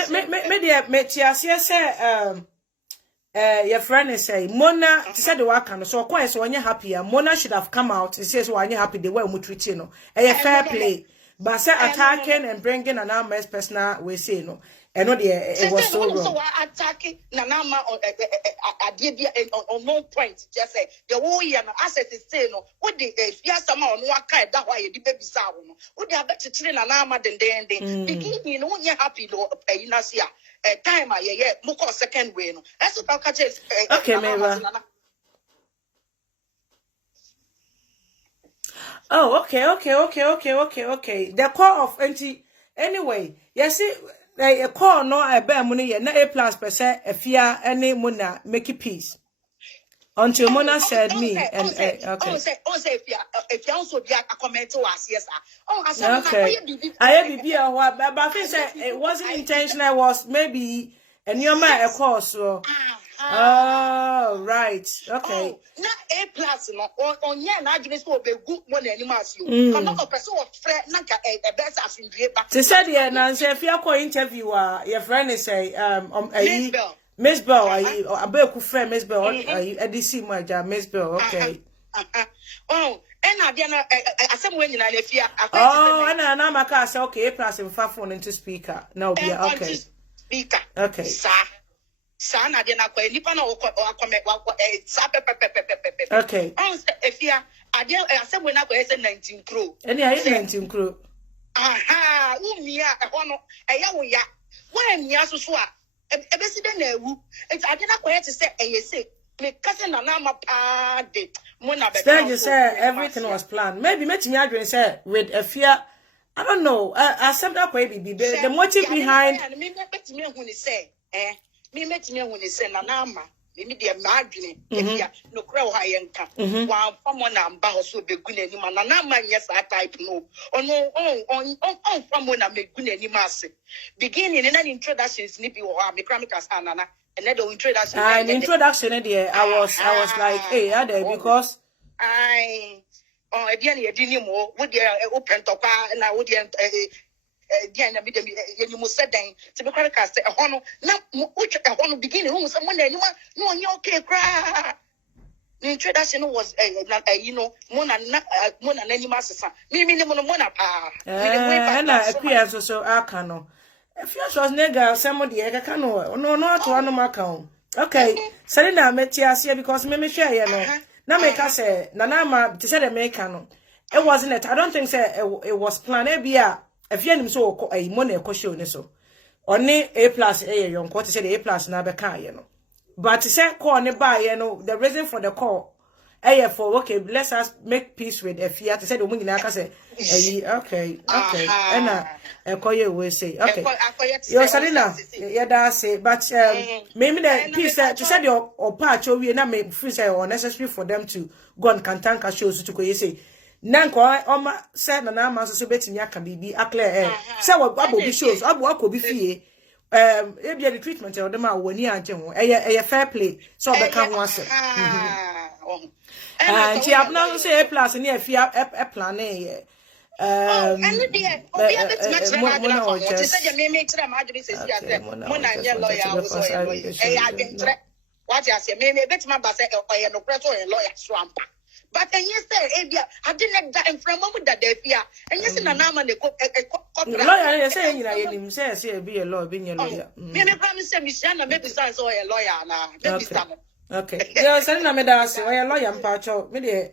your friend is say Mona said the work and so quite so when you're happy Mona should have come out and says when you're happy the way we treat you know a fair play but say attacking and bringing an arm's personal we say no and no it was so wrong. So attacking Nana on no point just say the whole year asset is say no what the fear somehow no kind that why the baby saw no what they are better to Nana Ana then beginning no you're happy no inasia time I moko second way no that's what catch okay maybe oh okay the core of anyway yes a call no I bear money na A+ per se a fear any Mona make it peace until Mona said me and okay if you also be a comment to us yes okay I be but I think it wasn't intentional was maybe and your man a course so oh right okay na A+ no on yen na agnes so be good one animals you come up person of friend na ka e best asundue ba they said here na say if you call interview your friend is say Miss Bell, I bet you friend Miss Bell, ADC Maja, Miss Bell, okay. Oh, and I didn't some when you if you oh, and I'm a car, say, okay, plus in far phone into speaker. No, be okay. Speaker. Okay. Son, I didn't quite Nipana or okay. If you I didn't some when I was 19 crew. Any I 19 crew. Aha, Umia, a honor, a yawa. When Yasuswa, a president, it's I didn't quite to say, a say. Me cousin Nana Ana McBrown. You say everything was planned. Maybe me say with a fear. I don't know. Accept that way, be the motive behind. Me met me when he say, me met me when he say Nana. Me dear margin, if ya no crow high and while someone and bows will be good any man. Nana, yes, I type no. Oh no, on from when I make good any mass. Beginning in an introduction, snippy or me cramicas Nana. And then the introduction. An introduction, I was like, hey, are there because again, you didn't more with the open top and I would again a bit you must say to be correct. A honor, not which a honor beginning who someone anyone, no, you okay, cry. The introduction was you know, Mona any master. Me minimum Mona pa. And I appear so Arcano. If you was nigga, somebody I can no not to one account. Okay, Selena met here because me share you know. Now make us say Nana to say the American. It wasn't it. I don't think say it was planned. If you so a money question so. Only A plus A young quarter say the A plus na be can you know. But to say call ne buy you know the reason for the call. For okay, let's us make peace with a fear to say the woman in say okay. And call you will say okay. You're Salina, yeah, that's it. But maybe the peace to say your or patch or we not make free say or necessary for them to go and can tank shows to go say. Nanko Oma said and I'm also betting Yaka be a clear say what will be shows, I will be fee. Maybe the treatment or the man when you are a fair play, so I become once. And she have now say a plus and if you have a plan a and the what I say, maybe bet my bass or no press or a lawyer swamp. But then you say, I didn't die from moment that they fear. And you see, Nana and the lawyer saying, I say, be a lawyer, being a lawyer. Maybe I say, Miss Jana, maybe sons or a lawyer now. Okay. Yeah, Selena made us say, a lawyer, Pacho, maybe.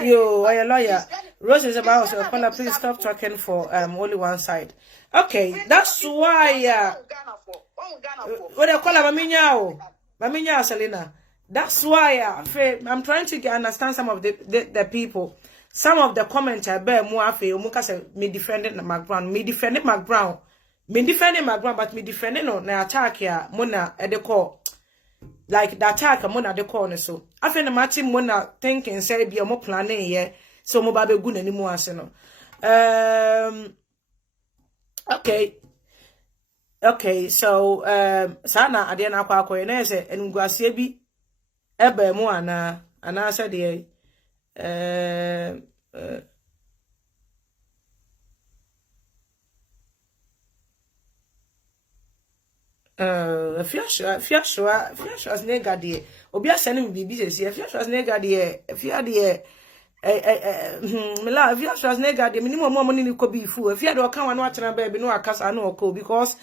You are a lawyer. Rose is about so Paula, please stop talking for only one side. Okay, that's why what I call Maminya Selena. That's why I'm trying to understand some of the people. Some of the comments I bear more Muka said me defending McBrown, me defending McBrown, but me defending on the attack here, Mona at the core. Like the attack Mona at the corner. So I find the Martin Mona thinking say be more planning here, so mo babe good anymore. Okay, so Sana Adiana Quaco and Guasebi Ebe mo ana said the Fiasho as nega de obi asene bibi sesi fiasho as nega de fia de me la fiasho as nega de minimum mo ni ko bi fu fia de o kan wa no atena ba bi no akasa no ko because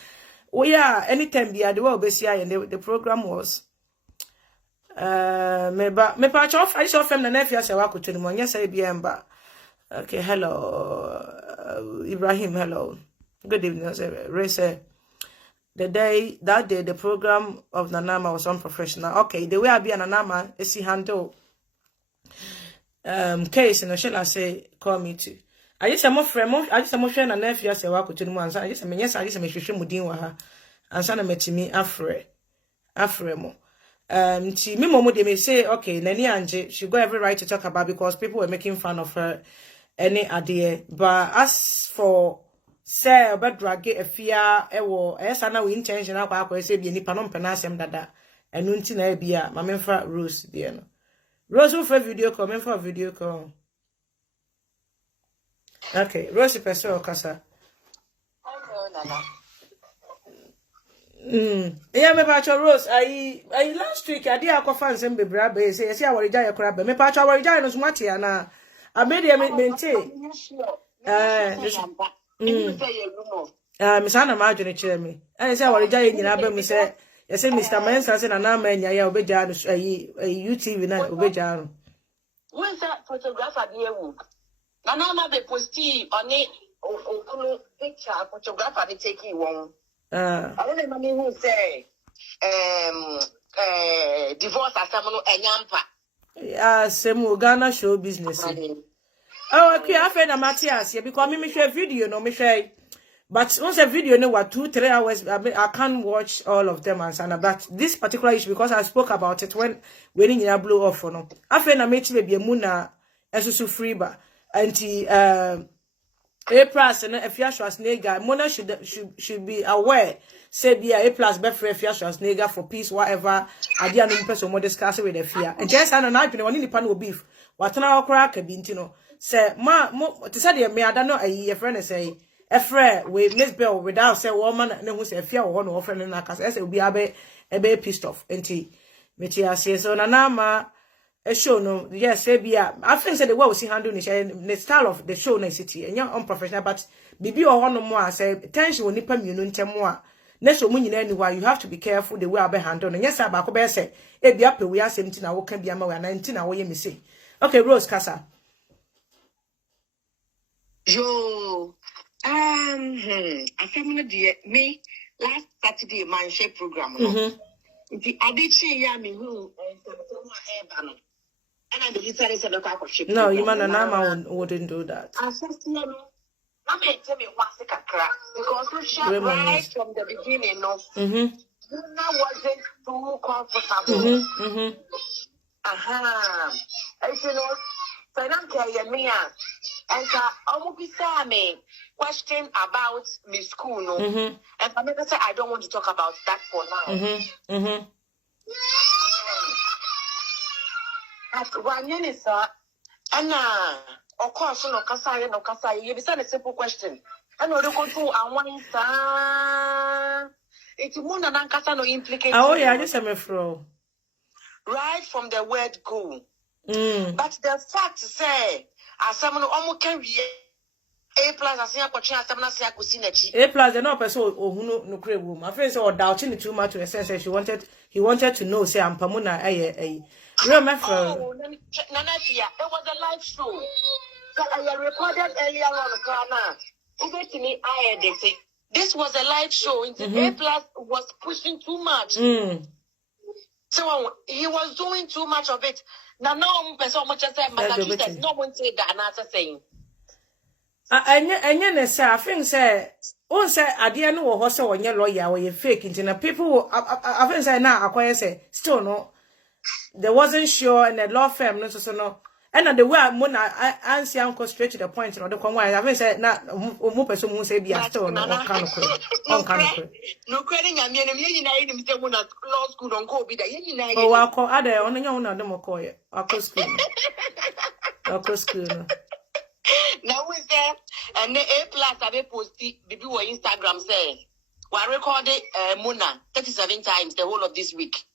we are anytime be the well be and the program was me pa chof I saw fem na na fia se wa ko tuni mo nya say bi emba. Okay, hello Ibrahim, hello, good evening. Race that day the program of Nanama was unprofessional. Okay, the way I be an Nanama is he handle case and shall I say call me to. I just am friend and nephew say wa to mu ansa. I just me yes I just me hwehwe mudin wa ha. Ansa na metimi afre mo. Ti me momo de me say okay, Nani Anje she got every right to talk about because people were making fun of her any idea. But as for say about drag a fear ewo esa na we intention akwa say bi nipa no mpena asem dada enu nti na bia ma memfa Rose de no Rose wo fa video call memfa video call. Okay, Rose person okasa. Yeah, me pacho Rose. I last week I did a conference in Bebra Bay. Say, I will die a crab. Me pacho will die no smati ana. I made him maintain. Miss Anna Marjorie chair me. And I say, I will die in Abba. Me say, I say, Mr. Mensa and Anna Mania, Obejan, a UTV, Obejan. Where's that photographer near you? Nana be posting on it or picture photographer they taking one. I don't remember who say divorce as someone and yampa. Yeah, same Ghana show business. Oh, okay, I find a Matthias here because me share video, no me share. But once a video, no, what 2-3 hours, I can't watch all of them and so. But this particular issue, because I spoke about it when you blew off, no. I find a mate be a muna esusu free ba anti A+ and if you as nigga, mona should be aware. Say be a plus be free if you as nigga for peace whatever. I didn't know person more discuss with the fear. And just an I one in the pan beef. What na okra ka bintino. Say ma to say me I don't know a friend say a friend we Miss Bell without say woman no who say fear or no friend na cause say be a be pissed off. Enti metia say so Nana ma a show no yes say be I think say the way we see handle the style of the show na city and young unprofessional but bibi or no more say tension will nipa mienu ntem a na so mu nyina anywhere you have to be careful the way I handle no yes ba ko be say e bia pe we asem ti na wo ka bia ma we na nti na wo ye me say okay Rose Kasa Yo I family dear me last Saturday man share program no the adichi ya me who and I decided to look at ship. No, you man Nana wouldn't do that. I said no. I may tell me what's the crack because we shot right from the beginning. No, Luna wasn't too comfortable. And you know, so I don't care me and so I will be saying me question about my school. No, and I never say I don't want to talk about that for now. At 1 minute, sir, and of course, no Kasai, you said a simple question. I know the control and one sir. It's more than Kasa no implicated. Oh, yeah, I just am a fro. Right from the word go. But the fact say, as someone almost can be A+ as a question, as someone say, I could see A+, the no person who no create room. My friend said, doubting it too much to a sense he wanted to know, say, I'm Pamuna, remember, Nana, it was a live show that I recorded earlier on Ghana. Even to me, I had it. This was a live show. A+ was pushing too much. So he was doing too much of it. Now, no person much as Massachusetts, no one said that another saying. And say, I think, say, oh, say, I didn't know what so when you're lawyer or you're fake. And people, I think, say, now, I say, still no. They wasn't sure and the law firm no so no and the way I answer uncle straight to the point no the come why I said na mo person who say be still no kind of no credit am you na him say mo na law school don go be that you na oh I call other on you na dem call you akọ school no now we say and the A+ have posted bibi on Instagram say we recorded Mona 37 times the whole of this week.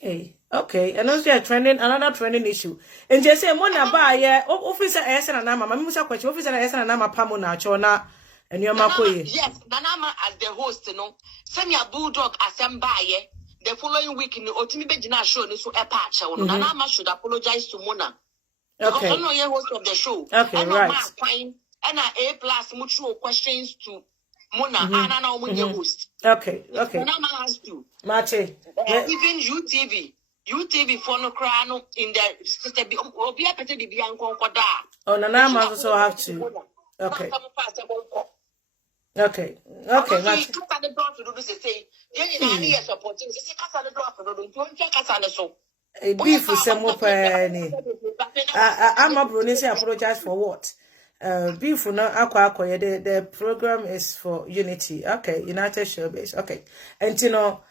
Hey, okay, and also another trending issue. And just say Mona buy officer Nana Mama, Musa question officer Nana Pamona Chona and your Makoye. Yes, Nana as the host, you know. Send your bulldog as some buyer. The following week in the Otimi Bejina show, this will a patch. Nana should apologize to Mona. Okay. I'm not your host of the show. Okay, and right. Fine. And A+ mutual questions to Mona and now when you host. Okay. Nana has to. Mate. Even UTV for no crown in the sister will be a petty be uncle for that. Oh, Nana must also have to. Okay. Okay. That's at the door to do this. Say, you supporting. The door for the so. A beef with some more penny. I'm a Bruni say apologize for what? Beef will not the program is for unity. Okay, United Showbase. Okay. And you know,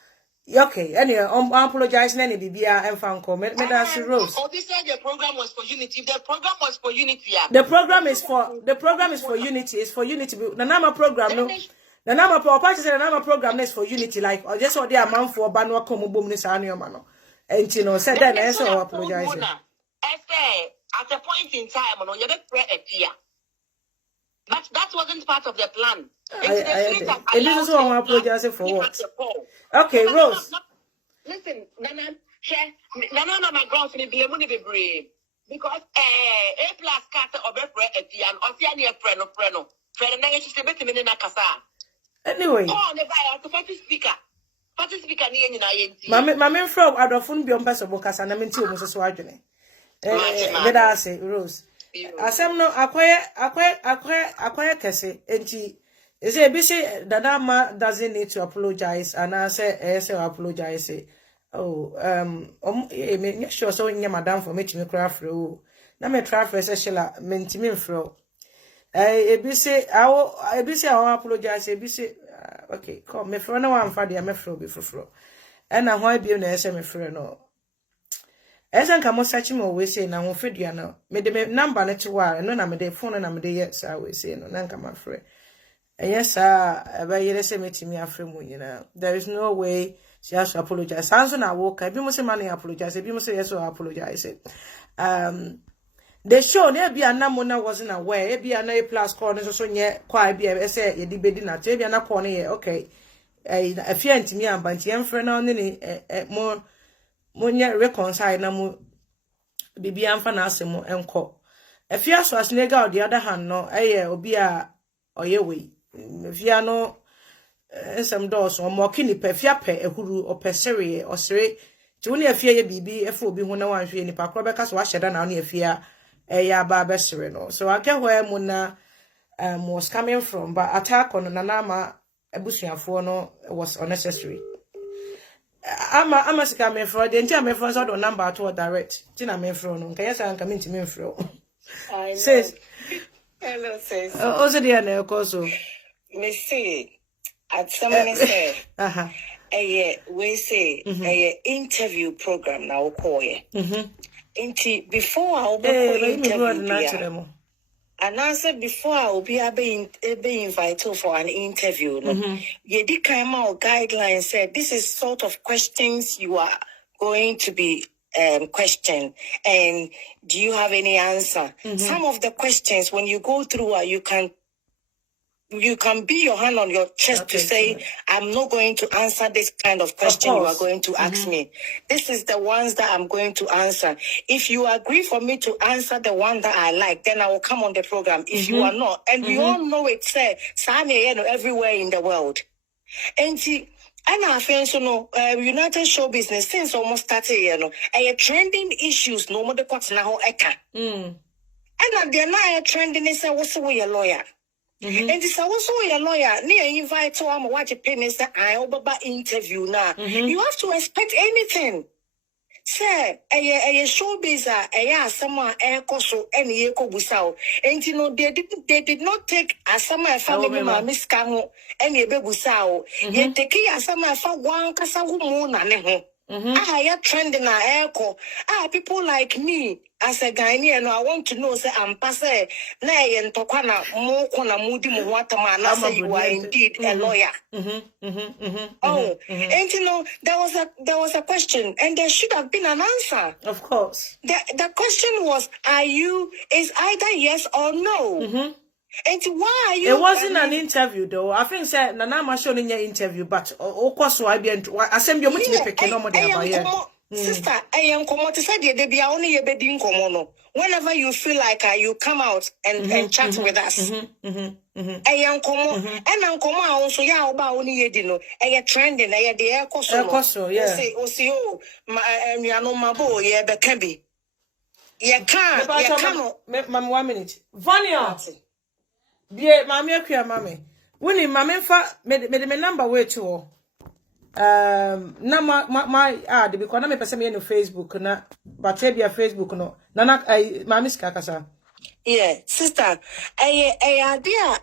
okay, anyway, I apologize any Bibia and fan comment. That's Rose. Oh, they said the program was for unity. The program was for unity. The program is for unity. It's for unity. The Nama program no. The number for parties and number program is for unity, like or just all the amount for Banwa Como Boom this annual man. And you know, said that I so apologize. At a point in time, you get prayer a year. But that wasn't part of the plan. And this is what I'm apologizing for what? Okay, Rose. Listen, Nana Ana McBrown for the BM because A plus cat or prayer a year and Oceania Preno. Anyway. Oh, the buyer, party speaker. Party speaker near Mamma from Adolphine beyond Paso Bocas and I'm in two Mrs. Wagner. Let us say, Rose. As I'm no acquire Cassie, and she is a busy that Nama doesn't need to apologize, and I say, apologize. Oh, sure, so in your madam for making me cry through. Now, me try for a shella, mentiment fro. I will apologize. Okay, come me for no one for the amefro before. And I want to be an SM no. As I come searching always say, now, Fidiano, made the number net to war, and no, the phone and I'm the yes, I will say, no, Nanka, my friend. And yes, sir, I buy you to me after moon, you know. There is no way she has to apologize. Sanson, I walk, I be most money apologize, if you must say yes, or apologize. The show there be a number wasn't aware, be an A plus corners so near quite be a say, a debate not to be an corner, okay. A fear to me, and but young friend on any more. Monya reconcile na mu bibi amfa na asemo enko afia so asnega on the other hand no obi a oye we afia no ensem dos o mo kini pa afia pe ehuru opesere osere ti woni afia ye bibi efa obi ho na wanhwe ni pa kro be ka so ahyeda na woni afia ya ba besere no so akehwe mu na was coming from but attack on Nana Ana ebusuafo no was unnecessary. I'm a scam me for the entire me friends on number to direct. Tina me from no. Can you say I'm coming to me from? Says hello says. Also the other also. Me say at someone say. We say a interview program now call ye. Before I will be interview. And answer before I will be invited for an interview. Yedi came out guidelines said this is sort of questions you are going to be questioned, and do you have any answer? Some of the questions when you go through you can be your hand on your chest to say, I'm not going to answer this kind of question you are going to ask me. This is the ones that I'm going to answer. If you agree for me to answer the one that I like, then I will come on the program. If you are not, and we all know it's everywhere in the world. And I feel so United Show Business since almost 30 years, trending issues no more the courts now eka. And they're not trending is what's away a lawyer. And this also a lawyer near invite to watch a penny I interview now. You have to expect anything. Say a showbiz someone so any busao. And you know they did not take a summer family miss Kamo any busao. Yet take a summer for one casawu moon and trending echo. People like me as a Ghanaian, I want to know say I'm passe nay and tokana mo kona mudi mo waterman say you are indeed a lawyer. And you know there was a question and there should have been an answer. Of course. The question was is either yes or no. And why are you? It wasn't an interview though. I think said Nana Ana showed in your interview, but of course I be I send you much picking no more about sister, I am come to say they be only a bedin komono. Whenever you feel like you come out and chat with us. I am come and I'm come out so yeah about only dino. I trending I the air coso yeah. Say you are no my boy yeah but can be. You can't 1 minute. Vania. Dear mammy, mammy. Winnie, mammy, made me number way to now my because I'm person on Facebook, na but maybe a Facebook no. Nana, mammy's kakasa. Yeah, sister, idea,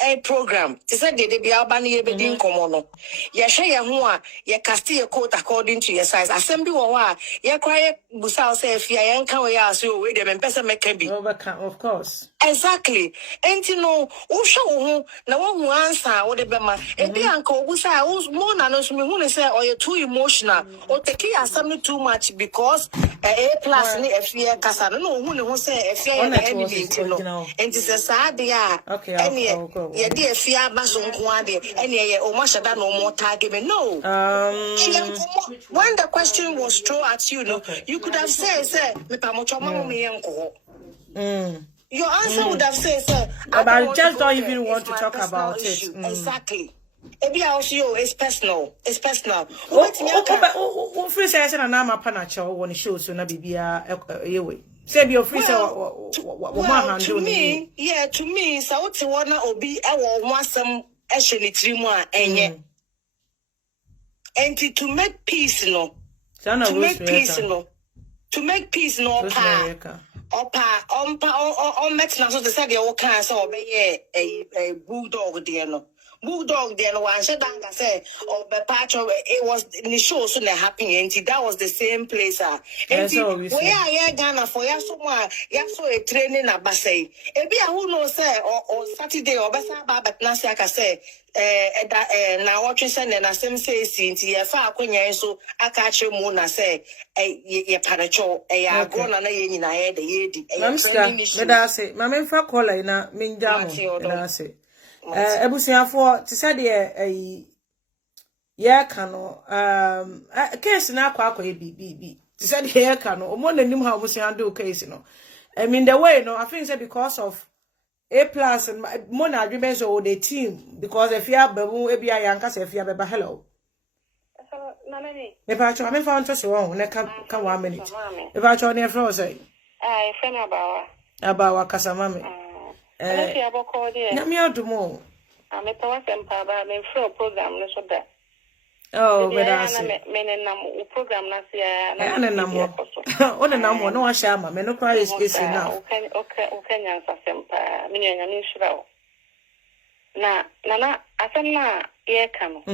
a program. They said they be albany bedin komono. Ye share your hoa, ye cast your coat according to your size. Assembly or ye quiet busal say if you ain't come ya so with them and person make be. Of course. Exactly. And you know, show no one who answer or the bema. And be uncle who say who's more than us me who say or you're too emotional or take care something too much because A plus ni if you casa no who say if you anything no. And it's a sad yeah. Okay, I'll go. Yeah, dear fear bason quade and yeah, or much than no more target. No. When the question was thrown at you, no, you could have said, me pamochoma me uncle. Your answer would have said, sir, but I just don't even want to talk about it. Exactly. Maybe also it's personal. It's personal. Free says and I'm a panacho when it shows so na bibia anyway. Say be free to me, yeah, to me, so what's one obi I want some actually 3 more and to make peace, no. To make peace, no. To make peace, no. On Mexico, so they said they all can't so be a bulldog, dear no. Bulldog, dear no one said, I said, or the patch of it was in the show soon happening, and that was the same place. And where I Ghana for ya someone, ya so a training at Bassay. Maybe I who knows, say, or Saturday or Bassa, but Nasiaka say, now watching send and I same say, since ye far queen, so I catch you moon, I say, ye panacho, a grown and in I had the yedi. Let us say, Mamma for collar in a mean jam, I say. Ebusiafo ti said ye kano case na akwa bi ti said ye kano omo nanim ha obusian do case no I mean the way no I think say because of A plus and more agreements or the team because if you have babu ebi ayanka say if you have hello me pa cho me found to say one can 1 minute if I cho near floor say friend abawa kasamame na me adumo I'm a power sempa ba me free program no so da oh but I say me nam program na sia na namo o na namo no wa sha ma me no cry is enough okay nyansa sempa me nyanya ni shira o na asem na ye ka no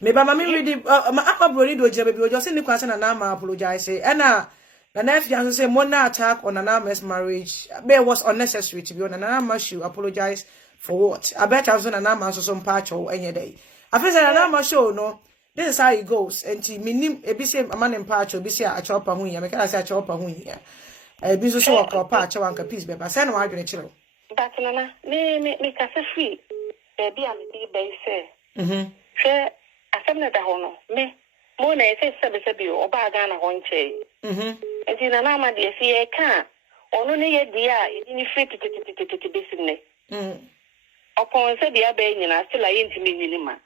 me ba ma me read ma broni do je baby o just ni kwase na ma apologize and na if you say Mona attack on Nana's marriage, it was unnecessary to be on Nana must you apologize for what? I bet I was on Nana so some patch or any day. I feel that Nana show no. This is how it goes. And to minim a bit a man in patch or be a chopper who you make us a chopper who here. A business work or patch or a piece, but I send one to chill. But Nana, me cafe free. Baby, I'm the say. Share a seminar hono. Me. Mona say sabi or bagana honche. And in an ama dear see a car, or no near dear, in free to business. Upon said the abbey, and I still I intimate.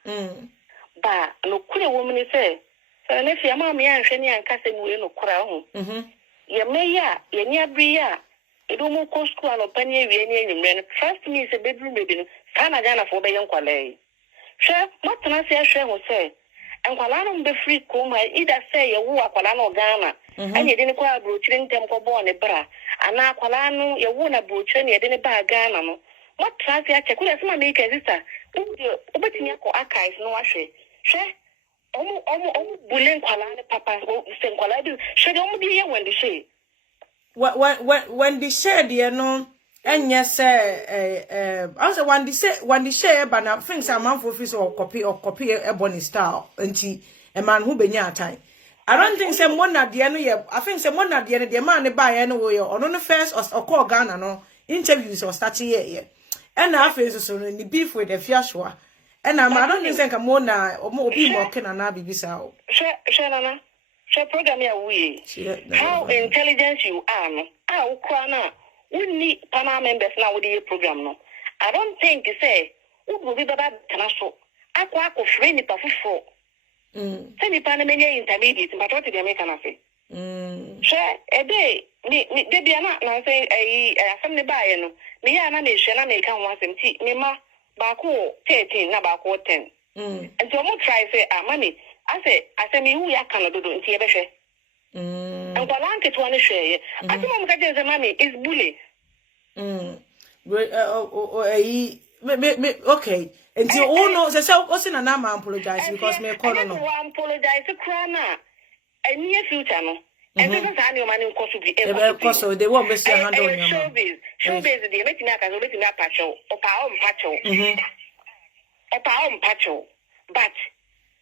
But no queer woman say, so if your mammy and Shani and Cassin will no crown. Ye may ya, ye near Bria. It almost cost school or penny, trust me, it's a bedroom baby. Sana Gana for the young quality. Sure, not to say, share will say. And while I don't be free, come, I either say a woo aqualano Ghana, and you didn't quite broaching temple born a bra, and now aqualano, you won't a broaching, you didn't buy a Ghana. What trust I check with us, my maker sister? Opening your archives, no washe. Share bullying qualana, papa, send quality. Should only be here when the shade. When the shade, you know. And yes, also when the share, but now things are man for office or copy a bonny style, and a man who be near time. I don't think some one at the end of I think some one at the end of the man buy anyway or on the first or call Ghana no interviews or starting here. And I feel so in the beef with the Fiashua. And I don't think I'm more people can and I be bisao. Shanana, share program your way. How intelligent you are, no? I'll cry we need Panama members now with the program. No, I don't think you say, who will be the bad Tanaso? I quack of friend if I send the Panama intermediate, but what did they make an affair? Share a day, they be not now say a family buy no. Me and I may share make one some tea, Mima, Baku 13, Nabako 10. And so more try say, money. I say, me who ya can do in Tiabeshe. And the land is one share. I think I'm getting the money is bully. okay. Until all no, so what's in an am apologize because me call no. I apologize to Krana. A near future no. And this is how your money cost to be able so they won't miss your hand on your showbiz. Showbiz, the making up as a making up patcho or power patcho. Or power patcho. But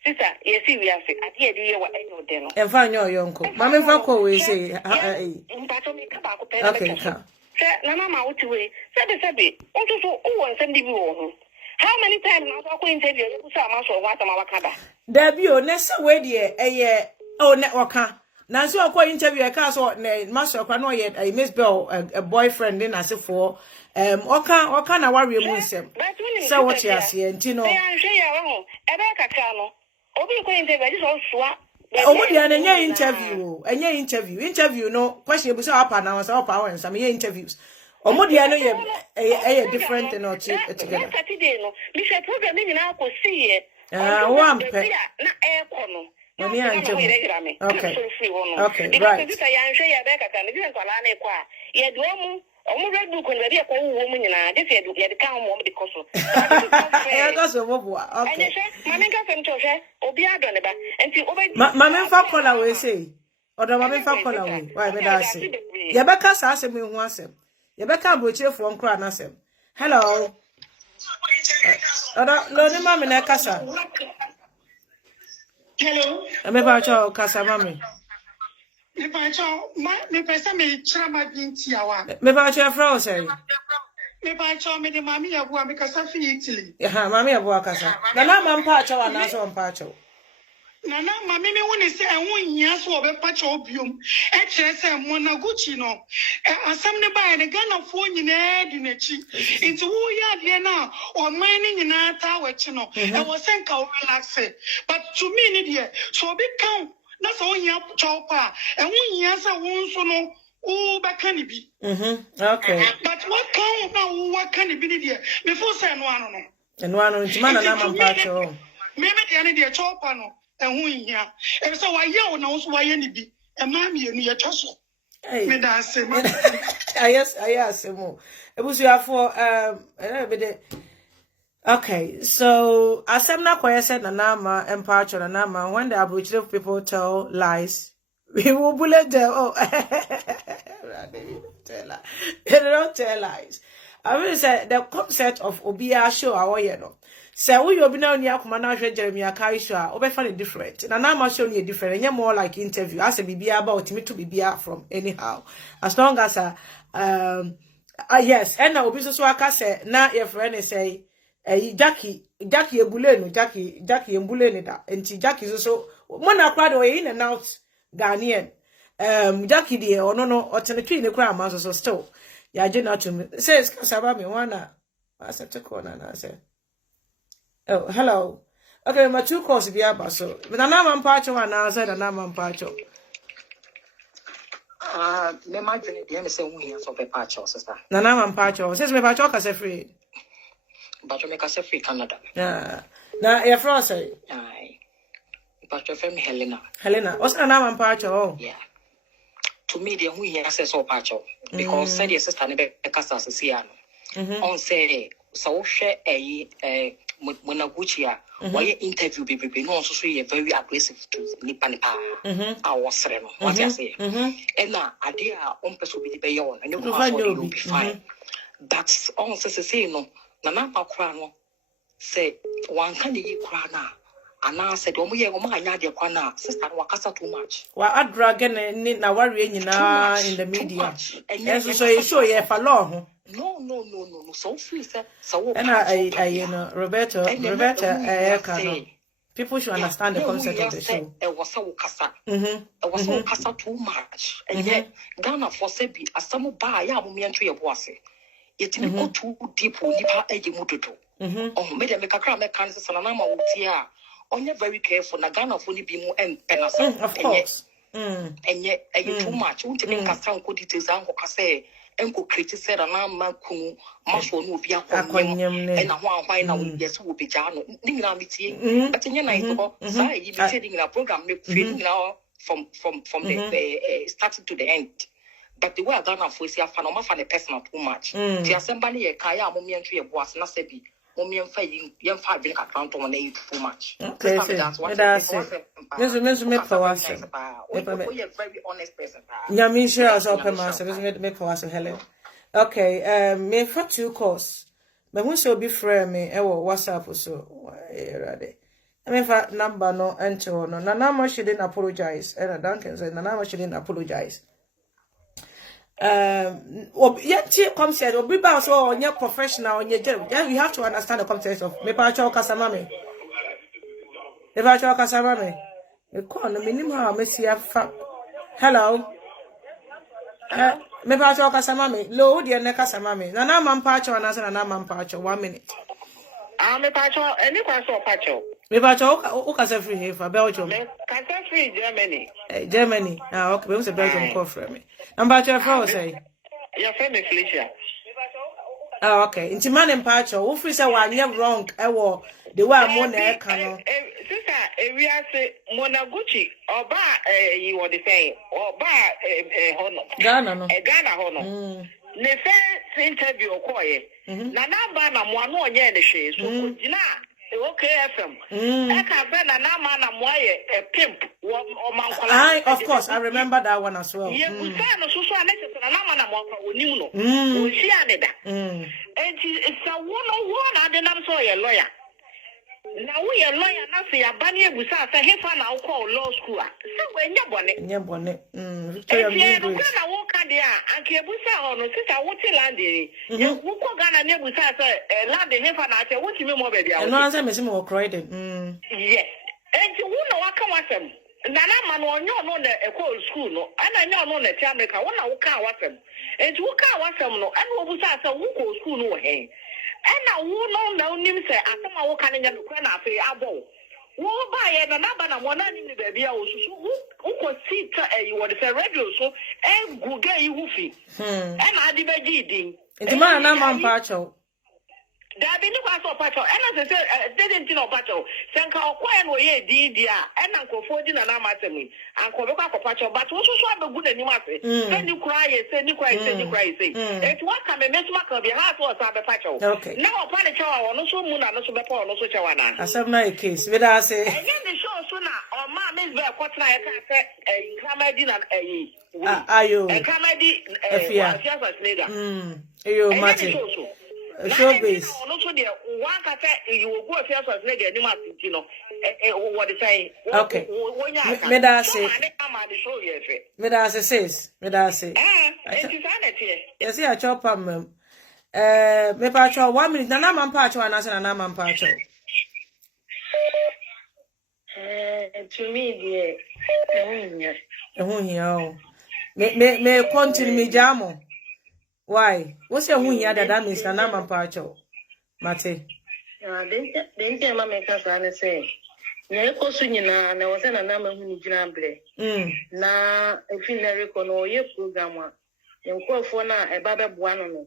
sister, you see, we have at the idea what I know then. And find your uncle. Mammy Falco will say, okay, Nana out to way. Sabi, also, oh, and send you. How many times I go interview you saw much or what am I cover? Debut, Nessa, where dear, a year, oh, networker. Now, so I interview a castle, Master Crano yet, a Miss Bell, a boyfriend in as if for, or can I worry him? So what you see, and Tino. I am sure you're wrong. About Cano. Obi ko interview this all swap. Oh, what you interview no question you say up now so up and some interviews. Oh, what you a different thing or together. Saturday no. Me say program ni na ko see e. One pe. Na air kono. Okay, right. Because I am sure you're back at the Kalane qua. Yet, Red Book when we are calling woman in a different the count more because of okay. Mamma can tell her, or be out on the back, and see over Mamma Falconer will say, or the Mamma Falconer way. Why did I say? Yabaka asked me once him. Yabaka butcher for crown as him. Hello. No, Mamma Nakasa. Hello. I'm about your casa, Mammy. Me pesa me chama binti yawa. Me about your frozen. Me ba cho me de mami ya bua me kasa fi Italy. Yeah, Mammy abua casa. Nana man pacho and answer on pacho. Nana mami me woni se enwo hia so obe pacho obiom. E kire se mo na Gucci no. Asam ne ba ne Ghana fo nyina di nachi. Nti wo ya de na o man ni nyina ta wachi no. E wo sen ka o relax. But to me ni de so obi kan na so hia chopa. Enwo hia se wo nso no o ba kan bi. Okay. But what can now what can be there? Before say no ano no. And one on Timana man pacho. Maybe the end the chopa no and who in here. And so why you know why any be a mammy and your tosso. Me da say yes, I asked him. It was your for okay, so as I'm not quite said Nana and Pacho Nana, when the Aboriginal people tell lies, we will bullet them. Oh, they don't tell lies. I will say the concept of Obia show our no. So we will be now near Commander Jeremiah Kaisha, over funny different. And I'm not showing you different, and you're more like interview. As a BBA about me to be from anyhow. As long as yes, and now business worker say now your friend say Jackie Ebuleno, Jackie Embulene that, and Jackie is also one crowd away in and out Ghanaian. Jackie dear or no alternative in the crowd master so still. Yeah, did not to me. Says Casabami one. I said to corner and I said, oh, hello. Okay, my two calls be about so. But I'm not Pacho and I said and I'm Pacho. Me imagine the say we have for Pacho, sister. Nana Pacho says me Pacho can say free. But make us free Canada. Yeah. Now your friend say. Aye. Pacho from Helena. Helena, what's Nana Pacho? Yeah. To me, the who he says so Pacho because said your sister never casa Siano. On say so share a Munaguchia, why interview be no so a very aggressive to Nipanipa. I was reno, what I say. And now idea on person will be beyond and you will be fine. That's all says say no. Nana Crano say one can eat crana. And I said, oh, we are going to kwana sister wakasa too much. Well, I dragon and na worry in the media. Yes, so you show you for long. No. So free, so and I you know, Roberta, people should understand the concept of the show. It was so kasa. It was so kasa too much. And yet, Ghana for Sebi, as some buy ya me and your boss. It will go too deep on the edge of Mututo. Oh, made a make a crime, Kansas and Anama Utia. Only very careful. Na Ghana for ni be more and penasa. Of course. And yet, too much. Won't make a sound good details. Uncle say, Uncle criticized an arm, Maku, Marshall, no be a and a why now, yes, will be Jano. Nina meeting, but in your night, you be sitting in a program, feeling now from the starting to the end. But the way Ghana for see a fan of a personal too much. The assembly a kaya, mommy and tree was not Mommy and Fay, young five drink account on too much. Okay, that's it. This is me for us. You're a very honest person. Yamin shares open master, doesn't make for us, Helen. Okay, me for 2 calls. But who shall be frame me, WhatsApp or so. I mean, for number no enter no. Nana she didn't apologize. And Duncan said, Nana she didn't apologize. Yet comes said, or be bound so on your professional on your job. Then we have to understand the context of me pacho kasamame. Me pacho kasamame. You call the minimum Messia. Hello. Me pacho kasamame. Low dear nekasamame. Nana man pacho and answer Nana man pacho. 1 minute. Me pacho, any pacho pacho. Me pacho who can free here for Belgium. Can free Germany. Germany. Ah, okay, we was a Belgium call for me. Number 12 say. Your friend is Felicia. Oh, okay. Inti man and pacho, who free say one year wrong, the way money I can. Sister, we are say Monaguchi, or bar, you were the same, or bar, honor. Ghana, no. Ghana, honor. The first interview, quiet. Nana Bana, one more year, the shade, so good. Okay, FM. I can't be Nana Ana a pimp, or man. Of course, I remember that one as well. Yeah, we say no, so I make it Nana Ana Mono. We see Aneda. And it's a one I didn't saw a lawyer. Now we are lawyer, not say a bunny with us, a hip and I'll call law school. So when you're bonnet. Yeah, bonnet. I walk on there, and Kebusa or no sister, what's a landing? You walk on a neighbor, a landing, hip and I what you mean more baby. I know I'm missing more cried. Yes. And you won't know what come with them. Nana man, one you know the call school, no, and I know the America, one I can't watch them. And you can't watch them, no, and what was that? So who go school no hey. And I won't know him say, I come out can in the corner of a abo. Who buy a number one in the baby, who could see you want to say radio so and go get you woofy. And I did a deeding. It's a man, I'm pacho. There be no paso pacho, and as I said, didn't know pacho. Sanka Quan way dedia, and Uncle 14 and Amatami, and Koboka pacho, but also so good and you must say. Then you cry, send you cry, send you cry. It's what can be Miss Mark be hard to a pacho. Okay. Now, upon a child, or no so moon, and no so before, no so chawana. I said my case, with us say. And then the show sooner, or Mamma's very what I can say, comedy and are you a comedy, later. You, Martin. Showbiz. Okay. Medase says. Medase. Yes, I chop me pacho 1 minute. Nana man pacho and answer Nana man pacho. To me, dear. Me continue me jamo. Why? What's your who here that means Nana man pacho? Mate. Didn't mamma say. Yeah, Cosunina, and I was in a number who need na if you never know your program, you call for now a baba buano.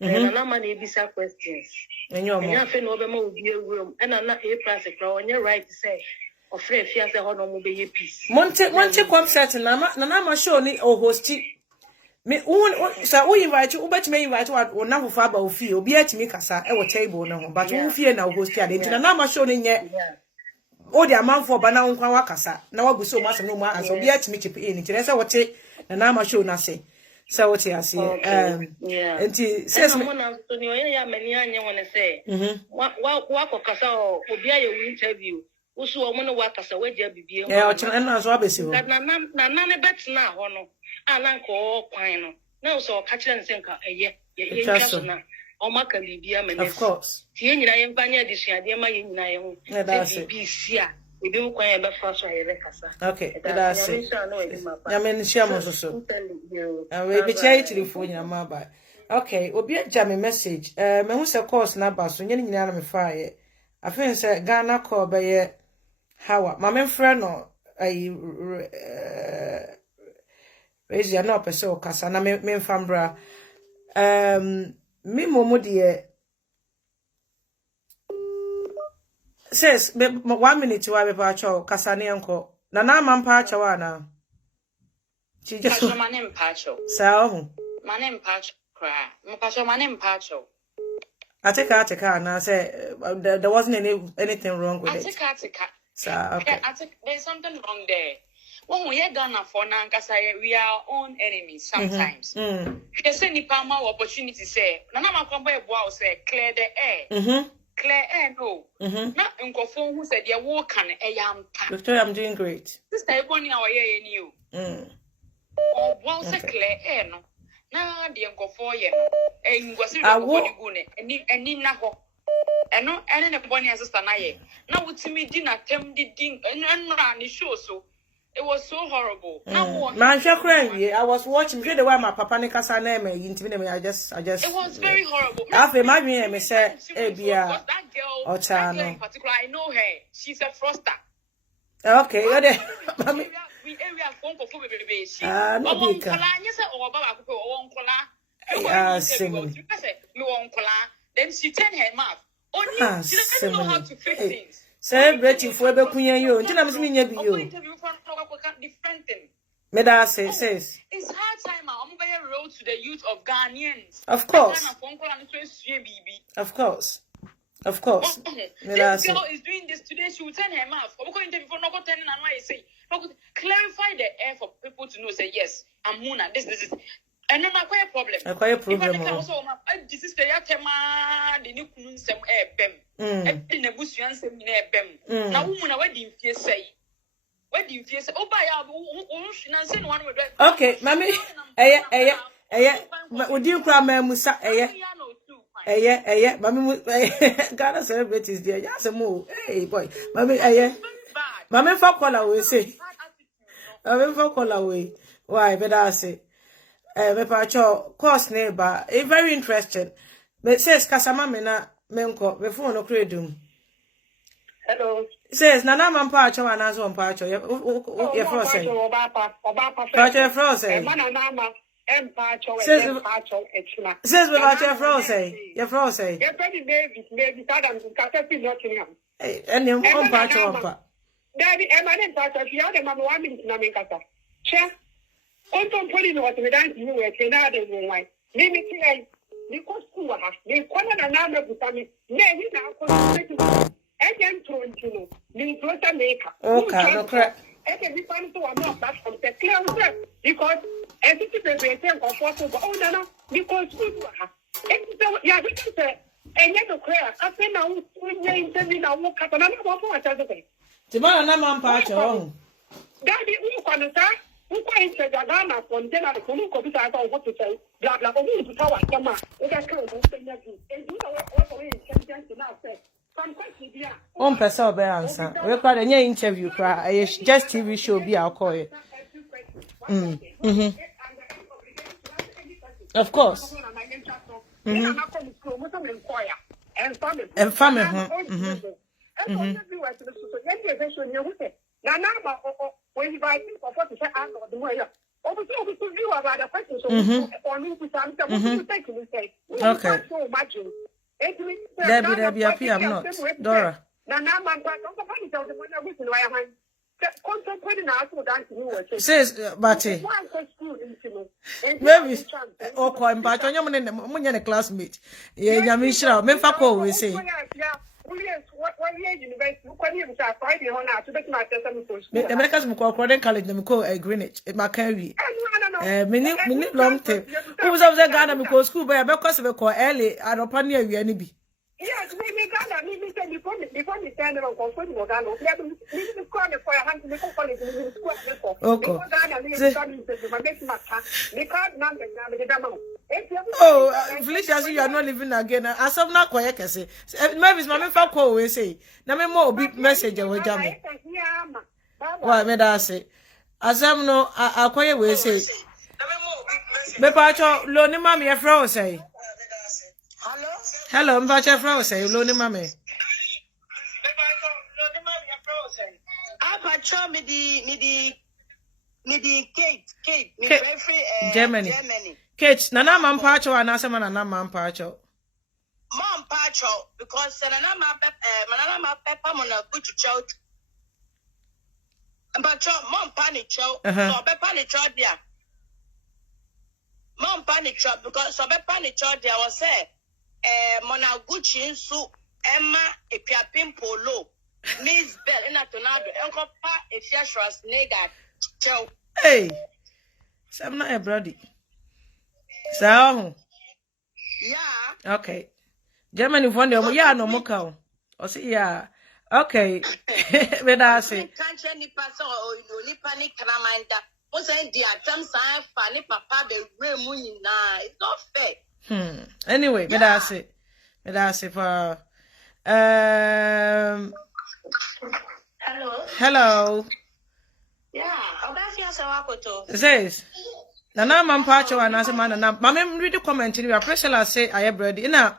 And a number of visa questions. And you're nothing over more room, and I'm not a price on your right to say, or free fiance or no be peace. Monte concert, and Nana show ni or hosty. Me so we invite you, but me invite what or now for about feel, be at me cassa, our table now, but you fear now host here. Nana showing yet. Oh, the amount for banana wakasa. Now I so much no more, and so be at me chip in. That's what say, and I'm sure nothing. So what I see, and he says, many I want to say, what for Casa or be a interview. Also, I want to work as a way, baby. Yeah, and as obviously, none bets now, and uncle Quino. No, so catch and sink a year, or Maka Libia, of course. Tiena and Banya this year, dear my that's it. We do quite a first. Okay, that's it. I mean, Shamus also. And we'll be charity for your mother. Okay, we'll be a jammy message. Who's a course number, so you're in fire. I think it's Ghana call by Howard. My main friend or a raise your no person, Cassana, main fambra. Me momo dear says 1 minute to have a pacho, Cassani uncle. Nana man pacho wana. She just my name pacho. So my name pacho cry. Pacho my name pacho. I take her, and I say there wasn't anything wrong with it. I take her. So, okay. There's something wrong there. When we are Ghana for Nankasa, we are our own enemies sometimes. There's any palm opportunity say, Nana McBrown say, clear the air. Clear air, no. Not in Kofon who said, you're walking a yam. Victoria, I'm doing great. Sister, I'm going our year in you. Or once a clear air, no. Now, the uncle for you, and was it a woman, and Nina ho. And no, and a bonny as a stanaye. Now, with me, dinner, tempted ding, and run the show so. It was so horrible. Man, I was watching the way my papa Nikasa name intimidate me. I just. It was very horrible. I imagine me say, "Hey, that girl, in particular, I know her. She's a froster." Okay, you're there. We area phone for baby. She. Then she turned her mouth. Only she doesn't know how to fix things. Celebrating for Becunia, you. Until I'm seeing you. Meda says, it's hard time. I'm going to road to the youth of Ghanaians. Of course. Of course. This girl is doing this today. She will turn her mouth. I'm going to interview for no turning and why I say. Clarify the air for people to know. Say yes, I'm Muna. This. And then I quite a problem. I quite a problem. Even also, this is the Yatema, the new Kunun some air bem. And the Busian some air bem. Now, woman, what do you say? What do you say? Oh, by one with that. Okay, Mammy. Would you cry, Musa? Mammy, Ghana celebrities there. Yes, a move. Hey, boy. Mammy, for call away, say. Mammy, for call away. Why, but I say. Course neighbor, very interesting. But says Kasama Mena Menko before no credum. Hello. Says Nana Mampacho and Azon Pacho, your frozen. Pacho, your frozen. Says without your frozen. Your frozen. And your own Pacho. Daddy, am I in Pacho? You have the mamma 1 minute in America. Check. Konton poli no watu medansi niwe kenade mwai. Mimi kila niko kuwa ha. Nikona na name butami. Ne hina akona kwetu. Ege ntro ni influencer maker. Okay, no crap. Ege vipani to wamo platform. Te clear uze. Because enti bebete comfortable. Oh no, because kuwa ha. Enti ya vitu se. Enye to clear. Ase na unye interview na ukata. Na wapo wachazo kwe. Timana na mampacho. Daddy, uko na sa. Uko inse Ghana container the kunu ko bisa ka what to say blah blah obi to power kama e ga kan ko senya ji e du na what we champion to now say from question bia on person be answer we call the interview cry just TV show be our call of course and family Nana when you buy for 40 seconds or the way up. Obviously, you about the question, so or me to something, take you say. Okay. So much. There be happy, I'm not. Dora. Nana, man, don't find out the one I wish in my hand. Content putting out to dance you. Says, Batty. Maybe, or coin, but on your classmate. Yeah, I'm sure. Memphako, we say. Yes, what year university? What year was I Friday on now to make my test? The Americans will call college, them call a Greenwich, it might carry. Many long time. Who was of the Ghana because school by a because of a call early, I don't panic you any be. Yes, we Ghana, me said before me stand on comfortable Ghana. We have to call the fire hand to make a college in the school. Okay. Oh, Felicia, you are not living again. As of now, quiet, can say. Maybe it's my father call, we say. Now, me more big message with Jamie. Why, may I say? As I'm no, I quiet, we say. Me pacho, lonely mammy, a fro say. Hello, Mbacha fro say, lonely mammy. Apacho, me the Kate, Germany. Kate, Nana Mampacho and Asama Nana Mampacho. Mom Pacho, because Manana Pepper Mona good to choke. But Mom Panic choke, so Pepanic choke there. Mom Panic choke because so Pepanic choke there was there. Monaguchi nso Emma Epiapim Polo Miss Bell in a tornado Uncle Pa Efia Schwarzenegger Chow. Hey, some not a brody. So, Yeah. okay. Germany for the yeah no moka. Or see yeah. Okay. But I say. Can't any person or you panic can I mind that? What's the attempt sign funny papa the real moon now? It's not fair. Anyway, but I say. But I say for hello. Hello. Yeah, Says Nana Mampacho and as a man and Mamma read the comment in your pressure. I say I have read in a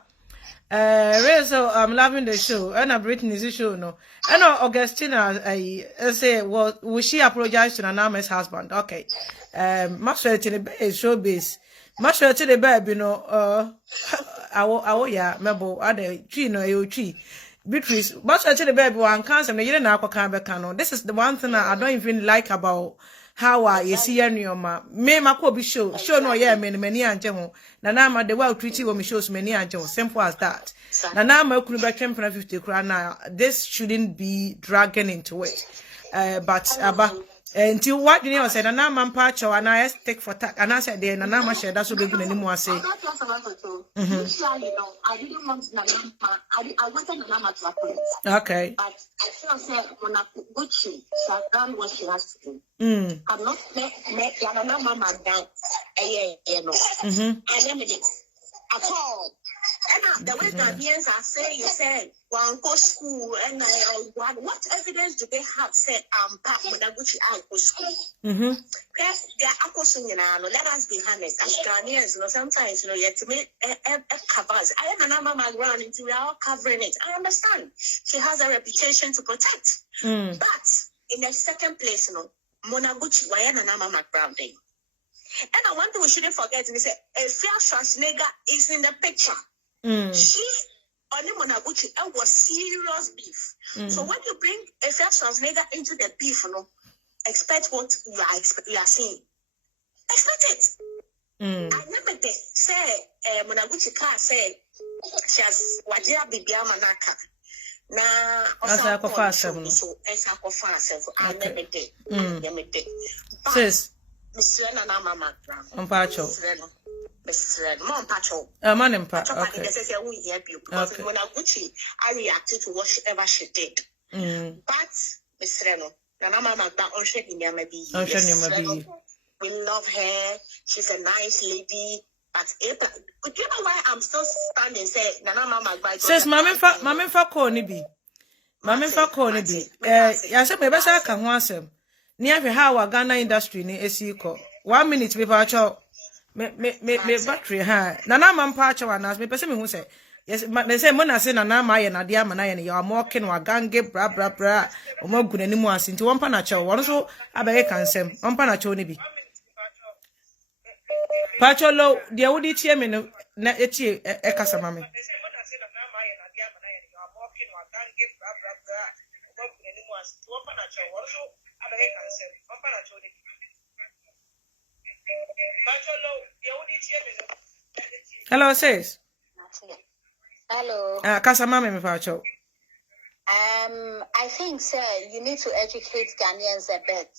Rezo, I'm loving the show and a Britney's show. No, I know Augustina. I say, well, will she apologize to Nana's husband? Okay, much to the showbiz, much to the baby, you know, yeah, Mabo, other tree, no, you tree. Beatrice, but I tell the baby one cancer, you didn't know. This is the one thing I don't even like about how I see any of my me be show no yeah many anjo. Nana the well treaty when me shows many anjo. Simple as that. Nana could be 50 crown now. This shouldn't be dragging into it. But until what you know said Nana man patch or I take for tack and I said there Nana share that's what we're going anymore say. I didn't want Nana. I wanted Nana to apologize. Okay. But I feel said when I Gucci, she has done what she has to do. I'm not make Nana mama down. I never did at all. And the way Ghanaians are saying, you said, well, go school, and what evidence do they have said, when I go to school? Yes, they are opposing, let us be honest. As Ghanaians, sometimes, you have to make covers. I have Nana McBrown, and we are all covering it. I understand. She has a reputation to protect. But in the second place, Monaguchi, why Nana McBrown thing? And I want we shouldn't forget, we say, Efia Schwarzenegger is in the picture. She, Oni Monaguchi, was serious beef. So when you bring Efia Schwarzenegger into the beef, expect what you are seeing. Expect it. I remember they say, Monaguchi car said, she has Wajira Bibia Manaka. Na Asa ko fa asem so esa ko fa asem I never did. Sis Mr. Nana McBrown. Mpacho. Mr. Mom Pacho. Man impa. Okay. Because when I reacted to whatever she did. But Mr. Nana McBrown, we love her. She's a nice lady. But you know why I'm still standing say Nana McBrown? Says Mama fa call ni bi. Mama fa call ni bi. Ya se me be sa ka ho asem. Ni ahwe how our Ghana industry ni esi ko. 1 minute be pa cho me battery ha. Nana man pa cho anas me pese me hu say. Yes, they say mo na say Nana ma ye na dia ma na ye you are mocking wa gange bra o ma gu nani mu ase nti won pa na cho won so abege kansem won pa na cho ni bi. Pa cho lo dia wudi tie me no na etie e kasa ma me. Hello, sis. Hello. Kasa mama me pacho. I think, sir, you need to educate Ghanaians a bit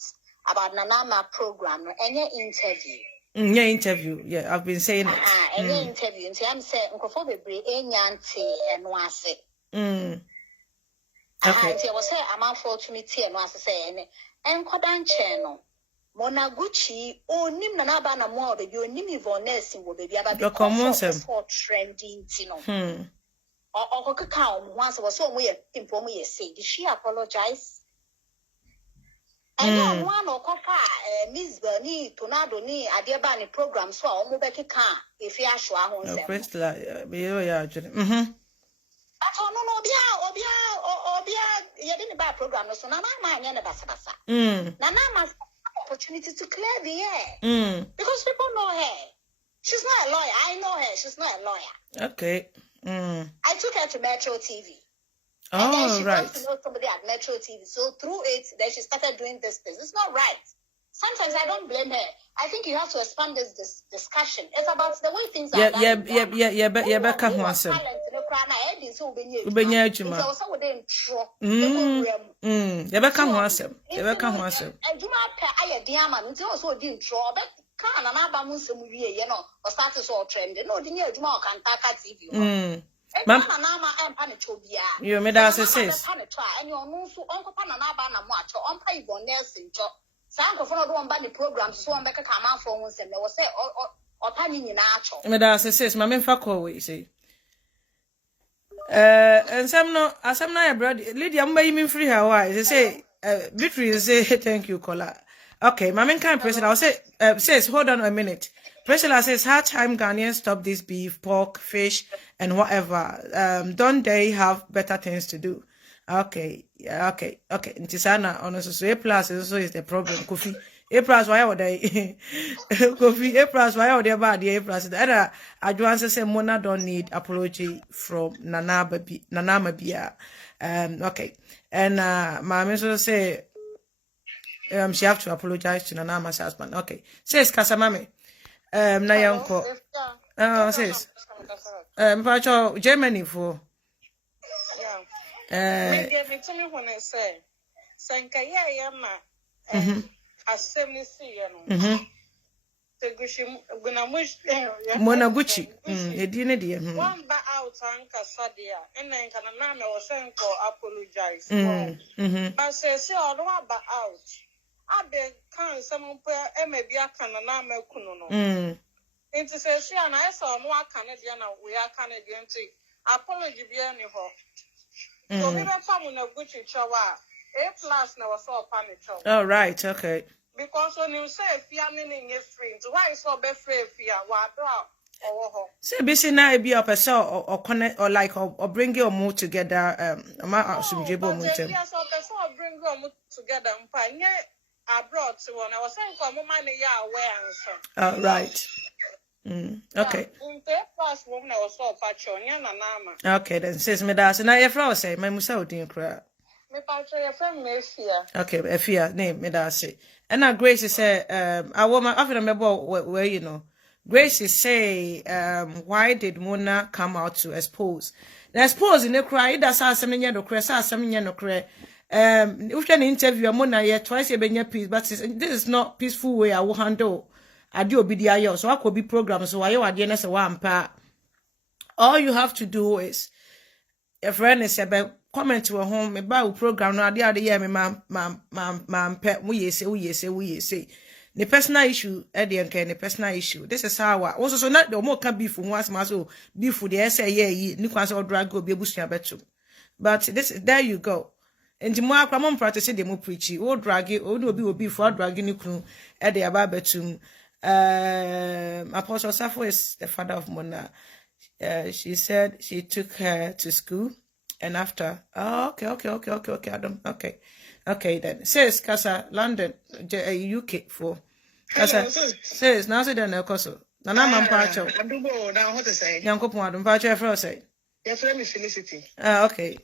about Nana program and your interview. Yeah, interview. Yeah, I've been saying it. And your interview. And I'm saying, Uncle be Enyanti and Wase. Okay. And I was saying, I'm unfortunately and was saying, and Kodan channel. Monaguchi, nim Nana Bana more, baby, nimi Vonesi will be about trending, or Kakao once was so way inform me say, did she apologize? And one or Coca, Miss Bernie, Tornado, ni Adiabani program, so I'll move back a car if you are sure. First, yeah, but no, you didn't buy program, so Nana, my Bassa. Nana must opportunity to clear the air. Because people know her. She's not a lawyer. I know her. She's not a lawyer. Okay. I took her to Metro TV. Oh, and then she right. got to know somebody at Metro TV. So through it, then she started doing this thing. It's not right. sometimes I don't blame her. I think you have to expand this discussion. It's about the way things are done. Yeah, back at once. Ubenya Juma. It's also within true. Yeah, back at once. Yeah, back at once. And Juma, I diamond, it's also didn't draw back. Can an album some you know, or status or trend. No, the near Juma can take TV. You made us a says. And your moon so Uncle Panama and watch or umpire bonus in job. Some of one bunny programs, so I'm back a come out from once and there was say or panning in actual. Made us a says, my men fuck away, say. And some no, as some night, brother, Lydia, I'm by me free Hawaii. They say, Victory say, thank you, Cola. Okay, my main kind president, I'll say, says, hold on a minute. President says, hard time Ghanaians stop this beef, pork, fish, and whatever. Don't they have better things to do? Okay, yeah, okay. Ntisana, honestly, so A plus is also the problem. Kofi, A plus, why are they? Kofi, A plus, why are they about the A plus? The other, I do answer say, Mona don't need apology from Nana Mabia. Okay. And, my mister say, she have to apologize to Nana's husband. Okay. Says Kasamame. Nayanko. Says. Pacho, Germany for. Maybe tell me when I say, Sankaya Yama, as 70, Monaguchi. One back out and Casadia, and then Kanana was saying apologize. But say, I don't back out. I beg can someone pay maybe I can Kuno. It says, and I saw more Canadian, we are Canadian tea. Apology be anyhow. So we don't come with a Gucci chawa. A plus never saw panic. Oh, right, okay. Because when you say fear meaning is free, why so be free fear? What or say busy now be up a saw or connect or like or bring your mood together. Some jibble mountain. Yes, or bring your mood together. And I brought to one. I was saying for money, yeah, aware answer. Right. Okay. Okay, then says me that. So now your friend say, my musa didn't cry. Okay, Efia name me that say. And now Grace say, I woman after remember where you know. Grace say, why did Mona come out to expose? The expose in the cry, that's how something you no cry, something you no cry. If you interview Mona yet twice you been your peace, but this is not peaceful way I will handle. I do be the so I could be programmed so I are one part. All you have to do is a friend is about comment to a home about program no the other year me man pet we say the personal issue the personal issue. This is how I also so not the more can be for once so be for the say yeah ni kwan say drag go be abusia beto. But this there you go. And the more I practice the more preachy or drag it or no be for dragging you crew at the ababetum. Apostle Safo is the father of Mona. She said she took her to school and after okay Adam okay then says Casa London UK for Casa says now say then Koso Nana Mampacho Adubo now what to say Yankopon Adam Pacho Fro say your friend is Felicity okay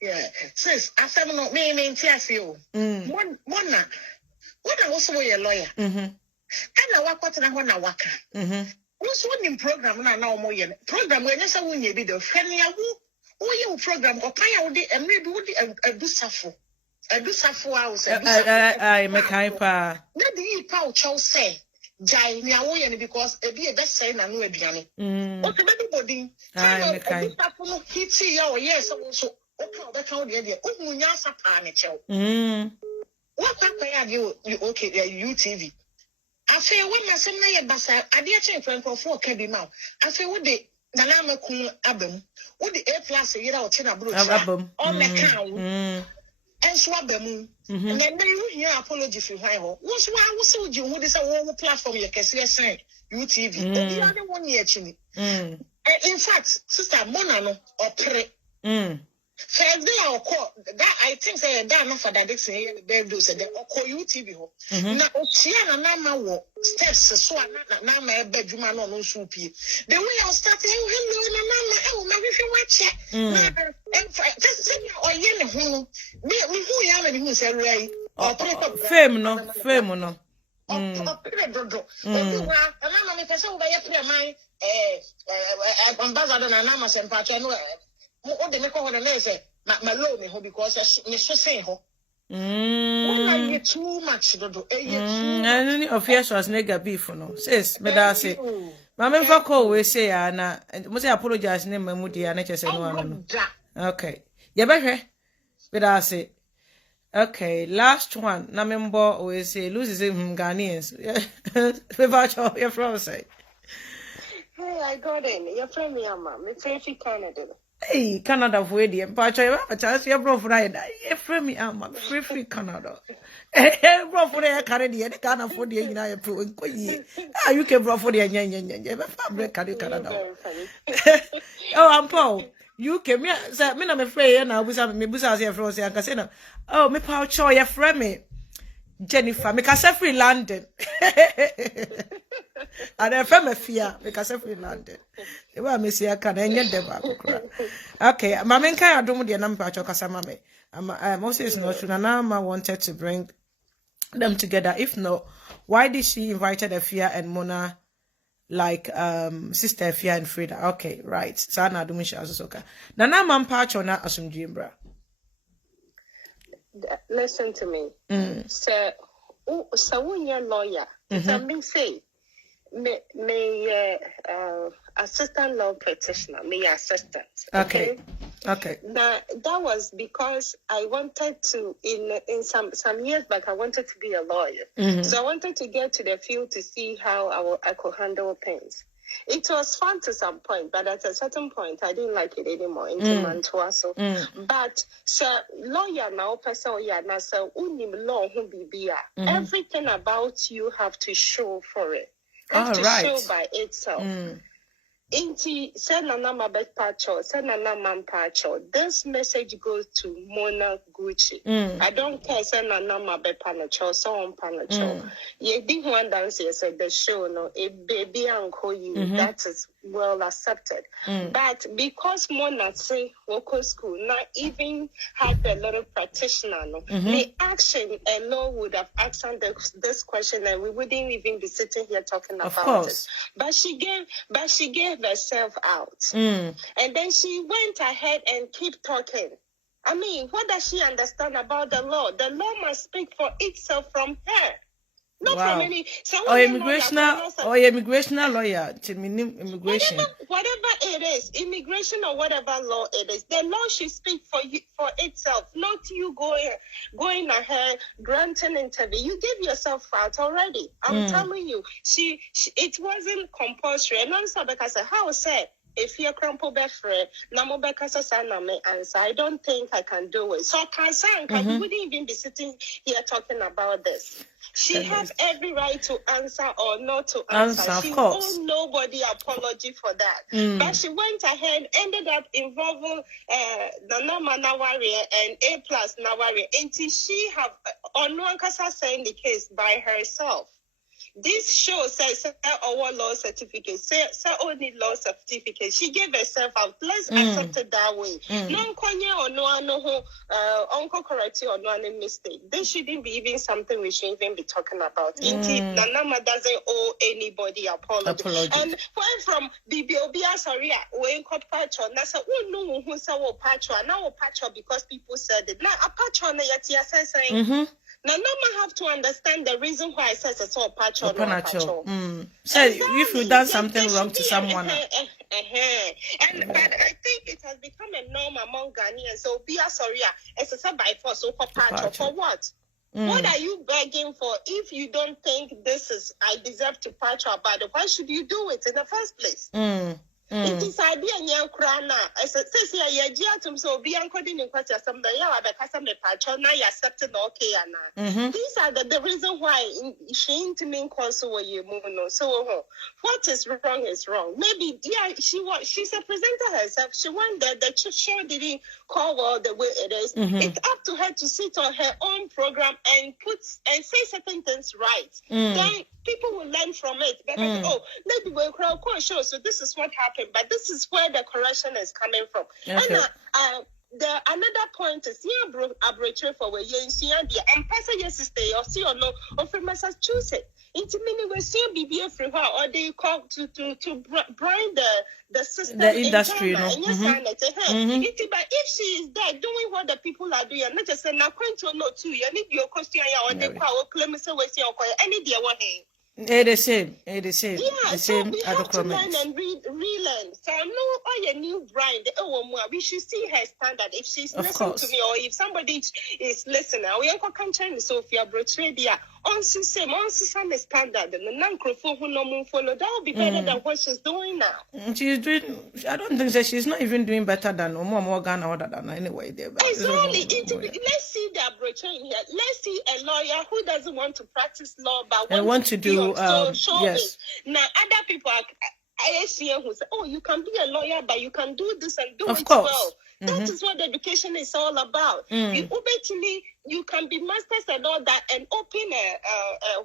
yeah sis I said no me Tiasio Mona what I also a lawyer and I work na hona waka who's winning program na mo ye program we nyesa wunye bi do hwene ya wo ye program ko kan ya wo de emre bi wo de adusafo a wo say I make hyper na di yi pa o chow say jai ni awo ye because e bi e be say na no aduane o ke be body adusafo no hiti ya o ye so o ka o be kan o de o hunya sapa ne chew what can I do okay UTV I say when my son na basa ade che for can be now I say what the Nana Ana abem what the A plus yira o che na bro o me kan enso abemu and then you hear apology for why ho wo so ji hu de say wo platform ye kese sen UTV obi ade won ye chini in fact sister Mona no opre First day I'll call that I think say that not for that Dixon birthday said they call UTV ho. Now Ochiana Nama wo steps so na my bedroom no soup. The way I started hello Nana my if you watch just say or yen who me who ya me who say right or fame no period dodo. Obi wa na ma me pese wo be ye free man ambassador na ma sempache no o de me ko ho na say ma low me ho because me so say ho. When I too much dodo. Any official was nega beef no. Says me da say. Mama fa call we say na mo say apologize na mamu dia na chese no ano. Okay. Ya behwe. Me da say. Okay, last one. Na member we say loses him Ghanaians. Yeah. Your friend say. Hey, I got in. Your friend me ama. Me favorite Canada. Hey, Canada for the Pacho, you have a chance. Your bro for that. Your friend me ama. Free Canada. Hey, bro for the Canadian. They can't afford the United Pro. Ah, you can bro for the Canada. Oh, I'm Paul. You came here. Say, me na me free na busa me busa say friend say anka say na. Oh, me Pacho, your friend me Jennifer. Me kasa free London. And I from a fear because every London. The way I see I can enjoy them. Okay, Mamma can do the number of Casamame. Moses Nana wanted to bring them together. If not, why did she invited Afia and Mona like sister Afia and Frida? Okay, right. Sana Dumisha Asoka. Nana Mampacho na asum Jimbra. Listen to me. So when you're lawyer, something say. Me assistant law practitioner, me assistant. Okay. That was because I wanted to in some years back I wanted to be a lawyer. So I wanted to get to the field to see how I could handle things. It was fun to some point, but at a certain point I didn't like it anymore. But so lawyer now person now so unim law everything about you have to show for it. Have to show by itself. Inti Nana Mampacho. This message goes to Mona Gucci. I don't care Nana Mapanacho, so on Panacho. Ye big one dance said the show no a baby uncle you that is well accepted. But because Mona say local school not even had a little practitioner no the action alone would have asked this question and we wouldn't even be sitting here talking about it. But she gave herself out. And then she went ahead and keep talking. I mean, what does she understand about the law? The law must speak for itself from her. Not from any immigration lawyer to immigration. Whatever it is, immigration or whatever law it is, the law should speak for itself, not you going ahead granting interview. You gave yourself out already. I'm telling you, she it wasn't compulsory. And also because how said if you're crumple befre, answer. I don't think I can do it. So we wouldn't even be sitting here talking about this. She has every right to answer or not to answer. She owes nobody apology for that. But she went ahead, ended up involving Nana Ana McBrown and A+ Nawari until she have Onwankasa saying the case by herself. This show says our law certificate, say only law certificate. She gave herself out. Let's accept it that way. No konya or no uncle correct or no any mistake. This shouldn't be even something we should even be talking about. Indeed, Nana doesn't owe anybody apology. And when from BBOB sorry, we in patcho. Nasa no who say patcho, now patcho because people said it. Now a patcho na yet saying. Now, Mama have to understand the reason why I says it's all patcho. So if you've done something wrong to someone. And but I think it has become a norm among Ghanaians. So be a sorry, it's a by force so for patcho. For what? What are you begging for if you don't think this is I deserve to patcho about it? Why should you do it in the first place? It is idea and crana. As a says here, Yatum so be encoding in question some the Yawa because the patron now accepted okay. These are the reason why she ain't mean console you mono. So what is wrong is wrong. Maybe she's a presenter herself. She won the show didn't call well the way it is. It's up to her to sit on her own program and say certain things right. Then people will learn from it. Because maybe we'll crowd show. So this is what happened. But this is where the correction is coming from. Okay. And the another point is here arbitrary for where you see and person yes sister or see or no or from Massachusetts. Into many we see BBA free her or they come to bring the system the industry, in no. But if she is there doing what the people are doing, not just saying, "Now, going to know too, you need your question or they call claim say we see or any dear one." The same. Yeah, The so same we have to learn and relearn. So I know all your new brand. We should see her standard. If she's listening to me, or if somebody is listening, we are going to Sophia Brotradia on system, on system standard, and the non-microphone who no more follow. That will be better than what she's doing now. She's doing. I don't think that she's not even doing better than Morgan or than anyway. There, exactly. Let's see the Brotra in here. Let's see a lawyer who doesn't want to practice law but want to do. Yes. Now other people are. I see who say, "Oh, you can be a lawyer, but you can do this and do of it course. well." That is what education is all about. You can be masters and all that, and open a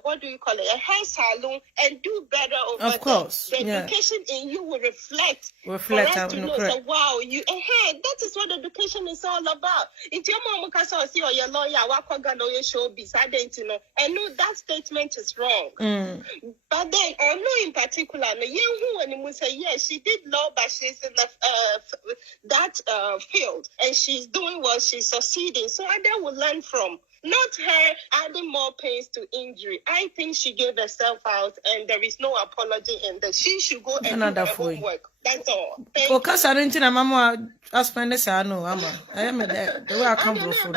what do you call it, a hair salon, and do better over of course. The education in you will reflect for us to know that wow, that is what education is all about. If your mom can say, "Oh, your lawyer, what can you show beside know?" And no, that statement is wrong. But then, or no, in particular, when you say yes, she did law, but she's in that field, and she's doing well, she's succeeding. So Ada will learn from. Not her adding more pains to injury. I think she gave herself out, and there is no apology in that. She should go and do her homework. That's all. Because I didn't know Mama spend this. I know, Mama. I am the way I come from.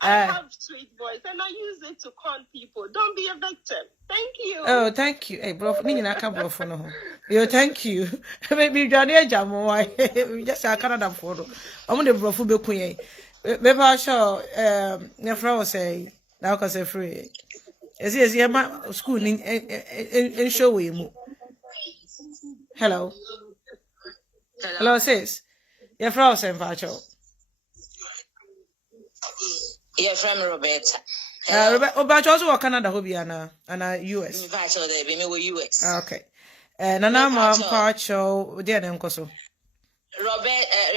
I have sweet voice, and I use it to con people. Don't be a victim. Thank you. Oh, thank you. Hey, bro, me na come bro for no. Yo, thank you. Maybe Johnny Jamo. We just I Canada for. I'm the bro for be queen. Maybe I show your friend say now cause a free. Is my school in show we. Hello, sis. Your friend say Pacho. Your friend Roberta. Roberta also Canada Hobiana and US. Pacho there be me with US. Okay. Nana Ana Pacho dear Nkoso.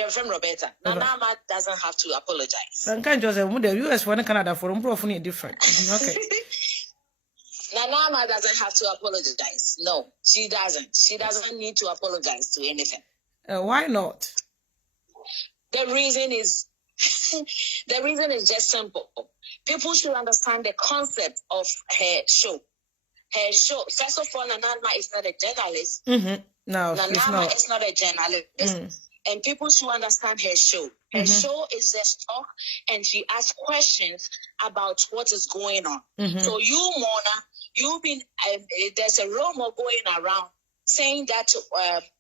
From Roberta. Nana Ana doesn't have to apologize. And can't just the US for Canada for them different. Okay. Nana Ana doesn't have to apologize. No, she doesn't. She doesn't need to apologize to anything. Why not? The reason is just simple. People should understand the concept of her show. Her show. First of all, Nana Ana is not a journalist. No, Nana Ana is not a journalist. And people should understand her show. Her show is just talk, and she asks questions about what is going on. So you, Mona, you've been there's a rumor going around saying that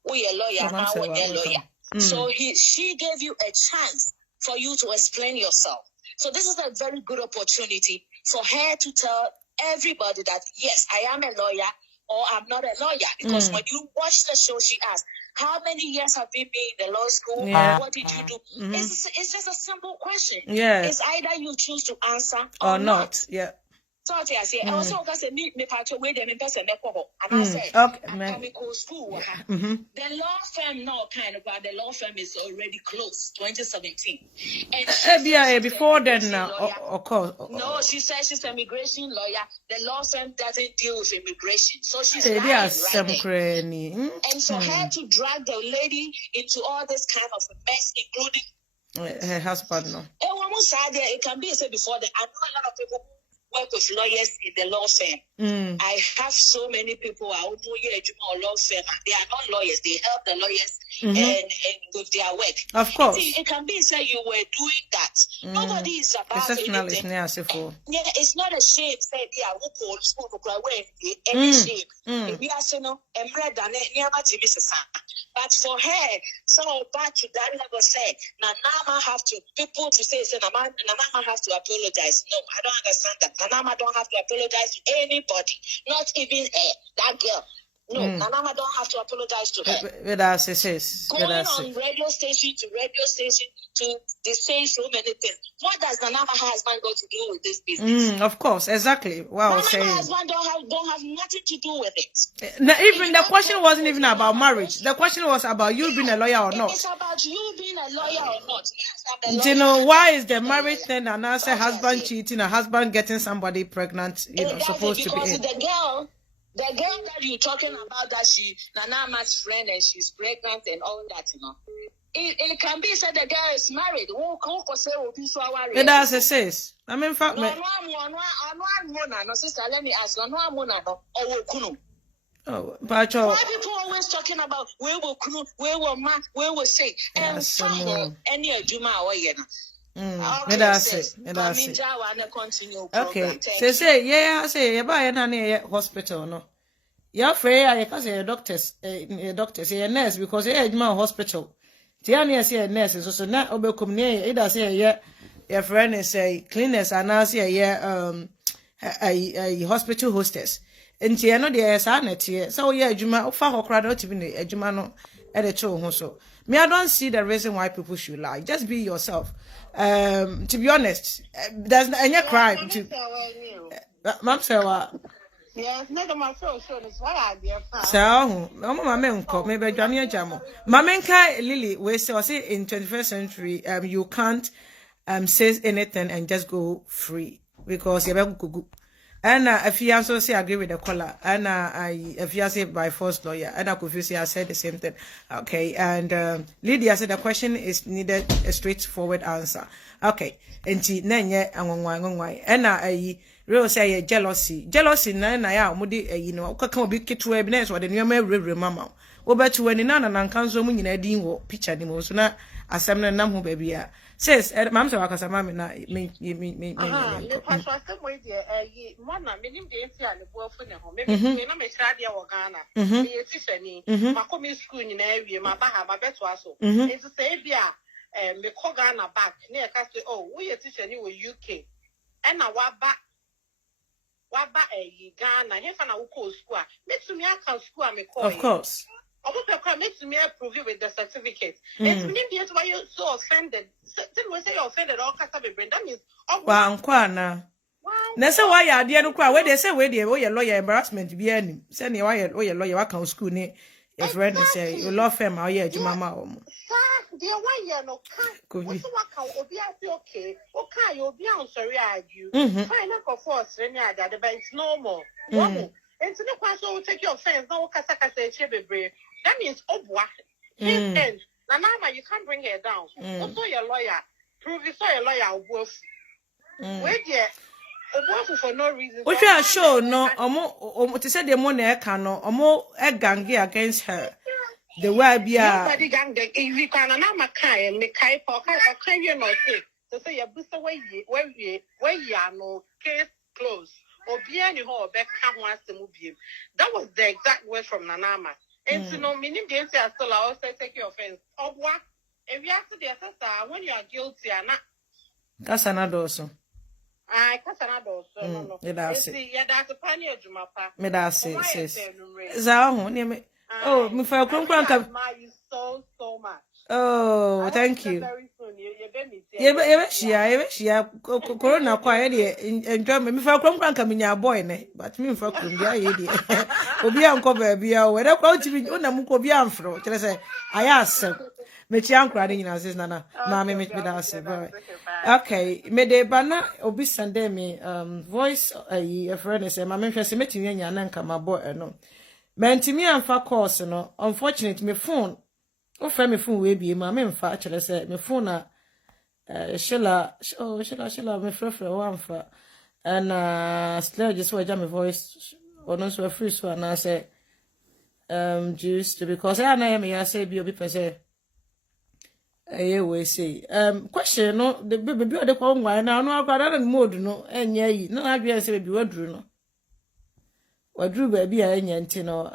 we a lawyer now, we're a lawyer. So she gave you a chance for you to explain yourself. So this is a very good opportunity for her to tell everybody that yes, I am a lawyer or I'm not a lawyer. Because when you watch the show, she asked, how many years have you been in the law school? Yeah. What did you do? It's just a simple question. Yeah. It's either you choose to answer or not. Yeah. So I say, I also got me part of way them in person, and I said, okay, I'm coming to school. The law firm, no kind of, the law firm is already closed, 2017. And before then, of course. No, she says she's an immigration lawyer. The law firm doesn't deal with immigration, so she's lying right there. And for her to drag the lady into all this kind of mess, including her husband, no. It can be said before that. I know a lot of people work with lawyers in the law firm. I have so many people who are law firm. They are not lawyers. They help the lawyers and with their work. Of course. It can be said you were doing that. Nobody is about anything. Yeah, it's not a shame. Say, yeah, who call school to cry away any shame. We are saying, but for her, so back to that level, say, Nana have to, people to say, Nana have to apologize. No, I don't understand that. Nana don't have to apologize to anybody, not even her, that girl. No, Nana don't have to apologize to her. With us, sis. Going on radio station to they say so many things. What does Nana husband got to do with this business? Of course, exactly. Wow, Nana husband don't have nothing to do with it. Now, even the question wasn't even about marriage. The question was about you being a lawyer or not. It's about you being a lawyer or not. Yes, I'm a lawyer. Do you know why is the marriage thing and now say husband cheating, a husband getting somebody pregnant, supposed to be in? The girl that you're talking about, that she Nana's friend and she's pregnant and all that, It can be said the girl is married. It does exist. I mean, fact, no, sister, let me ask you. Oh, but why people always talking about where will kunu, where will ma, where will say, and any ajuma or okay. Say yeah, say you buy an hospital no. You're afraid I can say doctors, a nurse because you're a hospital. Tiania say a nurse, so now Obekum near it. I say your friend is a cleaners and now say a hospital hostess. And Tiano de sanity, so yeah, Juma, far or crowd to be a Jumano at a show. So me, I don't see the reason why people should lie. Just be yourself. To be honest, there's any crime to Mom say yes, not my first show is why I dear. So, my men call maybe Jamia Jamo. Mamenka Lily, we say in 21st century, you can't say anything and just go free because you're good. And if you also say agree with the caller, and if you say by force lawyer, and I could say I said the same thing. Okay, and Lydia said the question is needed a straightforward answer. Okay, and she nenye and I real say jealousy na ya mudi kaka obi keto evidence or the new mama. Obetu when Nana and Kanzo mun nyina din wo picture ni mo so na asem na nam ho ba bia. Says mam say wakasa mama na me the pastor say we dey mona menim dey enti ale boafo ne ho me na me sra dia wo Ghana me yeti sani makomi school nyina awie ma ba ha ba beto aso enti say bia me ko Ghana back na e ka say oh we yeti sani wo UK and na waba Ghana hefa na wo ko school a metumi aka school a me ko. Of course. Obuka makes me approve you with the certificate. It's meaning that's why you're so offended. Then we say you're offended all kasa be brand. That means wa nkwana. Na say why you dey no kwa we dey say we dey we lawyer embarrassment bi anim. Say na we lawyer wa kan school ni your friend say you law firm how you adwuma ma o mo. Sir, dey why you no kan. What wa kan obi ase okay. Okay, you obi an sorry argue. Fine na for us any other but it's normal. And so the question will take your offense. No kasa bebre. That means obwa. And Nana, you can't bring her down. Also your lawyer. Prove you saw your lawyer obwa. Wait there. Obwa for no reason. What you are sure no omo to say the money e can no omo e gangi against her. The way be nobody gang the if you can Nana makai me kai for can you not say to say your booster where you are no case closed. That was the exact word from Nanama. And so no meaning the answer still I also take your offense. Of what? If you ask the sister when you are guilty or not. That's another also. I that's another also. No. That's it. Yeah, that's a pioneer Jumapa. Me that's it, sis. Oh, me for you so much. Oh, thank you. Very soon. Yeah, corona quiet enjoy me for kronka minya boy ne but me for krumbia ye obi anko ba bia we da kwa tibi una mu ko bia amfro kire say ayasem me chi ankra de nyina sis Nana ma me da ase boy okay me de bana obi sande me voice a friend say ma me hwese metimi anya na nka ma boy no mentimi amfa course no unfortunately me phone o fa me phone we bi ma me mfa kire say me phone na Sheila, me frefre one for and still just watch my voice or no so free so and I say juice because I know me I say be per se we say question no the baby the kwa nwa na no akwara na mode no enya yi no adwe say baby wadru ba bi a enya nti no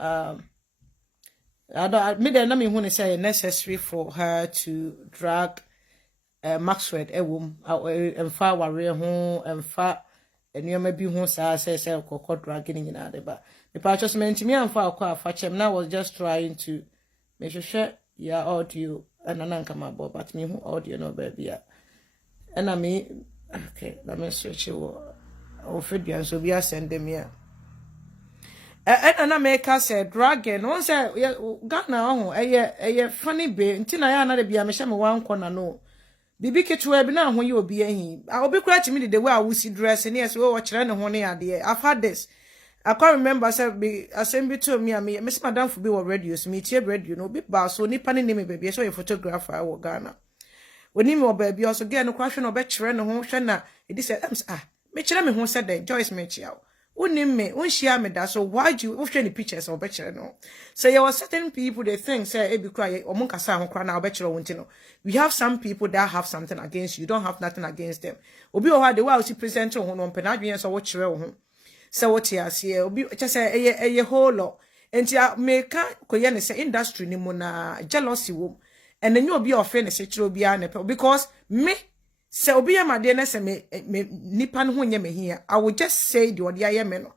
I me dey na me hu ne say necessary for her to drag Maxwell ewom emfa ware ho emfa enema bi ho saa say kokko drag ni nyina de ba The parchment me and for fachem now was just trying to make sure your audio and an come but me who audio no baby. And I mean, okay, let me switch you off it, so we are sending me. And I make us a dragon. Once got now, a funny bit, until I another be a machine one corner no. Bibi ketu e bi na ho ye obi ahin. I will be crack me the way I will see dress and yes, we watch run one idea. I've had this. I can't remember say to me and me Miss Madam for be radio me tie radio no be ba so nipa ne name baby so a photographer I wo Ghana. When him baby also get no question no be kire no ho hwe na e di say me kire me ho said that Joyce me chia. Unim me unshia me that so why do you hwe ni pictures or be kire no. So there were certain people they think say e bi cry o mon kasa ho kra na be kire won no. We have some people that have something against you, don't have nothing against them. Obi o ha the way we present ho no mpe na adwen so wo kire wo ho. So what you see, obi just say a whole lot. And ya make koye ne say industry ni mo na jealousy wo. And then you obi offend say chiro obi an because me say obi amade na say me nipa no ho nye me here. I will just say the odi aye me no.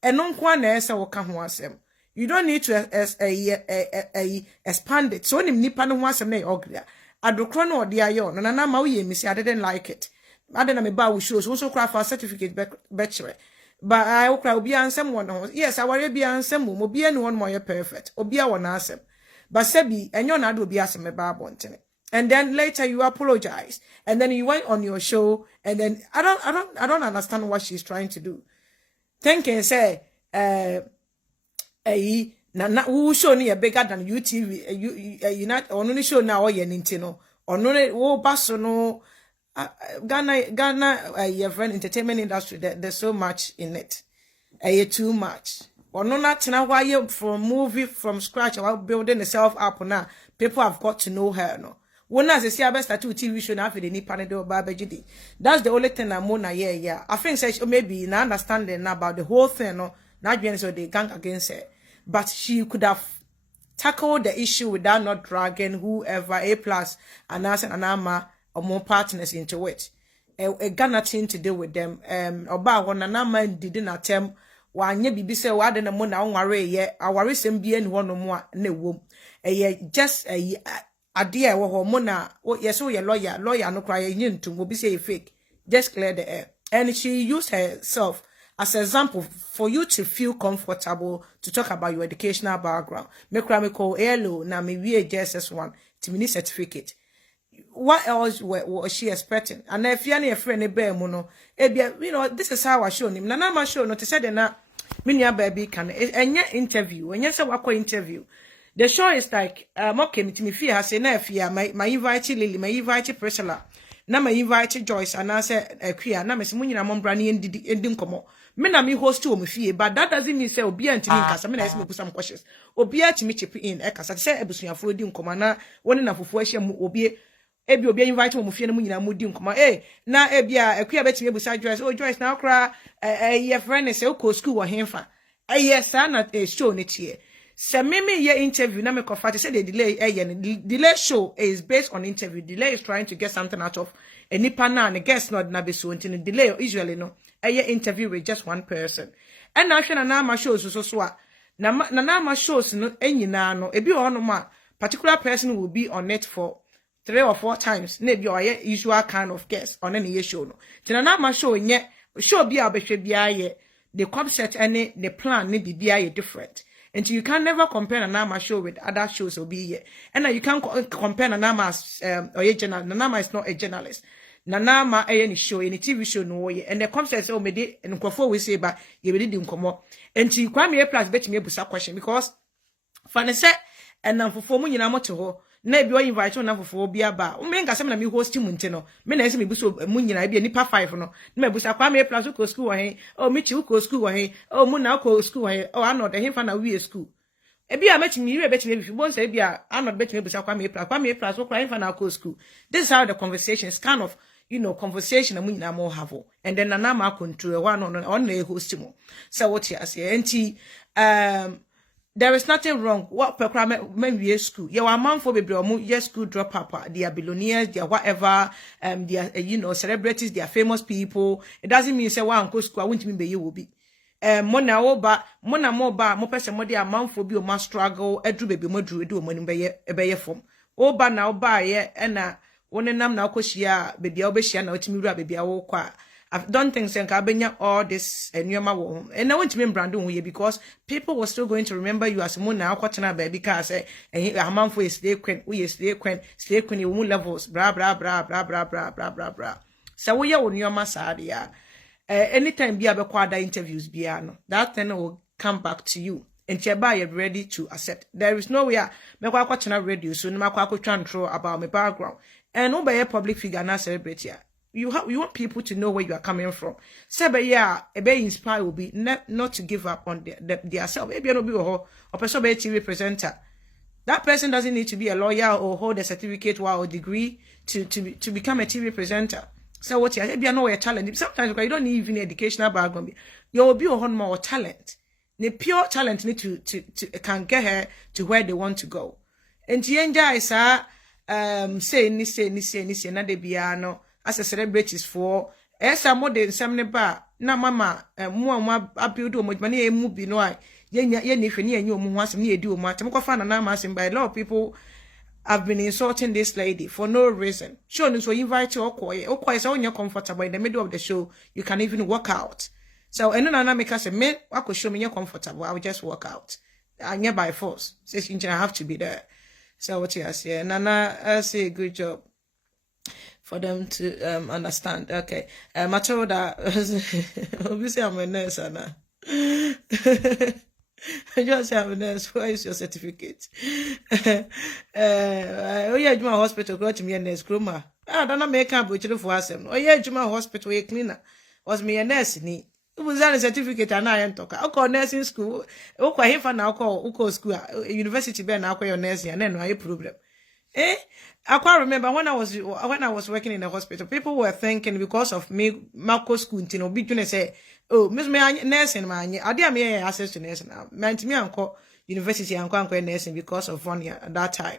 Eno nko na say wo ka ho asem. You don't need to expand it. So ni nipa no ho asem na ugly. Adokro no odi aye no na ma wo ye me say I didn't like it. I didn't me ba we show so cry for certificate bachelor. But I will cry, be answer one. Yes, I will be answer mo be anyone more perfect. Obia one answer. But Sebi, and you're not will be asking me about. And then later you apologize. And then you went on your show. And then I don't understand what she's trying to do. Thinking say, na who show me a bigger than UTV, you not only show now or ye nintino. Or no basso no. Ghana, your friend entertainment industry. There's so much in it. Too much. Or no, not now. Why you from movie from scratch or building herself up now? People have got to know her. No, one as a see best at TV show now for the Nippon do Babajidi. That's the only thing I'm on. Yeah. I think say maybe now understanding about the whole thing. No, not being so they gang against her, but she could have tackled the issue without not dragging whoever A+ and us and Anama. Or more partners into it. A Ghana thing to deal with them. Oba when Nana man didn't attempt one ye be say why den mo na worry ye aware sem bi any one more na wom. Just a idea wo mo na yes so your lawyer no cry yin to mo be say fake. Just clear the air. And she used herself as an example for you to feel comfortable to talk about your educational background. Me cry me call hello na me we JSS1 to mini certificate. What else was she expecting? And if you are a friend, you know, this is how I show him. Nana Ana show not to say that minya baby can and your interview. When you say what interview, the show is like okay, me fear has na fear my invite Lily, my invite Priscilla, na my invite Joyce, and I say a queer, na Miss Munina Mombrani and dim como. Me na me host to me fear, but that doesn't mean say obi anti me kasa. Me na ask me put some questions. Obi anti me chip in kasa. Say ebusuya fro dim como na one na fufu ahia mu obi. Ebi obi invite mo fie na mu nyina mu di nkoma na ebia akua betime ebusa Joyce Joyce na okra your friend say o school wo hemfa yes na show ne tie se meme ye interview na me kofa say the delay delay show is based on interview. Delay is trying to get something out of any pana and guess not na be so until delay usually no interview with just one person and na hwe na ma shows so a na ma shows no enyina no ebi ho no ma particular person will be on it for 3 or 4 times, maybe or usual kind of guest on any show. No, Nana Ana show yet show be the concept and the plan may be different. And you can never compare Nana Ana show with other shows or be here. And you can't compare Nana Ana's journalist. Nana Ana is not a journalist. Nana Ana any show, any TV show no way. And the concept oh me and Kwafo we say but you didn't come up. And you come here plus bet me a question because Fanny said and now for mu nyina moto na bi o invite na fofo bia ba o me nka sem na me host mu ntino me na ese me buso mu nyina bia nipa 5 no na me busa kwa me plus ko school he o me chi ko school he o mu na ko school he o ano de he fa na we school e bia ma chi mi we bet me bi bon say bia ano bet me busa kwa me plus o kwa he fa na ko school. This is how the conversation is kind of conversation na mu nyina mo have and then Nana Ana control one on na host mo so what you say enti there is nothing wrong. What program when we school? You are man for baby or yes school drop up. They are billionaires, they are whatever. They are celebrities, they are famous people. It doesn't mean say one go school. I won't mean be you will be. mona oba mona moba mo pese mo de amanfo bi o ma struggle edru baby mo dru edi o mani beye fom oba na oba ye na woni nam na akohia baby a obehia na otimi wura baby a wo kwa I don't think so benya all this nyoma wo and I want to remember brand here because people were still going to remember you as mona akwatena baby because amanfo is stay queen we is stay queen you levels bra bra bra bra bra bra bra bra bra so we ya nyoma saade ya anytime be abekwa interviews biano that thing will come back to you and you're ready to accept. There is no way me kwa kwatena radio so na kwa control about my background and no be a public figure na celebrity ya. You want people to know where you are coming from. Say yeah, be inspire will be not to give up on their self. Maybe no be or person be TV presenter. That person doesn't need to be a lawyer or hold a certificate or degree to become a TV presenter. So what you know your talent. Sometimes you don't need even educational background. You will be a more talent. The pure talent need to can get her to where they want to go. And the enjoy is say na de biano as a celebrities for esa more than some ba na mama mo abuild o mo mani emu bi no ai ye ni hwe ni enyo mu asem ni edi o mu atem ko fa na asem by a lot of people have been insulting this lady for no reason. Sure, so invite you okay, so when you're comfortable in the middle of the show, you can even walk out. So and Nana make us say, "Man, I could show me you're comfortable. I will just walk out." And yeah, by force, says I have to be there. So what you say, Nana, I say good job for them to understand. Okay, Matilda, obviously I'm a nurse, Anna. I just have a nurse. Where is your certificate? Oh yeah, Juma Hospital. Go to me a nurse, Gruma. I don't know make up with you for us. Oh yeah, Juma Hospital. A cleaner was me a nurse. It was that a certificate and I am talking. I call nursing school. Oh, quite here now. Call school. University. Ben, I call your nursing and then no problem. I can't remember when I was working in the hospital. People were thinking because of me, Marco school, you know, be doing say, oh, Miss Me nursing man, I didn't have access to nursing now. Man, to me, uncle university and go nursing because of 1 year at that time.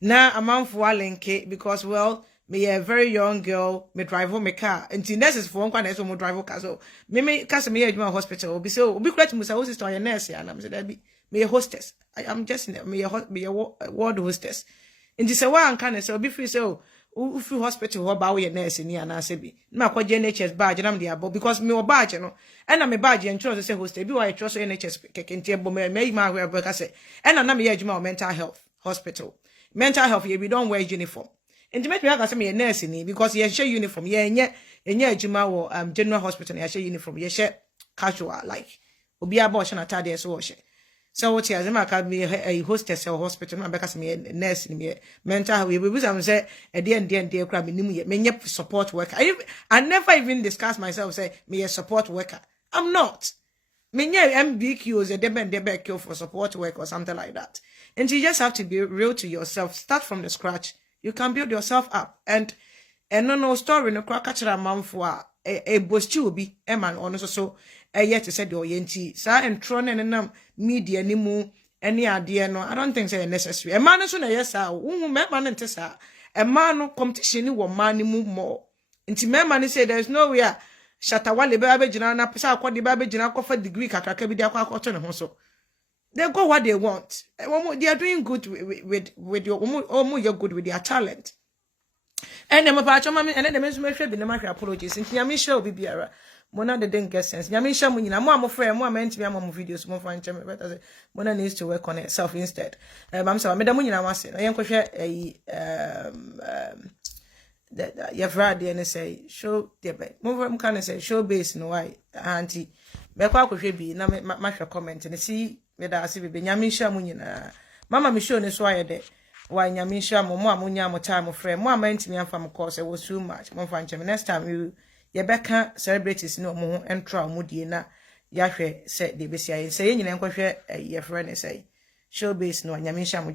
Now I'm on for link because well, me a very young girl, me drive my car, and the nurses for one nurse will drive car. So me cause me at my hospital be so be great to my sister or nurse and I'm said me a hostess. I am just me a ward hostess. And this one can say be free so free hospital or bow your nurse in here and I say be my NHS badge and I'm the above because me or badge, you know, and I'm a badge and trust say host be why trust NHS can table me my work I say and I'm not mental health hospital. Mental health we don't wear uniform. And to make me ask me a nurse in because you share uniform, yeah, Juma or general hospital, you share uniform, you share casual like be abortion attire so share. So what here, I can be a hostess or hospital, because me a nurse in me mental health. We say a dear crab in me support worker. I never even discuss myself say me a support worker. I'm not. Me MBQ is a debate for support work or something like that. And you just have to be real to yourself. Start from the scratch. You can build yourself up. And no story no crack catch a man for a boast you be a man on so yet to say the orienti. Sa and tron and media any more any idea no. I don't think it's necessary. A man is on a yes, man and Tessa. A man no competition will money move more. Until my man say there's no way. Shatawale baby jina na pesa kwa di baby jina kwa for degree kakaka bi dia kwa koto ne ho so. They go what they want. They are doing good with your you're good with their talent. And them pa choma me and them so me hwe bi na ma hwe apologies. Nti ya me share obi biara. Mo na they didn't get sense. Ya me share mo nyina mo amofre mo amantimi amam videos mo fa nche me better say mo na needs to work on itself instead. Am say me da mo nyina wase. Na yen ko hwe you've read and say show the bed. Move can say show base no why auntie. Be kwa bi na ma hwe comment and see me da ase be nyamisha mu nyina. Mama me show ne so aye de. Why nyamisha mo amunya mo time friend mo amantimi amfa mo course it was too much. Mo fa nche next time you beka celebrities no mo entra mo die na ya hwe say de be say nyina enko hwe ye friend say show base no nyamisha mo